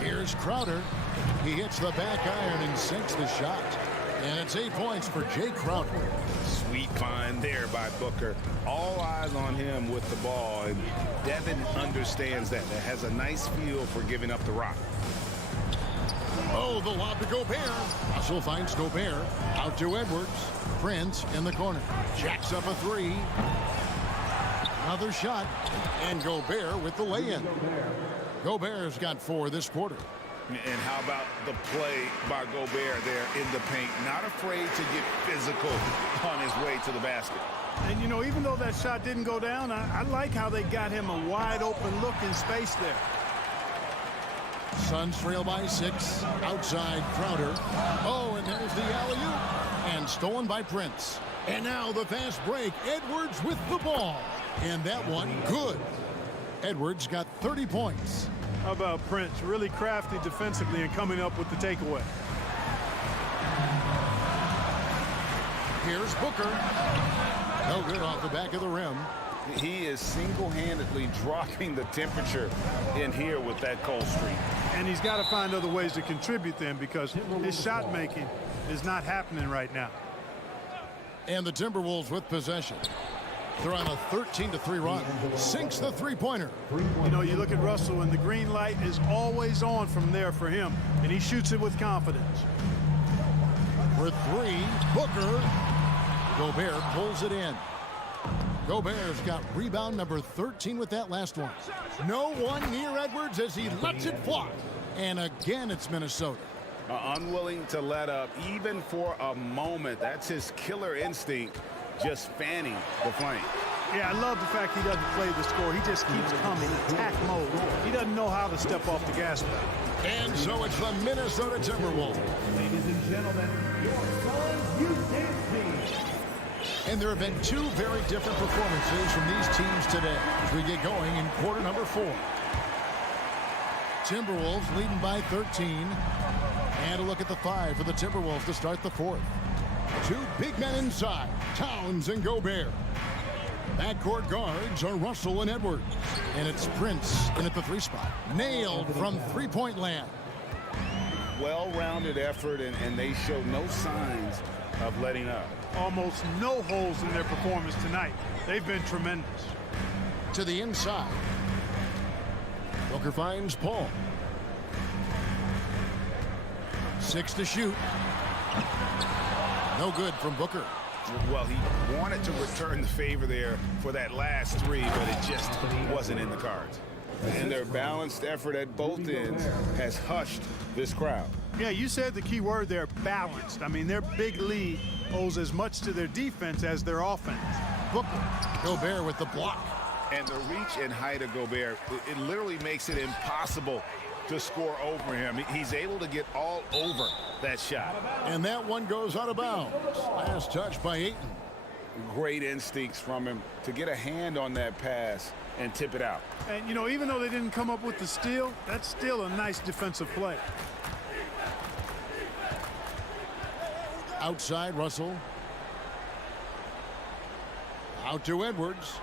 Here's Crowder. He hits the back iron and sinks the shot. And it's 8 points for Jay Crowder. Sweet find there by Booker. All eyes on him with the ball, and Devin understands that. That has a nice feel for giving up the rock. Oh, the lob to Gobert. Russell finds Gobert. Out to Edwards. Prince in the corner. Jacks up a 3. Another shot. And Gobert with the lay-in. Gobert's got 4 this quarter. And how about the play by Gobert there in the paint? Not afraid to get physical on his way to the basket. And, you know, even though that shot didn't go down, I like how they got him a wide-open look in space there. Suns trail by 6. Outside Crowder. Oh, and there's the alley-oop. And stolen by Prince. And now the fast break. Edwards with the ball. And that one good. Edwards got 30 points. How about Prince? Really crafty defensively and coming up with the takeaway. Here's Booker. No good off the back of the rim. He is single-handedly dropping the temperature in here with that cold streak. And he's got to find other ways to contribute then, because his shot making is not happening right now. And the Timberwolves with possession. They're on a 13-3 run. Sinks the three-pointer. You know, you look at Russell, and the green light is always on from there for him, and he shoots it with confidence. For 3, Booker. Gobert pulls it in. Gobert's got rebound number 13 with that last one. No one near Edwards as he lets it fly. And again, it's Minnesota. Unwilling to let up even for a moment. That's his killer instinct, just fanning the flame. Yeah, I love the fact he doesn't play the score. He just keeps coming, attack mode. He doesn't know how to step off the gas pedal. And so it's the Minnesota Timberwolves. Ladies and gentlemen, your Suns Youth Team. And there have been 2 very different performances from these teams today as we get going in quarter number 4. Timberwolves leading by 13. And a look at the 5 for the Timberwolves to start the 4th. 2 big men inside, Towns and Gobert. Backcourt guards are Russell and Edwards. And it's Prince in at the 3 spot. Nailed from three-point land. Well-rounded effort, and they show no signs of letting up. Almost no holes in their performance tonight. They've been tremendous. To the inside. Booker finds Paul. 6 to shoot. No good from Booker. Well, he wanted to return the favor there for that last 3, but it just wasn't in the cards. And their balanced effort at both ends has hushed this crowd. Yeah, you said the key word there, balanced. I mean, their big lead owes as much to their defense as their offense. Booker. Gobert with the block. And the reach and height of Gobert, it literally makes it impossible to score over him. He's able to get all over that shot. And that one goes out of bounds. Last touch by Ayton. Great instincts from him to get a hand on that pass and tip it out. And, you know, even though they didn't come up with the steal, that's still a nice defensive play. Outside, Russell. Out to Edwards.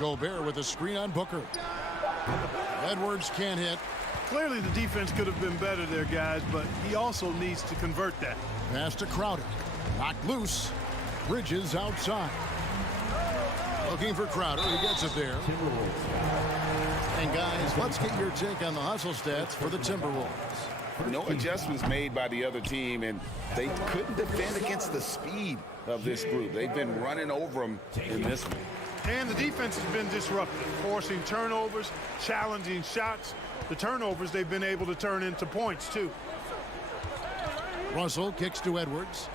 Gobert with a screen on Booker. Edwards can't hit. Clearly the defense could have been better there, guys, but he also needs to convert that. Pass to Crowder. Knocked loose. Bridges outside. Looking for Crowder. He gets it there. And guys, let's get your take on the hustle stats for the Timberwolves. No adjustments made by the other team, and they couldn't defend against the speed of this group. They've been running over them in this one. And the defense has been disruptive, forcing turnovers, challenging shots. The turnovers they've been able to turn into points, too. Russell kicks to Edwards.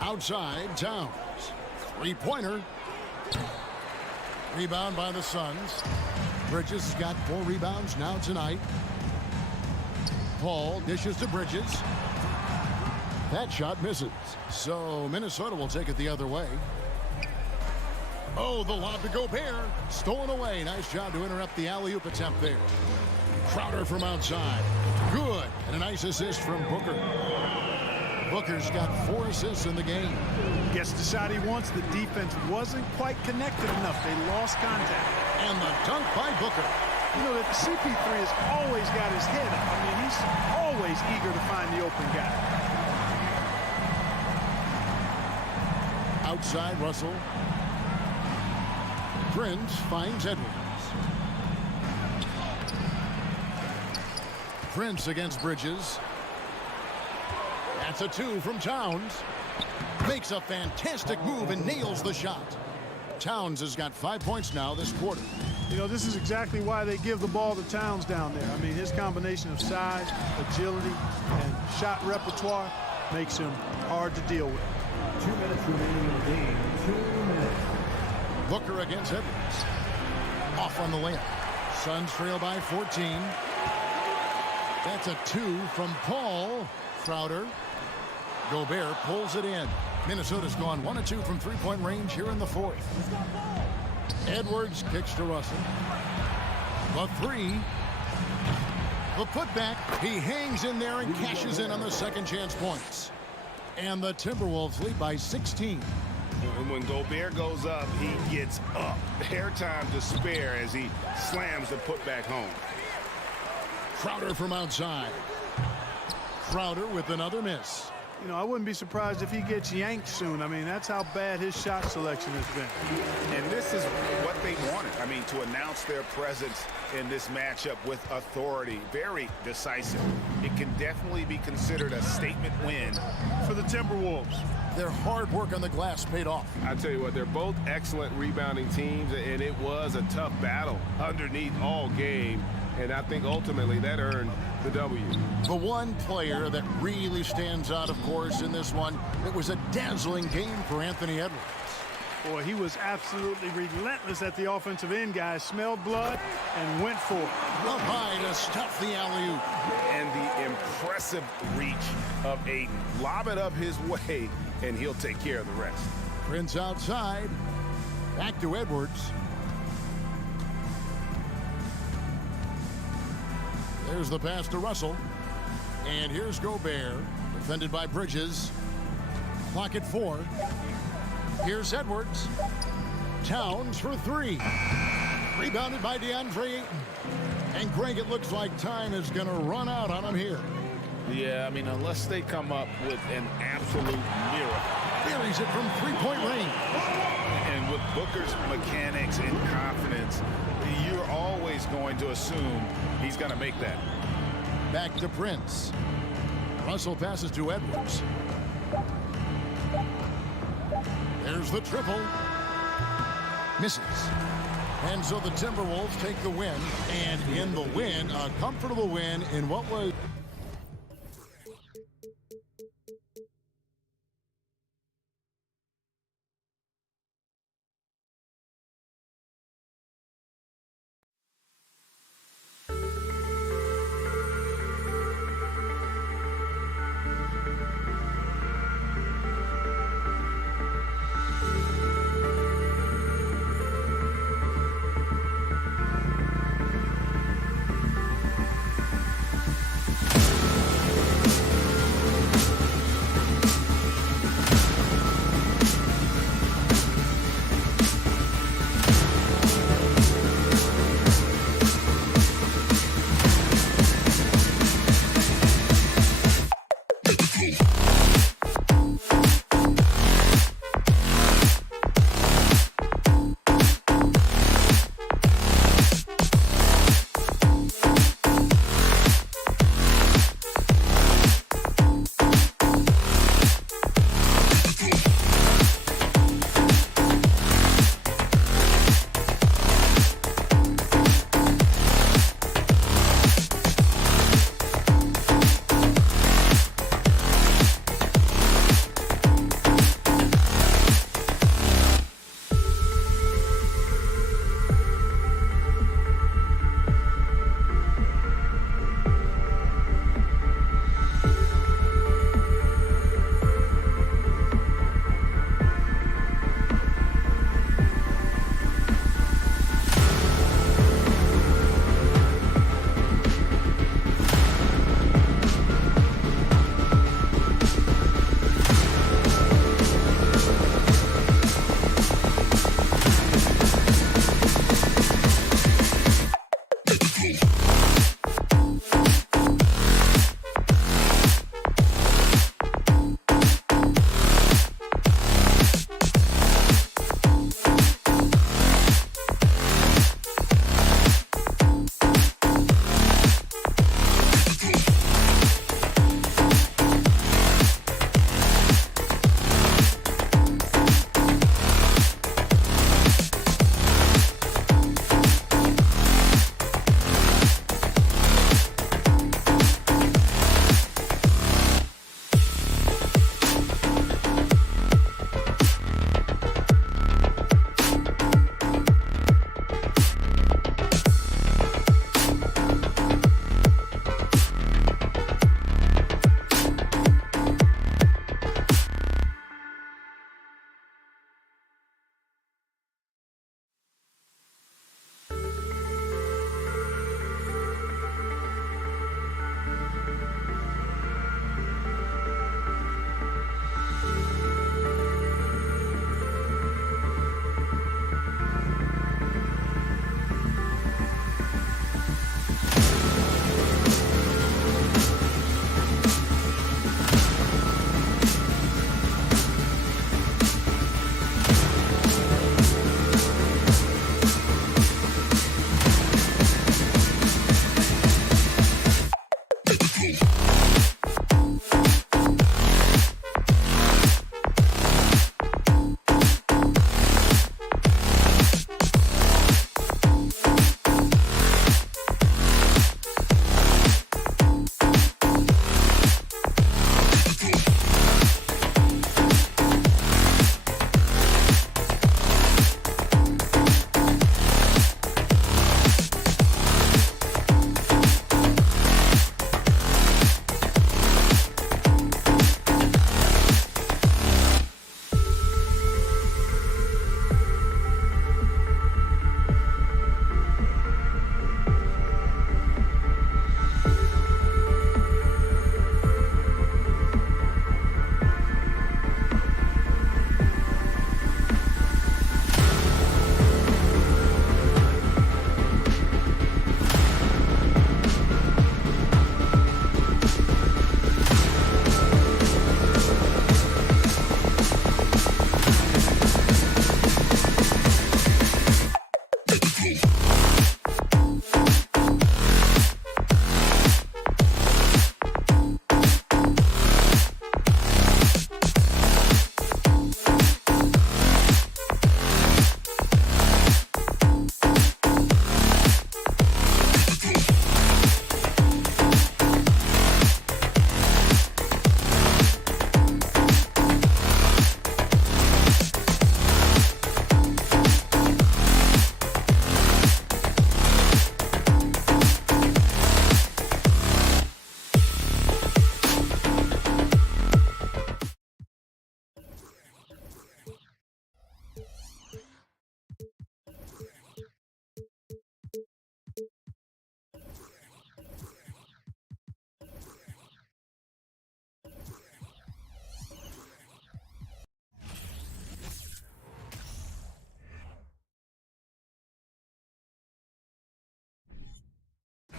Outside, Towns. Three-pointer. Rebound by the Suns. Bridges has got 4 rebounds now tonight. Paul dishes to Bridges. That shot misses. So Minnesota will take it the other way. Oh, the lob to Gobert. Stolen away. Nice job to interrupt the alley-oop attempt there. Crowder from outside. Good. And a nice assist from Booker. Booker's got 4 assists in the game. Gets the shot he wants. The defense wasn't quite connected enough. They lost contact. And the dunk by Booker. You know that CP3 has always got his head up. I mean, he's always eager to find the open guy. Outside, Russell. Prince finds Edwards. Prince against Bridges. That's a 2 from Towns. Makes a fantastic move and nails the shot. Towns has got 5 points now this quarter. You know, this is exactly why they give the ball to Towns down there. I mean, his combination of size, agility, and shot repertoire makes him hard to deal with. 2 minutes remaining in the game. 2 minutes. Booker against Edwards. Off on the layup. Suns trail by 14. That's a 2 from Paul. Crowder. Gobert pulls it in. Minnesota's gone 1 of 2 from three-point range here in the 4th. Edwards kicks to Russell. The 3. The putback. He hangs in there and cashes in on the second chance points. And the Timberwolves lead by 16. And when Gobert goes up, he gets up. Hair time to spare as he slams the putback home. Crowder from outside. Crowder with another miss. You know, I wouldn't be surprised if he gets yanked soon. I mean, that's how bad his shot selection has been. And this is what they wanted. I mean, to announce their presence in this matchup with authority. Very decisive. It can definitely be considered a statement win for the Timberwolves. Their hard work on the glass paid off. I tell you what, they're both excellent rebounding teams, and it was a tough battle underneath all game. And I think ultimately that earned the W. The one player that really stands out, of course, in this one, it was a dazzling game for Anthony Edwards. Boy, he was absolutely relentless at the offensive end, guys. Smelled blood and went for it. Up high to stuff the alley-oop. And the impressive reach of Aiden. Lob it up his way, and he'll take care of the rest. Prince outside. Back to Edwards. There's the pass to Russell. And here's Gobert, defended by Bridges. Clock at 4. Here's Edwards. Towns for 3. Rebounded by DeAndre Ayton. And Greg, it looks like time is going to run out on him here. Yeah, I mean, unless they come up with an absolute miracle. Buries it from three-point range. And with Booker's mechanics and confidence, you're always going to assume he's going to make that. Back to Prince. Russell passes to Edwards. There's the triple. Misses. And so the Timberwolves take the win. And in the win, a comfortable win in what was...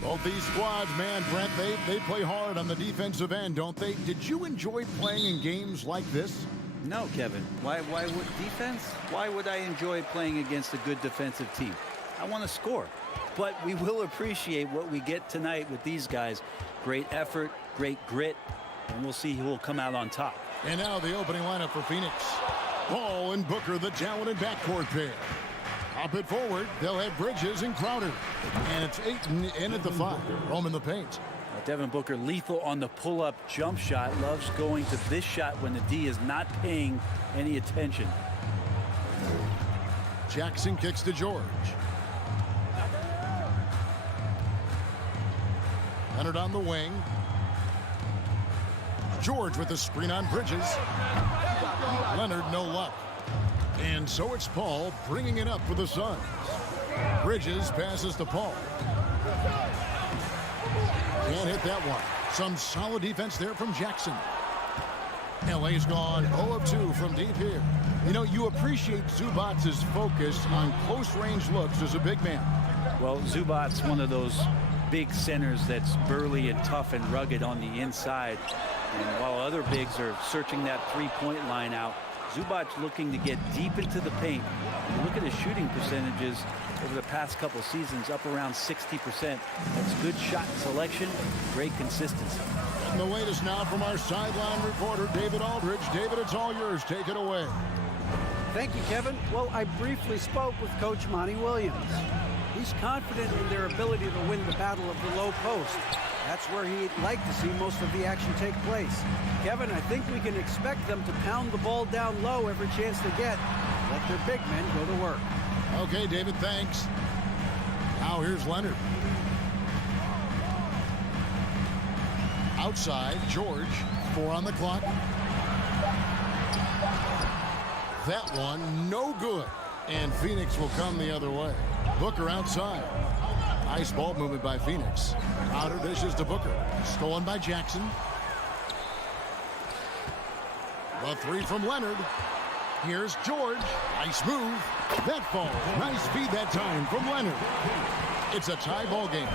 Both these squads, man, Brent, they play hard on the defensive end, don't they? Did you enjoy playing in games like this? No, Kevin. Why would defense? Why would I enjoy playing against a good defensive team? I want to score. But we will appreciate what we get tonight with these guys. Great effort, great grit, and we'll see who will come out on top. And now the opening lineup for Phoenix. Ball and Booker, the talented backcourt pair. Up it forward, they'll have Bridges and Crowder. And it's Ayton in at the 5. Roaming the paint. Devin Booker lethal on the pull-up jump shot. Loves going to this shot when the D is not paying any attention. Jackson kicks to George. Leonard on the wing. George with the screen on Bridges. Leonard no luck. And so it's Paul bringing it up for the Suns. Bridges passes to Paul. Can't hit that one. Some solid defense there from Jackson. LA's gone 0 of 2 from deep here. You know, you appreciate Zubac's focus on close-range looks as a big man. Well, Zubac's one of those big centers that's burly and tough and rugged on the inside. And while other bigs are searching that three-point line out, Zubac looking to get deep into the paint. You look at his shooting percentages over the past couple seasons, up around 60%. That's good shot selection, great consistency. And the latest now from our sideline reporter, David Aldridge. David, it's all yours. Take it away. Thank you, Kevin. Well, I briefly spoke with Coach Monty Williams. He's confident in their ability to win the battle of the low post. That's where he'd like to see most of the action take place. Kevin, I think we can expect them to pound the ball down low every chance they get. Let their big men go to work. Okay, David, thanks. Now here's Leonard. Outside, George, 4 on the clock. That one, no good. And Phoenix will come the other way. Booker outside. Nice ball movement by Phoenix. Outer dishes to Booker. Stolen by Jackson. The 3 from Leonard. Here's George. Nice move. That falls. Nice feed that time from Leonard. It's a tie ball game.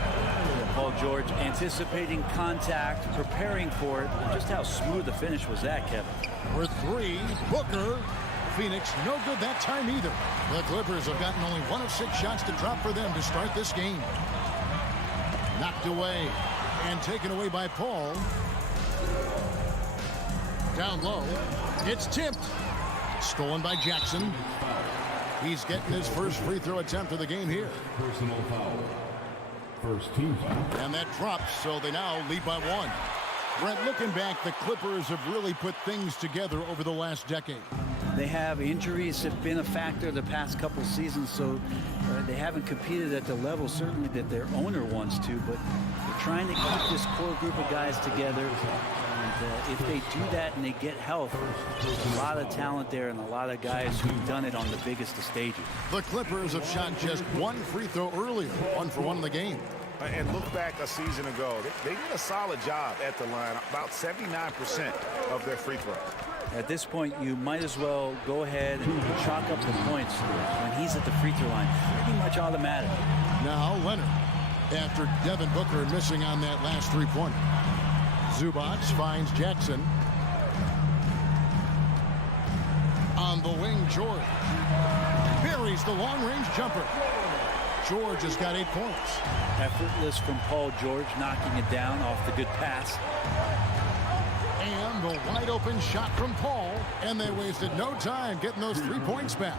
Paul George anticipating contact, preparing for it. Just how smooth the finish was that, Kevin. For 3, Booker. Phoenix, no good that time either. The Clippers have gotten only 1 of 6 shots to drop for them to start this game. Knocked away. And taken away by Paul. Down low. It's tipped. Stolen by Jackson. He's getting his first free throw attempt of the game here. Personal foul. First team foul. And that drops, so they now lead by 1. Brent, looking back, the Clippers have really put things together over the last decade. They have injuries have been a factor the past couple seasons, so they haven't competed at the level certainly that their owner wants to, but they're trying to keep this core group of guys together. And if they do that and they get health, there's a lot of talent there and a lot of guys who've done it on the biggest of stages. The Clippers have shot just 1 free throw earlier, 1 for 1 in the game. And look back a season ago, they did a solid job at the line, about 79% of their free throws. At this point, you might as well go ahead and chalk up the points when he's at the free throw line. Pretty much automatic. Now Leonard, after Devin Booker missing on that last three-pointer. Zubac finds Jackson. On the wing, George. Buries the long-range jumper. George has got 8 points. Effortless from Paul George, knocking it down off the good pass. And the wide open shot from Paul, and they wasted no time getting those 3 points back.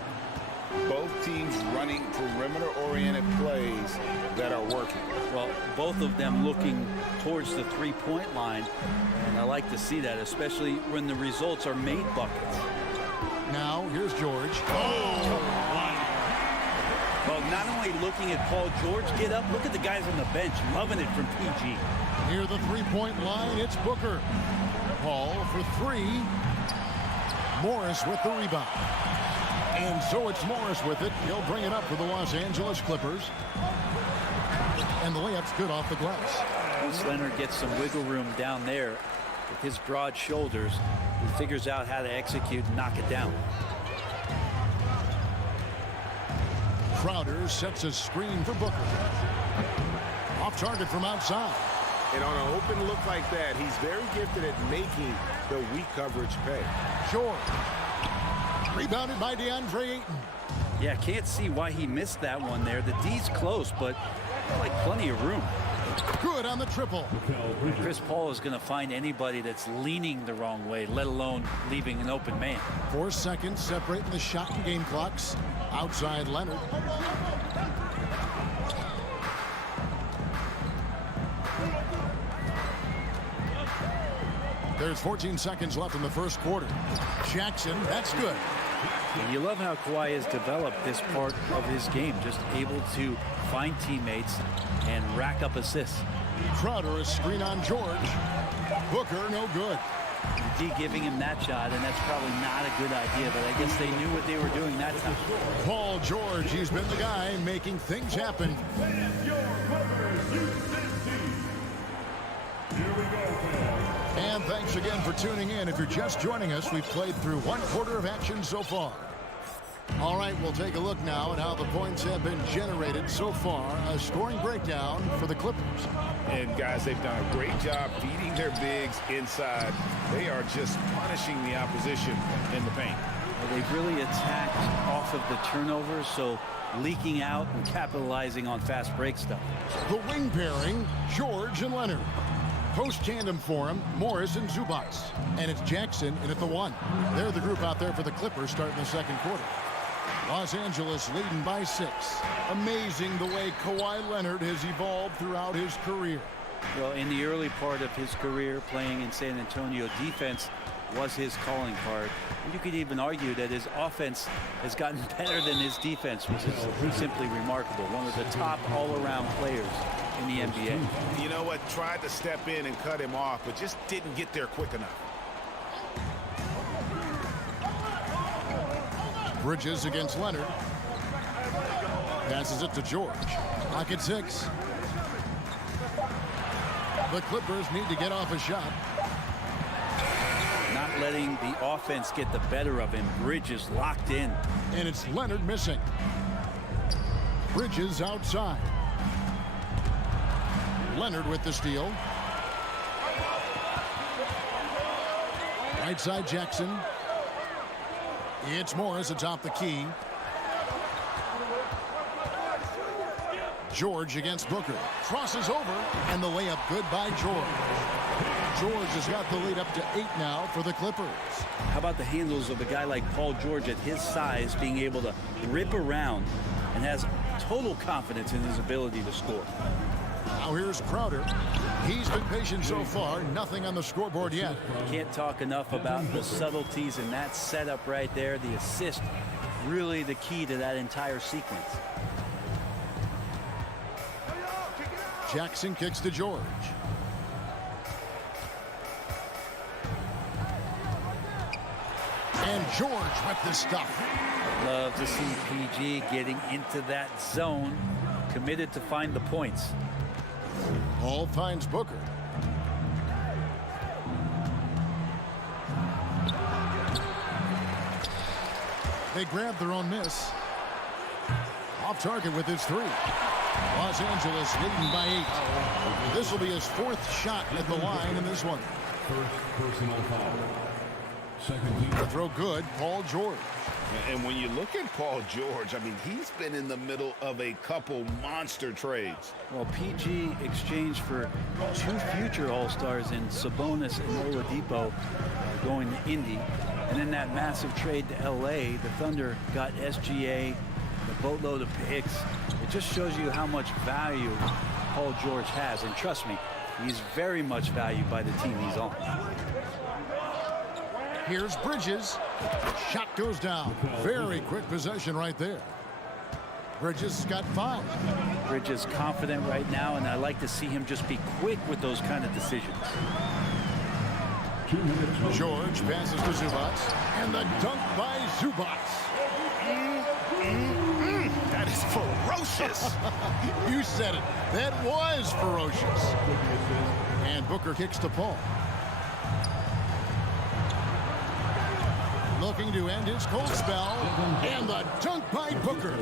Both teams running perimeter-oriented plays that are working. Well, both of them looking towards the three-point line, and I like to see that, especially when the results are made buckets. Now, here's George. Well, not only looking at Paul George get up, look at the guys on the bench loving it from PG. Near the three-point line, it's Booker. Paul for 3. Morris with the rebound. And so it's Morris with it. He'll bring it up for the Los Angeles Clippers. And the layup's good off the glass. Once Leonard gets some wiggle room down there with his broad shoulders, he figures out how to execute and knock it down. Crowder sets a screen for Booker. Off target from outside. And on an open look like that, he's very gifted at making the weak coverage pay. George. Rebounded by DeAndre Ayton. Yeah, can't see why he missed that one there. The D's close, but like plenty of room. Good on the triple. Chris Paul is going to find anybody that's leaning the wrong way, let alone leaving an open man. 4 seconds separating the shot and game clocks. Outside Leonard. There's 14 seconds left in the first quarter. Jackson, that's good. And you love how Kawhi has developed this part of his game, just able to find teammates and rack up assists. Crowder, a screen on George. Booker, no good. D giving him that shot, and that's probably not a good idea, but I guess they knew what they were doing that time. Paul George, he's been the guy making things happen. And thanks again for tuning in. If you're just joining us, we've played through 1 quarter of action so far. All right, we'll take a look now at how the points have been generated so far. A scoring breakdown for the Clippers. And guys, they've done a great job feeding their bigs inside. They are just punishing the opposition in the paint. Well, they've really attacked off of the turnovers, so leaking out and capitalizing on fast break stuff. The wing pairing, George and Leonard. Post tandem for him, Morris and Zubac. And it's Jackson in at the 1. They're the group out there for the Clippers starting the second quarter. Los Angeles leading by 6. Amazing the way Kawhi Leonard has evolved throughout his career. Well, in the early part of his career playing in San Antonio, defense was his calling card. You could even argue that his offense has gotten better than his defense, which is simply remarkable. One of the top all-around players in the NBA. You know what? Tried to step in and cut him off, but just didn't get there quick enough. Bridges against Leonard. Passes it to George. Clock at 6. The Clippers need to get off a shot. Not letting the offense get the better of him. Bridges locked in. And it's Leonard missing. Bridges outside. Leonard with the steal. Right side Jackson. It's Morris atop the key. George against Booker. Crosses over, and the layup good by George. George has got the lead up to 8 now for the Clippers. How about the handles of a guy like Paul George at his size being able to rip around and has total confidence in his ability to score. Now here's Crowder. He's been patient so far. Nothing on the scoreboard yet. Can't talk enough about the subtleties in that setup right there. The assist, really the key to that entire sequence. Jackson kicks to George. And George with the stuff. Love to see PG getting into that zone, committed to find the points. Ball finds Booker. They grab their own miss. Off target with his 3. Los Angeles leading by 8. This will be his 4th shot at the line in this one. First personal foul. The throw good, Paul George. And when you look at Paul George, I mean, he's been in the middle of a couple monster trades. Well, PG exchanged for 2 future All-Stars in Sabonis and Oladipo going to Indy. And in that massive trade to LA, the Thunder got SGA, the boatload of picks. It just shows you how much value Paul George has. And trust me, he's very much valued by the team he's on. Here's Bridges. Shot goes down. Very quick possession right there. Bridges got 5. Bridges confident right now, and I like to see him just be quick with those kind of decisions. George passes to Zubac, and the dunk by Zubac. That is ferocious. You said it. That was ferocious. And Booker kicks to Paul. Looking to end his cold spell, and the dunk by Booker.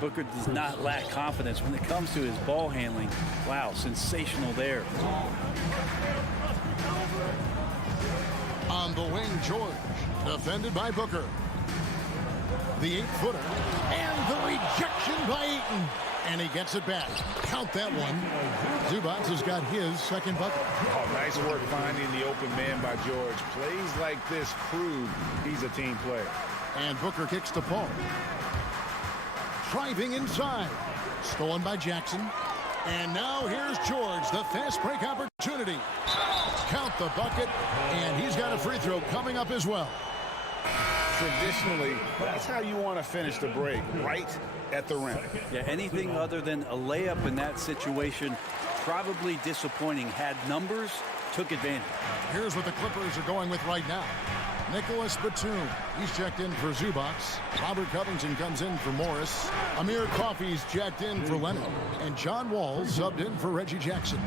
Booker does not lack confidence when it comes to his ball handling. Wow, sensational there. On the wing, George, defended by Booker. The 8-footer, and the rejection by Eaton. And he gets it back. Count that one. Zubac has got his 2nd bucket. Oh, nice work finding the open man by George. Plays like this prove he's a team player. And Booker kicks to Paul. Driving inside. Stolen by Jackson. And now here's George, the fast break opportunity. Count the bucket, and he's got a free throw coming up as well. Traditionally, that's how you want to finish the break, right at the rim. Yeah, anything other than a layup in that situation, probably disappointing. Had numbers, took advantage. Here's what the Clippers are going with right now. Nicholas Batum, he's checked in for Zubac. Robert Covington comes in for Morris. Amir Coffey's checked in for Leonard. And John Wall subbed in for Reggie Jackson.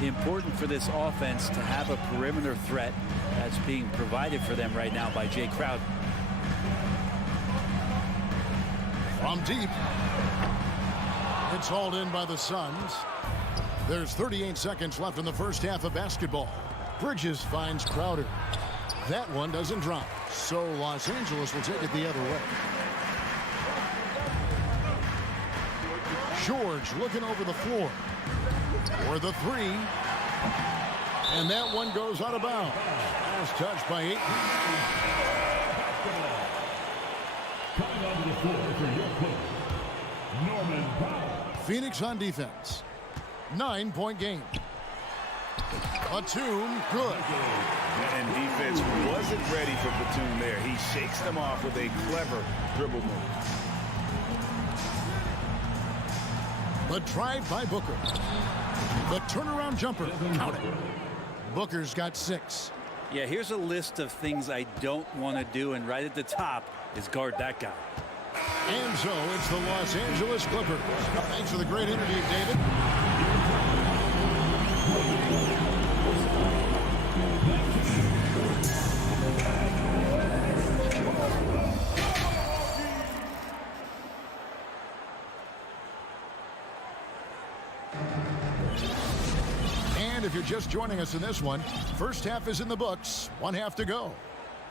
Important for this offense to have a perimeter threat that's being provided for them right now by Jay Crowder. From deep. It's hauled in by the Suns. There's 38 seconds left in the first half of basketball. Bridges finds Crowder. That one doesn't drop. So Los Angeles will take it the other way. George looking over the floor. For the 3. And that one goes out of bounds. Last touch by Ayton. Coming onto the floor for your coach, Norman Powell. Phoenix on defense. 9-point game. Batum, good. And defense wasn't ready for Batum there. He shakes them off with a clever dribble move. The drive by Booker. The turnaround jumper. Count it. Booker's got 6. Yeah, here's a list of things I don't want to do, and right at the top is guard that guy. And so it's the Los Angeles Clippers. Thanks for the great interview, David. And if you're just joining us in this one, first half is in the books, 1 half to go.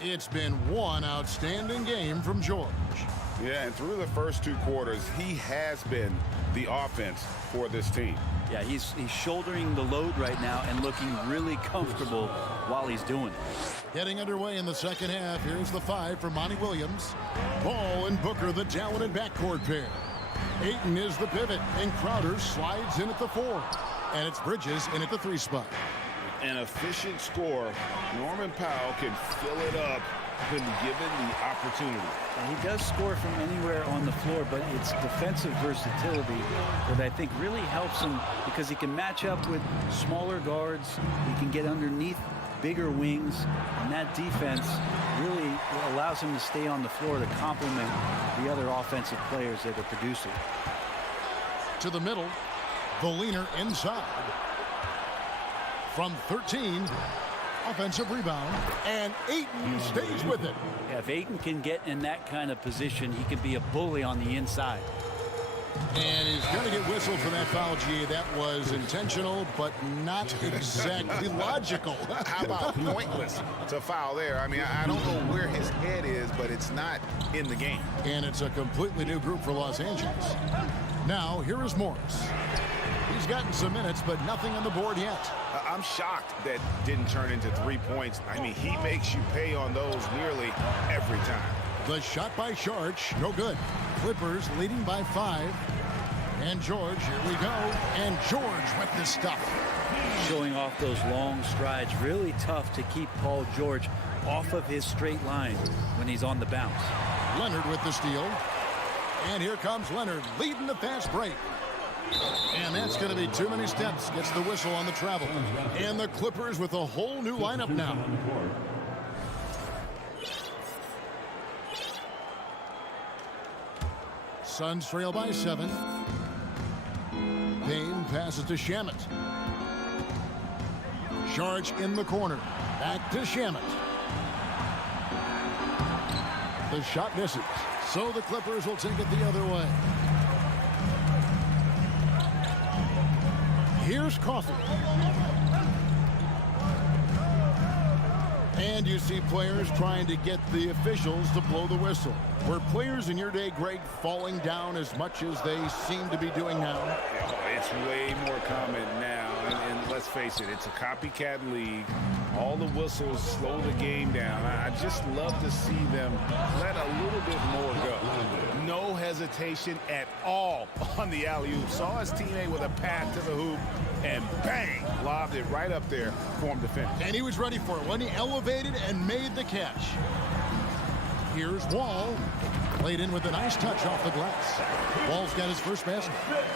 It's been one outstanding game from George. Yeah, and through the first 2 quarters, he has been the offense for this team. Yeah, he's shouldering the load right now and looking really comfortable while he's doing it. Getting underway in the second half. Here's the 5 for Monty Williams. Ball and Booker, the dominant backcourt pair. Ayton is the pivot, and Crowder slides in at the 4. And it's Bridges in at the 3 spot. An efficient scorer. Norman Powell can fill it up when given the opportunity. And he does score from anywhere on the floor, but it's defensive versatility that I think really helps him because he can match up with smaller guards. He can get underneath bigger wings, and that defense really allows him to stay on the floor to complement the other offensive players that are producing. To the middle, the leaner inside. From 13, offensive rebound, and Ayton stays with it. Yeah, if Ayton can get in that kind of position, he can be a bully on the inside. And he's going to get whistled for that foul, G. That was intentional, but not exactly logical. How about pointless to foul there? I mean, I don't know where his head is, but it's not in the game. And it's a completely new group for Los Angeles. Now, here is Morris. He's gotten some minutes, but nothing on the board yet. I'm shocked that didn't turn into 3 points. I mean, he makes you pay on those nearly every time. The shot by Sharch, no good. Clippers leading by 5. And George, here we go. And George with the stuff. Showing off those long strides. Really tough to keep Paul George off of his straight line when he's on the bounce. Leonard with the steal. And here comes Leonard leading the fast break. And that's going to be too many steps. Gets the whistle on the travel. And the Clippers with a whole new lineup now. Suns trail by 7. Payne passes to Shamet. Sharch in the corner. Back to Shamet. The shot misses. So the Clippers will take it the other way. Here's Coffey. And you see players trying to get the officials to blow the whistle. Were players in your day, Greg, falling down as much as they seem to be doing now? It's way more common now. And let's face it, it's a copycat league. All the whistles slow the game down. I just love to see them let a little bit more go. No hesitation at all on the alley-oop. Saw his teammate with a pass to the hoop, and bang, lobbed it right up there for him to finish. And he was ready for it when he elevated and made the catch. Here's Wall. Played in with a nice touch off the glass. Wall's got his first basket.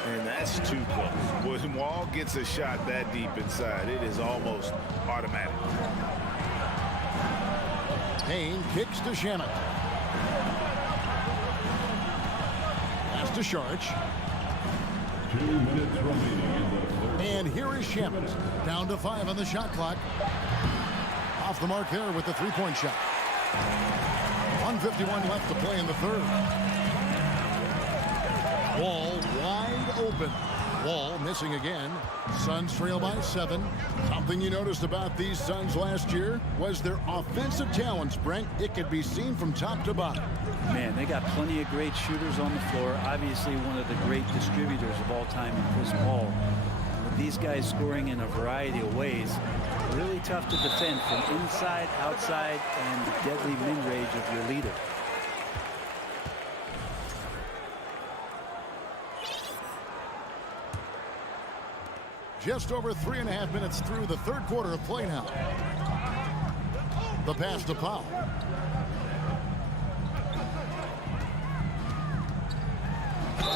And that's too close. When Wall gets a shot that deep inside, it is almost automatic. Payne kicks to Shamet. Pass to Sharch. 2 minutes remaining in the third. And here is Shamet. Down to 5 on the shot clock. Off the mark there with the three-point shot. 1:51 left to play in the third. Wall wide open. Wall missing again. Suns trail by 7. Something you noticed about these Suns last year was their offensive talents, Brent. It could be seen from top to bottom. Man, they got plenty of great shooters on the floor. Obviously one of the great distributors of all time in Chris Paul. With these guys scoring in a variety of ways, really tough to defend from inside, outside, and the deadly mid-range of your leader. Just over 3.5 minutes through the third quarter of play now. The pass to Powell.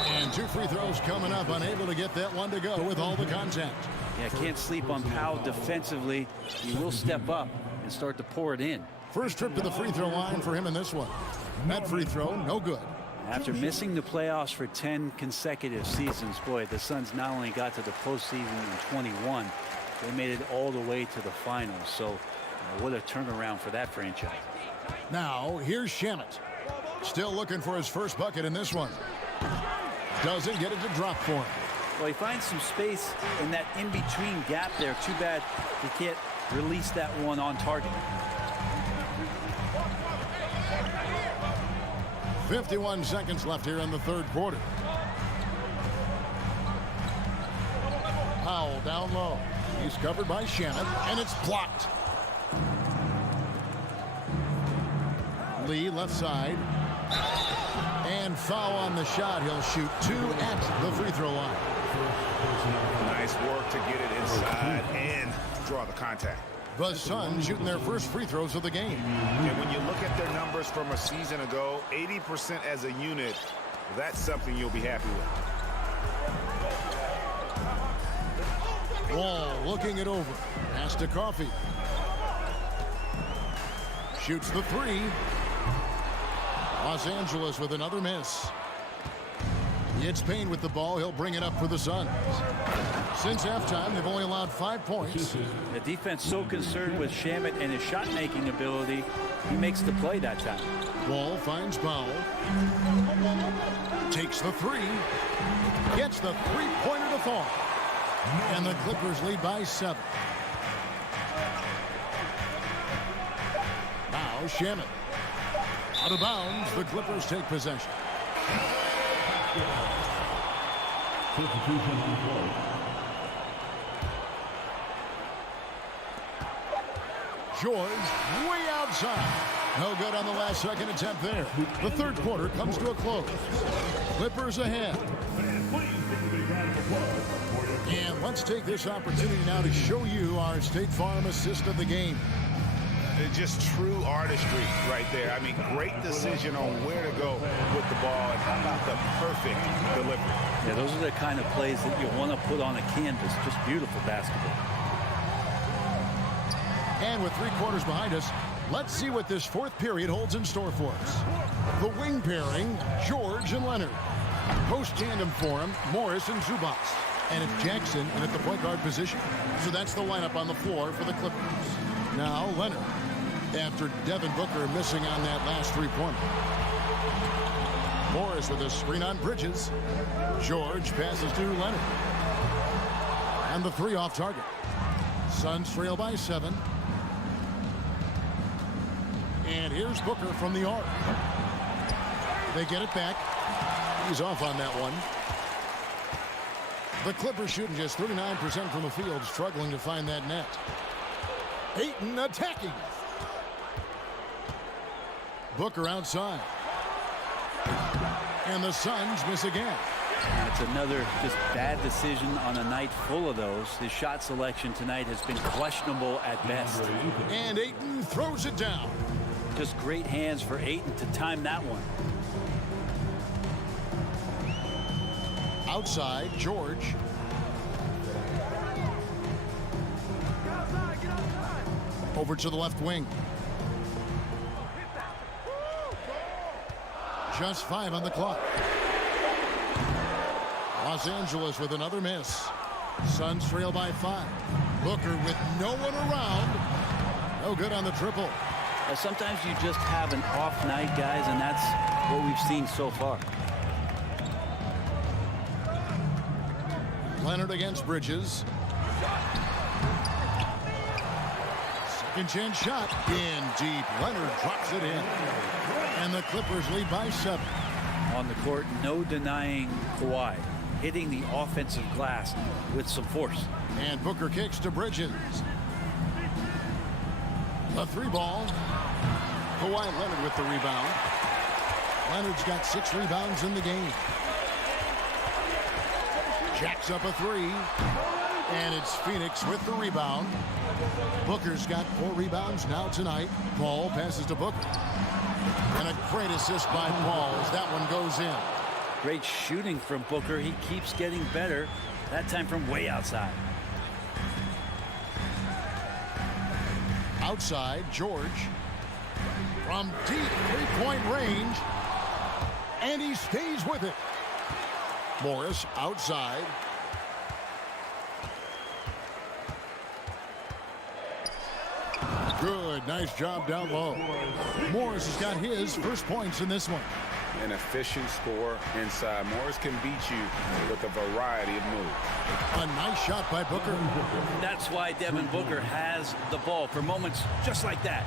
And 2 free throws coming up. Unable to get that one to go with all the contact. Yeah, can't sleep on Powell defensively. He will step up and start to pour it in. First trip to the free throw line for him in this one. That free throw, no good. After missing the playoffs for 10 consecutive seasons, boy, the Suns not only got to the postseason in 21, they made it all the way to the finals. So what a turnaround for that franchise. Now, here's Shamet. Still looking for his first bucket in this one. Doesn't get it to drop for him. Well, he finds some space in that in-between gap there. Too bad he can't release that one on target. 51 seconds left here in the third quarter. Powell down low. He's covered by Shannon, and it's blocked. Lee left side. And foul on the shot. He'll shoot 2 at the free throw line. Nice work to get it inside and draw the contact. The Suns shooting their first free throws of the game. And when you look at their numbers from a season ago, 80% as a unit, that's something you'll be happy with. Wall looking it over. Pass to Coffey. Shoots the 3. Los Angeles with another miss. It's Payne with the ball. He'll bring it up for the Suns. Since halftime, they've only allowed 5 points. The defense so concerned with Shamet and his shot-making ability, he makes the play that time. Wall finds Powell. Takes the 3. Gets the three-pointer to fall. And the Clippers lead by 7. Now Shamet. Out of bounds, the Clippers take possession. George way outside. No good on the last second attempt there. The third quarter comes to a close. Clippers ahead. And let's take this opportunity now to show you our State Farm assist of the game. Just true artistry right there. I mean, great decision on where to go with the ball, and how about the perfect delivery. Yeah, those are the kind of plays that you want to put on a canvas. Just beautiful basketball. And with 3 quarters behind us, let's see what this fourth period holds in store for us. The wing pairing, George and Leonard. Post tandem for him, Morris and Zubac. And it's Jackson in at the point guard position. So that's the lineup on the floor for the Clippers. Now Leonard, after Devin Booker missing on that last 3-pointer. Morris with a screen on Bridges. George passes to Leonard. And the 3 off target. Suns trail by 7. And here's Booker from the arc. They get it back. He's off on that one. The Clippers shooting just 39% from the field, struggling to find that net. Ayton attacking. Booker outside. And the Suns miss again. It's another just bad decision on a night full of those. His shot selection tonight has been questionable at best. And Ayton throws it down. Just great hands for Ayton to time that one. Outside, George. Over to the left wing. Just 5 on the clock. Los Angeles with another miss. Suns trail by 5. Booker with no one around. No good on the triple. Sometimes you just have an off night, guys, and that's what we've seen so far. Leonard against Bridges. Second chance shot. In deep. Leonard drops it in. And the Clippers lead by 7. On the court, no denying Kawhi. Hitting the offensive glass with some force. And Booker kicks to Bridges. The 3-ball. Kawhi Leonard with the rebound. Leonard's got 6 rebounds in the game. Jacks up a 3. And it's Phoenix with the rebound. Booker's got 4 rebounds now tonight. Paul passes to Booker. And a great assist by Paul as that one goes in. Great shooting from Booker. He keeps getting better. That time from way outside. Outside, George. From deep 3-point range. And he stays with it. Morris outside. Good, nice job down low. Morris has got his first points in this one. An efficient score inside. Morris can beat you with a variety of moves. A nice shot by Booker. That's why Devin Booker has the ball for moments just like that.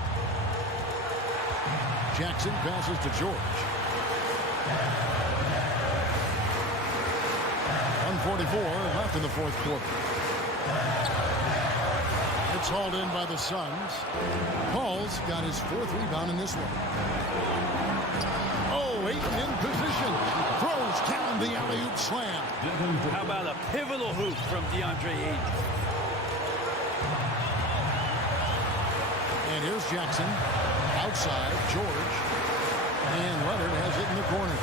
Jackson passes to George. .144 left in the fourth quarter. It's hauled in by the Suns. Paul's got his fourth rebound in this one. Oh, Ayton in position. Throws down the alley-oop slam. How about a pivotal hoop from DeAndre Ayton? And here's Jackson. Outside, George. And Leonard has it in the corner.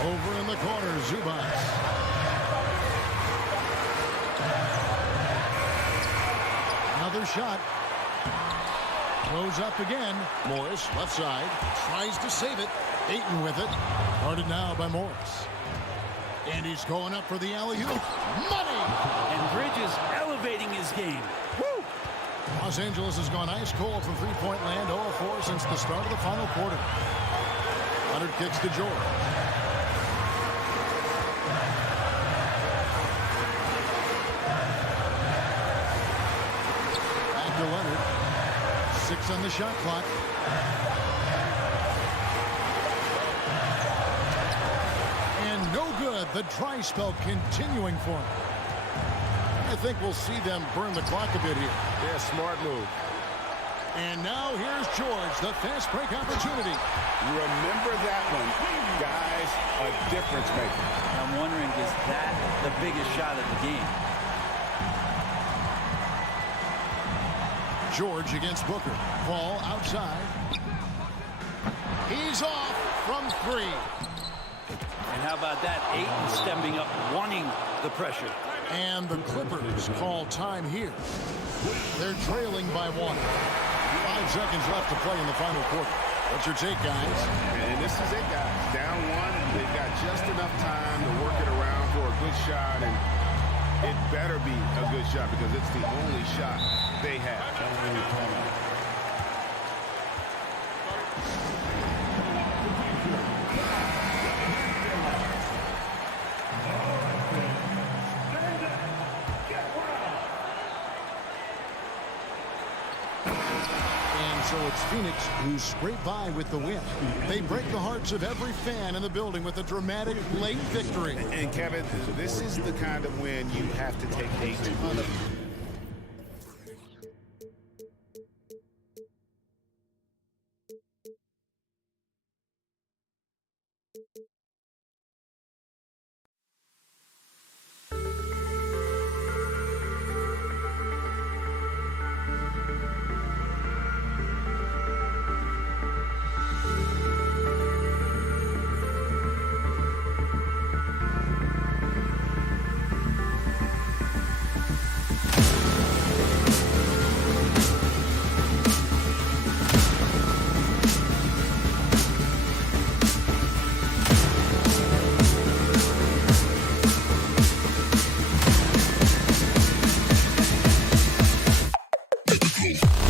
Over in the corner, Zubac. Another shot. Goes up again. Morris, left side, tries to save it. Ayton with it. Guarded now by Morris. And he's going up for the alley-oop. Money! And Bridges elevating his game. Woo! Los Angeles has gone ice cold from three-point land, 0-4 since the start of the final quarter. Leonard kicks to George. Back to Leonard. 6 on the shot clock. And no good. The dry spell continuing for him. I think we'll see them burn the clock a bit here. Yeah, smart move. And now here's George, the fast break opportunity. Remember that one, guys, a difference maker. I'm wondering, is that the biggest shot of the game? George against Booker. Ball outside. He's off from 3. And how about that? Ayton stepping up, wanting the pressure. And the Clippers call time here. They're trailing by 1. 5 seconds left to play in the final quarter. What's your take, guys? And this is it, guys. Down 1. They've got just enough time to work it around for a good shot, and it better be a good shot because it's the only shot they have. So it's Phoenix who scrape by with the win. They break the hearts of every fan in the building with a dramatic late victory. And Kevin, this is the kind of win you have to take a ton of. Cool.